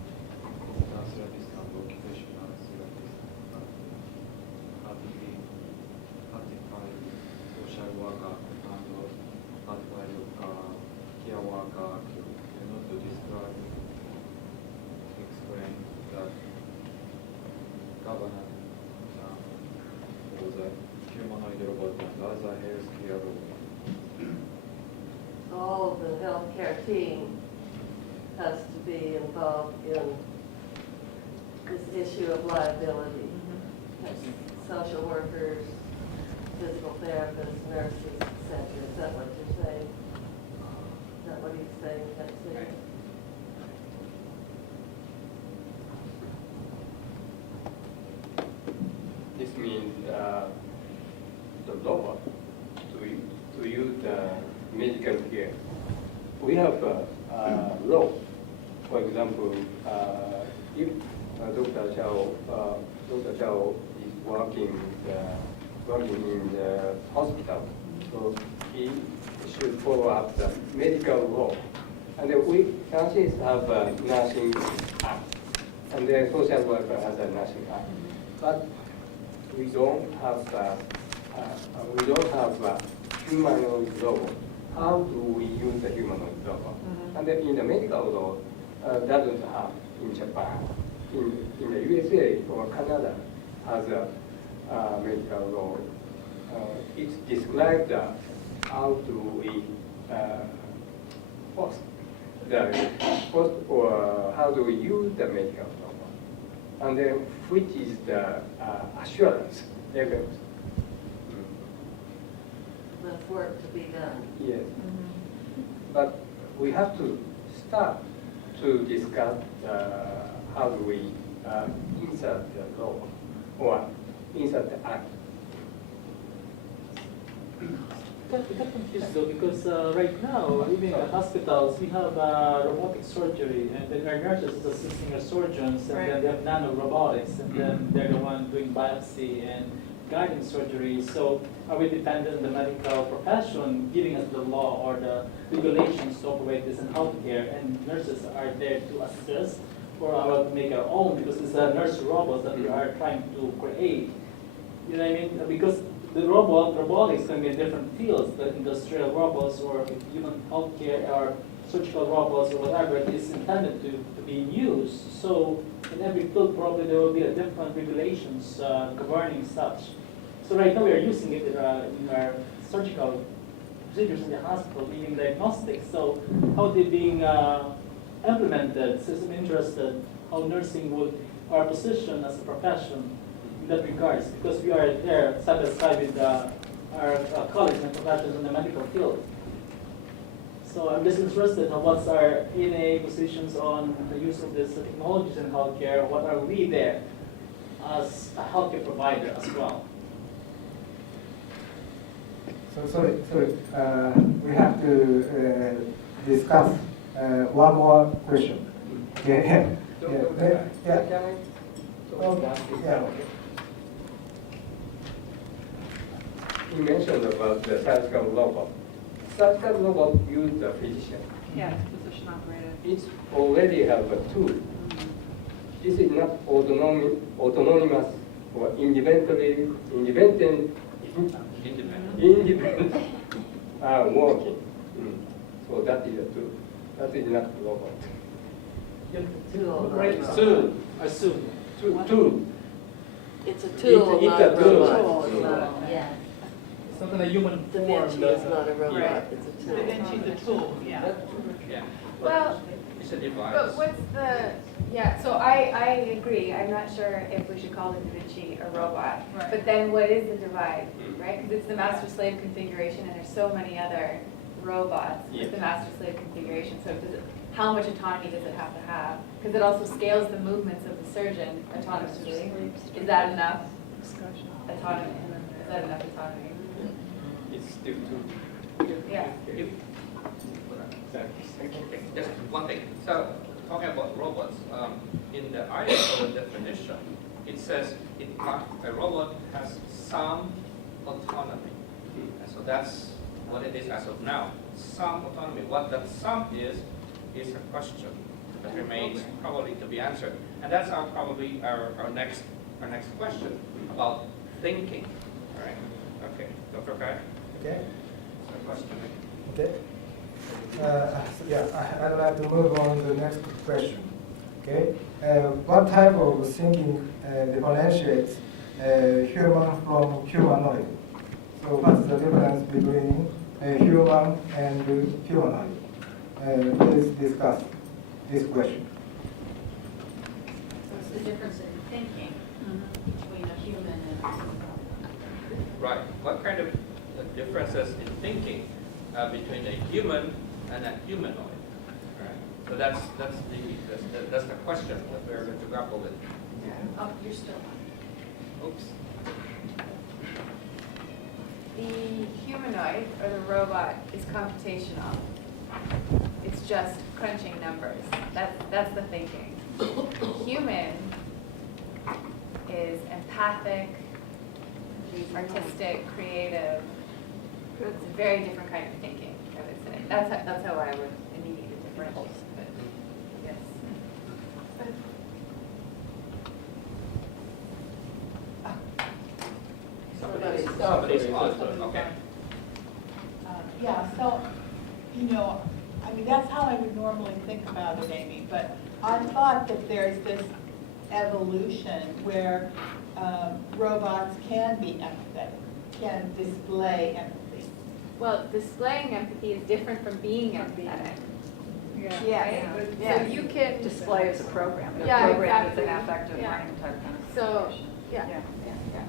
computer service and occupational therapist, certified social worker, and certified care worker to not to describe, explain that governance for the humanoid robot and other healthcare robots. All of the healthcare team has to be involved in this issue of liability. Social workers, physical therapists, nurses, etc. Is that what you're saying? Is that what he's saying? That's it. This means the robot to use medical care. We have a law. For example, if Dr. Chao is working in the hospital, so he should follow up the medical law. And we nurses have a nursing act, and the social worker has a nursing act. But we don't have a humanoid robot. How do we use the humanoid robot? And then in the medical law, doesn't have in Japan. In the USA or Canada has a medical law. It's described how do we post or how do we use the medical robot, and then which is the assurance levels. There's work to be done. Yes. But we have to start to discuss how do we insert the law or insert the act. I got confused though, because right now, even in the hospitals, we have robotic surgery, and then our nurses are assisting our surgeons, and then they have nano-robotics, and then they're the one doing biopsy and guiding surgery. So are we dependent on the medical profession giving us the law or the regulations to operate this in healthcare, and nurses are there to assist, or are we to make our own, because it's a nurse robots that we are trying to create. You know what I mean? Because the robotics can be in different fields, like industrial robots or human healthcare or surgical robots or whatever it is intended to be used. So in every field probably there will be a different regulations governing such. So right now we are using it in our surgical procedures in the hospital, even diagnostics. So how they're being implemented, so I'm interested how nursing would, our position as a profession, that regards, because we are there side by side with our colleagues and professionals in the medical field. So I'm just interested in what's our ANA positions on the use of these technologies in healthcare. What are we there as a healthcare provider as well? So sorry. We have to discuss one more question. Okay. You mentioned about the surgical robot. Surgical robot use a physician. Yes, physician operated. It already have a tool. This is not autonomous or independent working. So that is a tool. That is not a robot. Soon. Tool. It's a tool, It's not a a tool. robot. Yeah. It's not in a human Da form. Vinci is not a robot, Yeah. it's a tool. Da Vinci's a tool, yeah. Yeah. Well, It's a device. but what's the, yeah, so I agree, I'm not sure if we should call the Da Vinci a robot. Right. But then what is the divide, right? Because it's the master-slave configuration, and there's so many other robots Yes. with the master-slave configuration. So does it, how much autonomy does it have to have? Because it also scales the movements of the surgeon autonomously. Is that enough autonomy? Is that enough autonomy? It's still tool. Yeah. Just one thing. So, talking about robots, in the ISO definition, it says a robot has some autonomy. And so that's what it is as of now. Some autonomy. What that some is a question that remains probably to be answered. And that's probably our next question about thinking. All right. Okay. Dr. Kai? Okay. A question. Okay. I'd like to move on to the next question. Okay. What type of thinking differentiates human from humanoid? So what's the difference between human and humanoid? Please discuss this question. What's the difference in thinking between a human and Right. What kind of differences in thinking between a human and a humanoid? Right. So that's the question that we're going to grapple with. Oh, you're still on. Oops. The humanoid or the robot is computational. It's just crunching numbers. That's the thinking. Human is empathic, artistic, creative. It's a very different kind of thinking, I would say. That's how I would immediately differentiate it. Yes. Somebody's on. Okay. Yeah, so, I mean, that's how I would normally think about it, Amy, but I thought that there's this evolution where robots can be empathetic, can display empathy. Well, displaying empathy is different from being empathetic. Yeah. So you can Display is a program. The Yeah, program is exactly. an affective Yeah. learning type kind of So, situation. yeah. Yeah.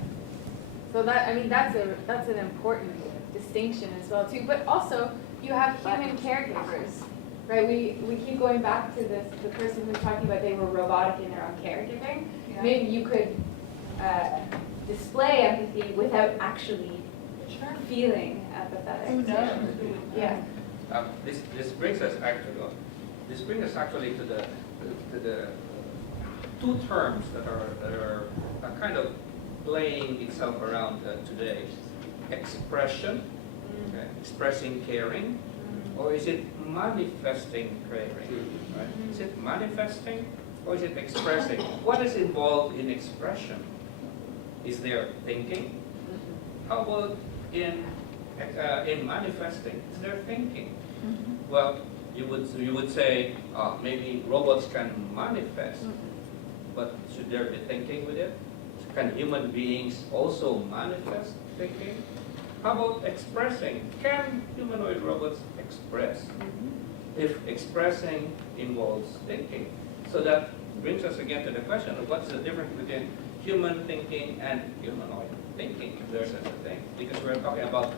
So that's an important distinction as well too. But also, you have human caregivers, right? We keep going back to this, the person who's talking about they were robotic in their own caregiving. Yeah. Maybe you could display empathy without actually feeling empathetic. Who knows? Yeah. This brings us actually to the two terms that are kind of playing itself around today. Expression, okay, expressing caring, or is it manifesting caring? Right? Is it manifesting or is it expressing? What is involved in expression? Is there thinking? How about in manifesting? Is there thinking? Well, you would say maybe robots can manifest, but should there be thinking with it? Can human beings also manifest thinking? How about expressing? Can humanoid robots express? If expressing involves thinking. So that brings us again to the question of what's the difference between human thinking and humanoid thinking, if there's such a thing. Because we're talking about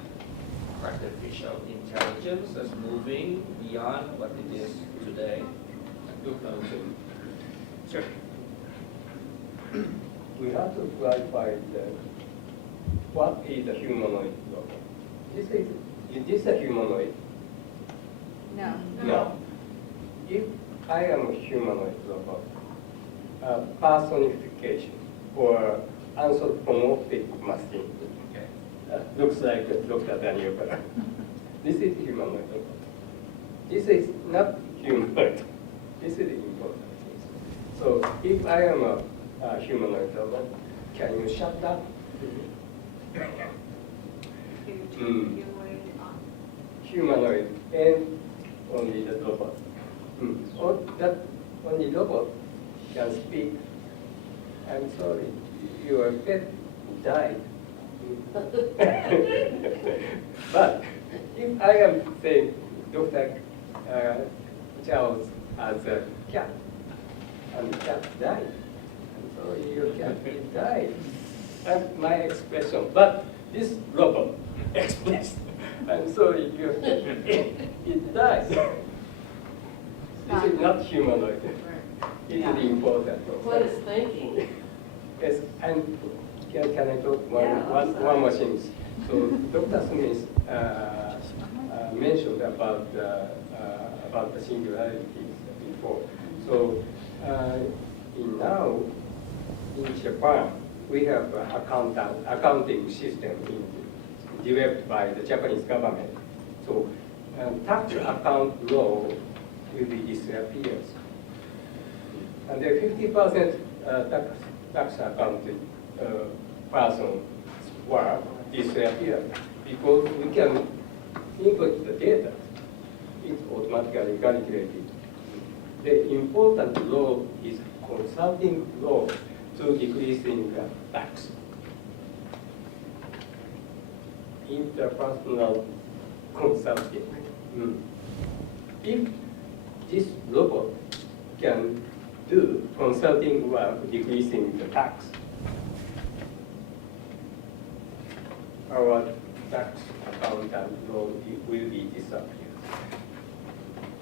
artificial intelligence that's moving beyond what it is today. Sure. We have to clarify what is a humanoid robot. Is this a humanoid? No. No. If I am a humanoid robot, personification or anthropomorphic machine, looks like Dr. Daniel, but this is humanoid robot. This is not humanoid. This is important. So if I am a humanoid robot, can you shut up? Humanoid and only the robot. Or that only robot can speak. I'm sorry, your pet died. But if I am saying Dr. Charles as a cat, and the cat died, I'm sorry, your cat died. And my expression, but this robot expressed, I'm sorry, your cat, it died. This is not humanoid. It is important. What is thinking? Yes, and can I talk one more thing? So Dr. Smith mentioned about the singularities before. So now in Japan we have an accounting system developed by the Japanese government. So tax account law will be disappears. And the 50% tax accounting person work disappear because we can input the data. It's automatically calculated. The important law is consulting law to decreasing the tax. Interpersonal consulting. If this robot can do consulting work decreasing the tax, our tax accountant law will be disappeared.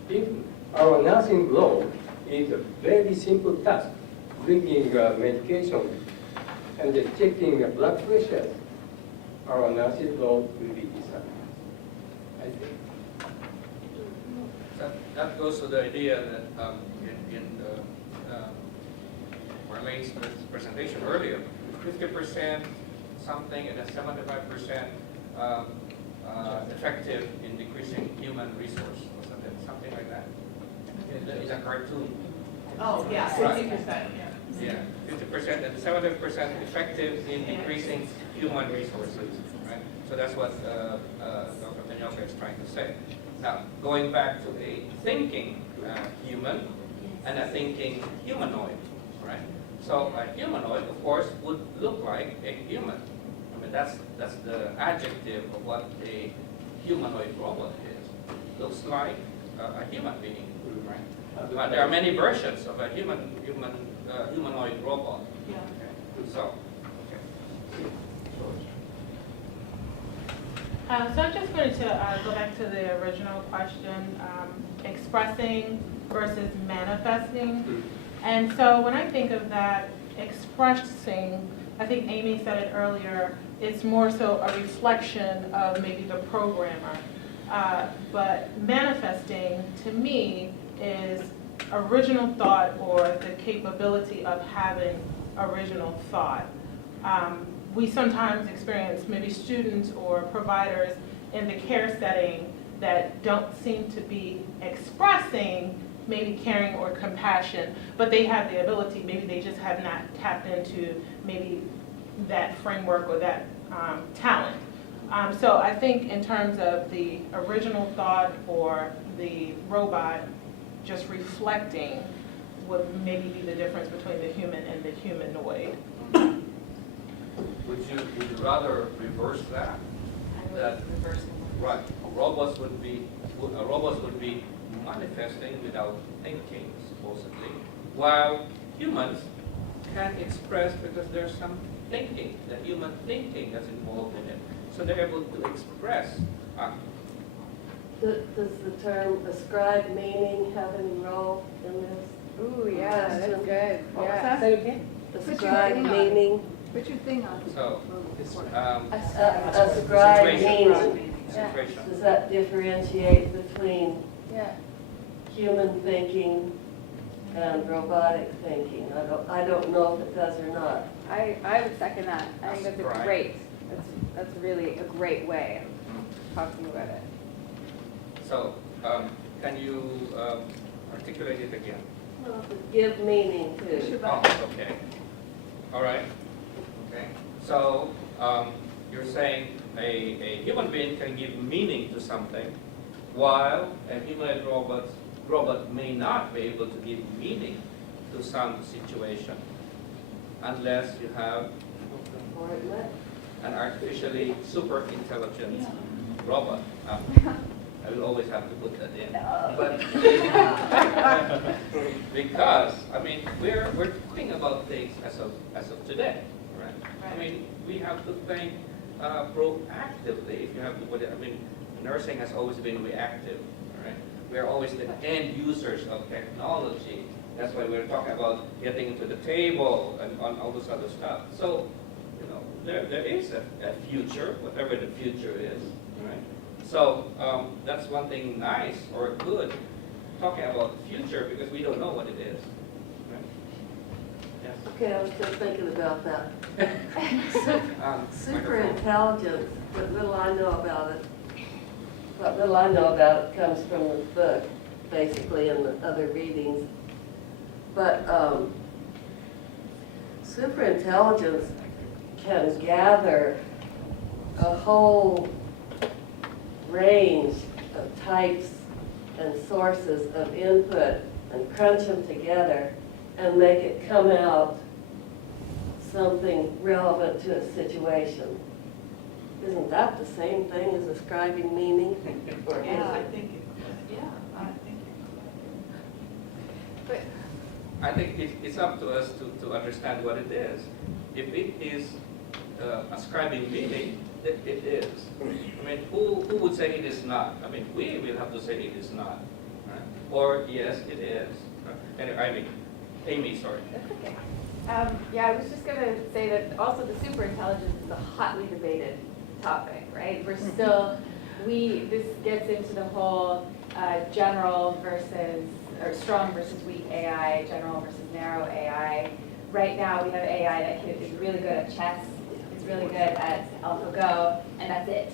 If our nursing law is a very simple task, bringing medication and checking blood pressure, our nursing law will be disappeared. I think. That goes to the idea that in Marlene's presentation earlier, 50% something and then 75% effective in decreasing human resource or something like that. It's a cartoon. Oh, yeah, 50%, yeah. Yeah, 50% and 70% effective in decreasing human resources, right? So that's what Dr. Tanioka is trying to say. Now, going back to a thinking human and a thinking humanoid, right? So a humanoid, of course, would look like a human. I mean, that's the adjective of what a humanoid robot is. Looks like a human being, right? There are many versions of a humanoid robot. Yeah. Okay. So, So I just wanted to go back to the original question, expressing versus manifesting. And so when I think of that, expressing, I think Amy said it earlier, it's more so a reflection of maybe the programmer. But manifesting, to me, is original thought or the capability of having original thought. We sometimes experience maybe students or providers in the care setting that don't seem to be expressing maybe caring or compassion, but they have the ability, maybe they just have not tapped into maybe that framework or that talent. So I think in terms of the original thought or the robot just reflecting would maybe be the difference between the human and the humanoid. would you rather reverse that? Right, robots would be manifesting without thinking, supposedly, while humans can express because there's some thinking, the human thinking that's involved in it. So they're able to express. Does the term ascribe meaning have any role in this? Ooh, yeah, that's good. What was Yeah. that? Say it again. Ascribe meaning. Put your thing on. So it's Ascribe meaning. situation. Does that differentiate between Yeah. human thinking and robotic thinking? I don't know if it does or not. I would second that. I think that's a Right. great, that's really a great way of talking about it. So can you articulate it again? Well, to give meaning to. Oh, okay. All right. Okay. So you're saying a human being can give meaning to something, while a humanoid robot may not be able to give meaning to some situation unless you have an artificially super intelligent robot. I will always have to put that in. But because I mean we're talking about things as of today, right? I mean we have to think proactively. If you have to put it, I mean nursing has always been reactive, right? We are always the end users of technology. That's why we're talking about getting into the table and on all this other stuff. So you know there is a future, whatever the future is, right? So that's one thing nice or good talking about the future because we don't know what it is. Right? Yes. Okay, I was just thinking about that. Super Microphone. intelligence, what little I know about it, what little I know about it comes from the book, basically, and the other readings. But super intelligence can gather a whole range of types and sources of input and crunch them together and make it come out something relevant to a situation. Isn't that the same thing as ascribing meaning? Or is Yeah, I it? think I think But I think it's up to us to understand what it is. If it is ascribing meaning, it is. I mean, who would say it is not? I mean, we will have to say it is not. Right? Or yes, it is. Right? Anyway, I mean, Amy, sorry. that's okay. Yeah, I was just gonna say that also the super intelligence is a hotly debated topic, right? We're still, this gets into the whole general versus, or strong versus weak AI, general versus narrow AI. Right now, we have AI that is really good at chess, is really good at AlphaGo, and that's it.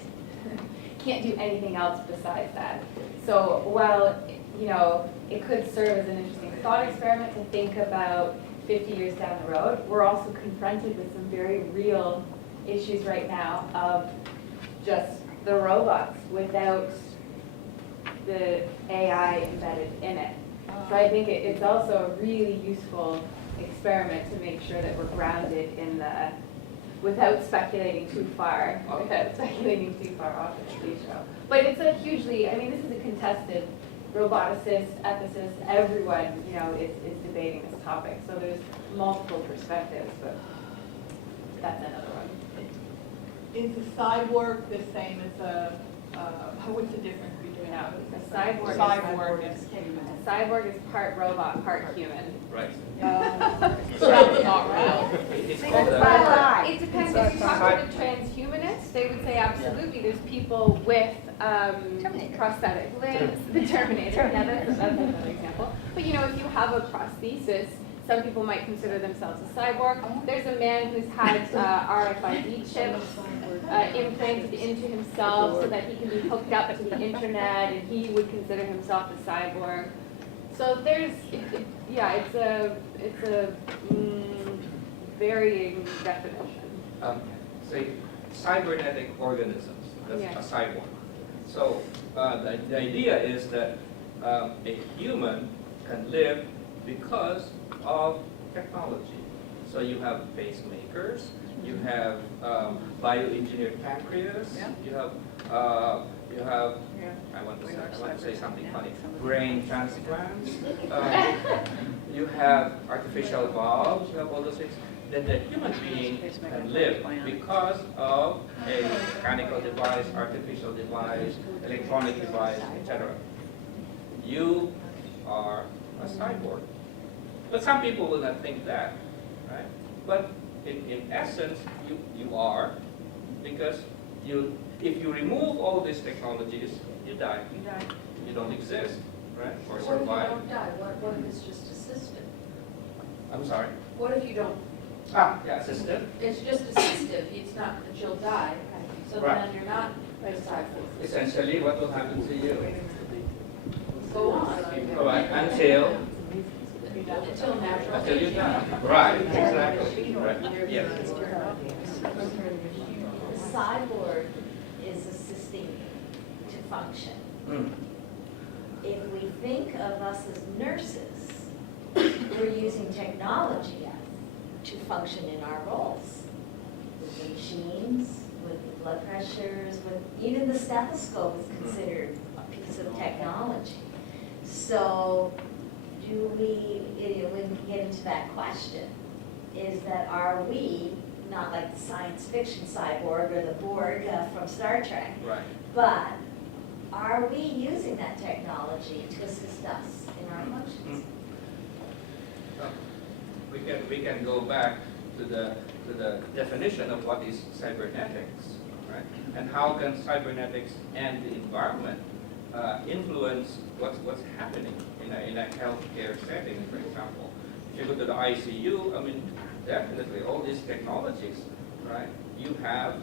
Can't do anything else besides that. So while, you know, it could serve as an interesting thought experiment to think about 50 years down the road, we're also confronted with some very real issues right now of just the robots without the AI embedded in it. So I think it's also a really useful experiment to make sure that we're grounded in the, without speculating too far off the show. But it's a hugely, I mean, this is a contested, roboticists, ethicists, everyone, you know, is debating this topic. So there's multiple perspectives, but that's another one. Is a cyborg the same as a, what's the difference between No, a a cyborg and human? A cyborg is part robot, part human. Right. So that's not real. It's It called depends, if you talk to the transhumanists, they would say absolutely, there's people with prosthetic limbs, the Terminator, yeah, that's another example. But you know, if you have a prosthesis, some people might consider themselves a cyborg. There's a man who's had RFID chips implanted into himself so that he can be hooked up to the internet, and he would consider himself a cyborg. So there's, it's a varying definition. Say cybernetic organisms, that's Yeah. a cyborg. So the idea is that a human can live because of technology. So you have pacemakers, you have bioengineered pancreas, you have You have, I want to say something funny, brain transplants. You have artificial valves, you have all those things. That the human being can live because of a mechanical device, artificial device, electronic device, etc. You are a cyborg. But some people will not think that, right? But in essence, you are, because if you remove all these technologies, you die. You die. You don't exist, right? Or What if survive. you don't die? What if it's just assisted? I'm sorry. What if you don't? Yeah, assisted. It's just assistive, it's not that you'll die, so Right. then you're not disciples. Essentially, what will happen to you? Go on. All right, until natural. until you die. Right, exactly. Right. Yes. The cyborg is assisting you to function. Mm. If we think of us as nurses, we're using technology to function in our roles. With the machines, with the blood pressures, with even the stethoscope is considered a piece of technology. So do we, when we get into that question, is that are we, not like the science fiction cyborg or the Borg from Star Trek, Right. but are we using that technology to assist us in our functions? We can go back to the definition of what is cybernetics, right? And how can cybernetics and the environment influence what's happening in a healthcare setting, for example. If you go to the ICU, I mean, definitely all these technologies, right? You have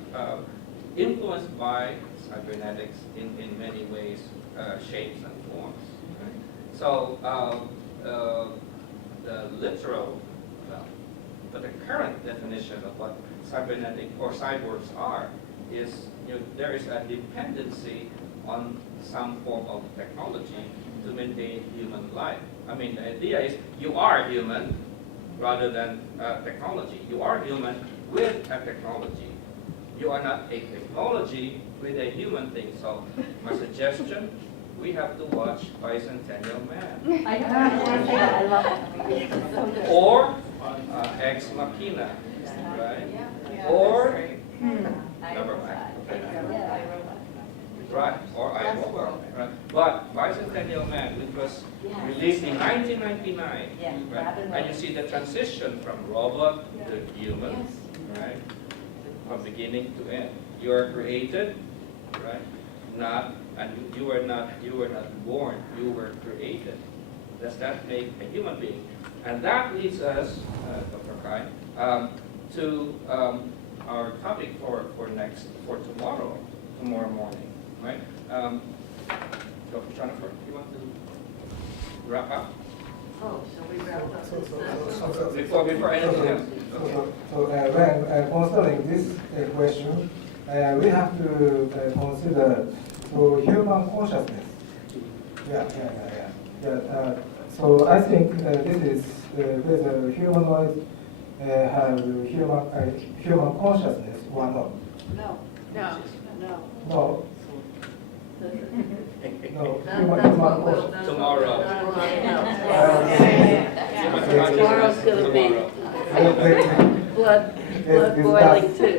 influenced by cybernetics in many ways, shapes and forms. Right? So the literal, but the current definition of what cybernetic or cyborgs are is there is a dependency on some form of technology to maintain human life. I mean, the idea is you are human rather than technology. You are human with a technology. You are not a technology with a human thing. So my suggestion, we have to watch Bicentennial Man. I know. I love it. Or Ex Machina, right? Or never mind. Right, or iRobot, right? But Bicentennial Man, which was released in 1999, right? And you see the transition from robot to human, right? From beginning to end. You are created, right? You were not born. You were created. Does that make a human being? And that leads us, Dr. Kai, to our topic for tomorrow morning, right? Dr. Jennifer, you want to wrap up? Oh, shall we wrap up? Before anything else. When considering this question, we have to consider human consciousness. So I think this is whether humanoids have human consciousness or not. No. No. No. Tomorrow. Tomorrow's going to be blood boiling too.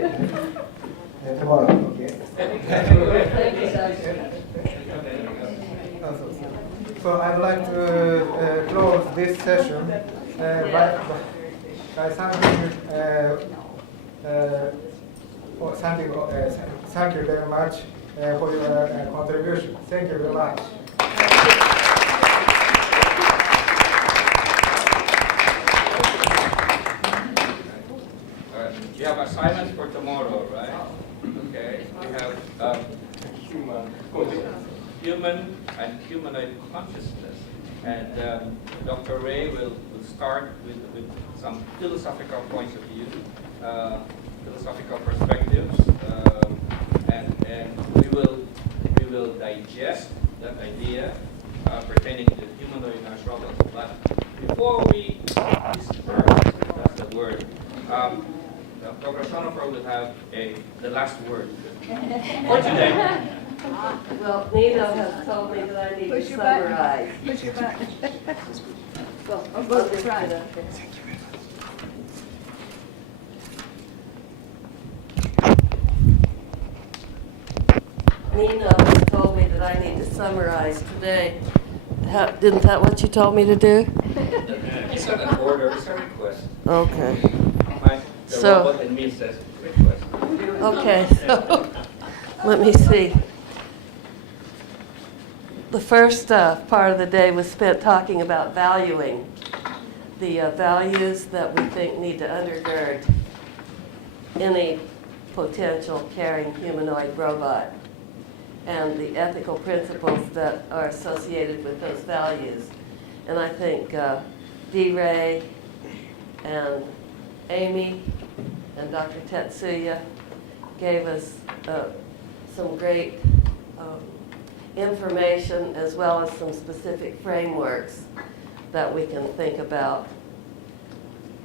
Tomorrow, okay. Thank you, Dr. So I'd like to close this session by thank you very much for your contribution. Thank you very much. You have assignments for tomorrow, right? Okay. We have human and humanoid consciousness. And Dr. Ray will start with some philosophical points of view, philosophical perspectives, and we will digest that idea pertaining to humanoid robots. But before we disperse, that's the word, Dr. Sonnefer will have the last word for today. Well, Nino has told me that I need to Push your button. summarize. Push your button. Well, I'll I'll go just try. get up there. Nino has told me that I need to summarize today. Isn't that what you told me to do? It's not an order, it's a request. Okay. The So- robot in me says request. Okay, so, let me see. The first part of the day was spent talking about valuing the values that we think need to undergird any potential caring humanoid robot and the ethical principles that are associated with those values. And I think Dee Ray and Amy and Dr. Tetsuya gave us some great information as well as some specific frameworks that we can think about.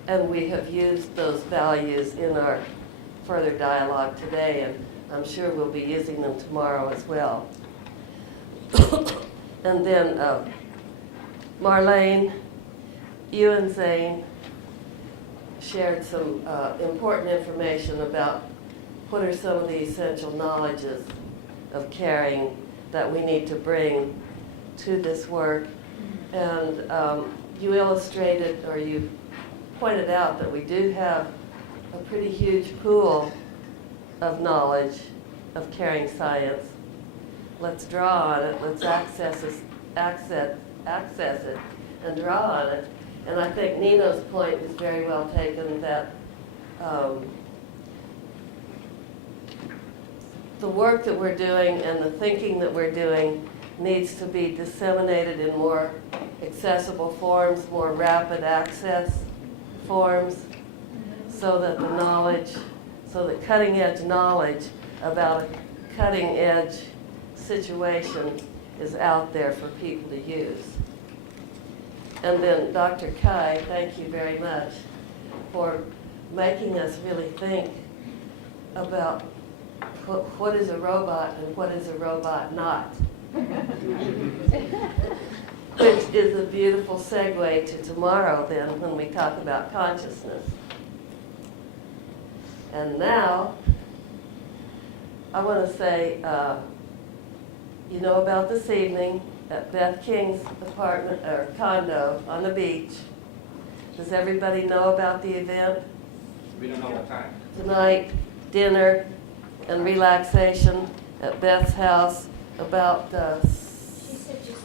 And we have used those values in our further dialogue today, and I'm sure we'll be using them tomorrow as well. And then Marlene, you and Zane shared some important information about what are some of the essential knowledges of caring that we need to bring to this work. And you illustrated, or you pointed out, that we do have a pretty huge pool of knowledge of caring science. Let's draw on it, let's access it and draw on it. And I think Nino's point was very well taken, that the work that we're doing and the thinking that we're doing needs to be disseminated in more accessible forms, more rapid access forms, so that the knowledge, so that cutting edge knowledge about a cutting edge situation is out there for people to use. And then Dr. Kai, thank you very much for making us really think about what is a robot and what is a robot not. Which is a beautiful segue to tomorrow then, when we talk about consciousness. And now, I want to say, you know about this evening at Beth King's apartment or condo on the beach. Does everybody know about the event? We don't know what time. Tonight, dinner and relaxation at Beth's house about She said just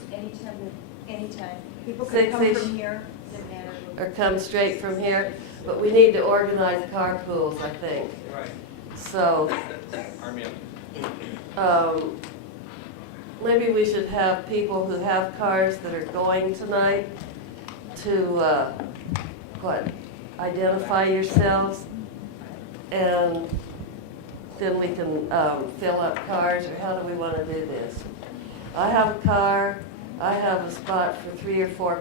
anytime. People can come 6-ish. from here, doesn't matter. or come straight from here, but we need to organize carpools, I think. Right. So, Army maybe we should have people who have cars that are going tonight to, identify yourselves, and then we can fill up cars, or how do we want to do this? I have a car, I have a spot for 3 or 4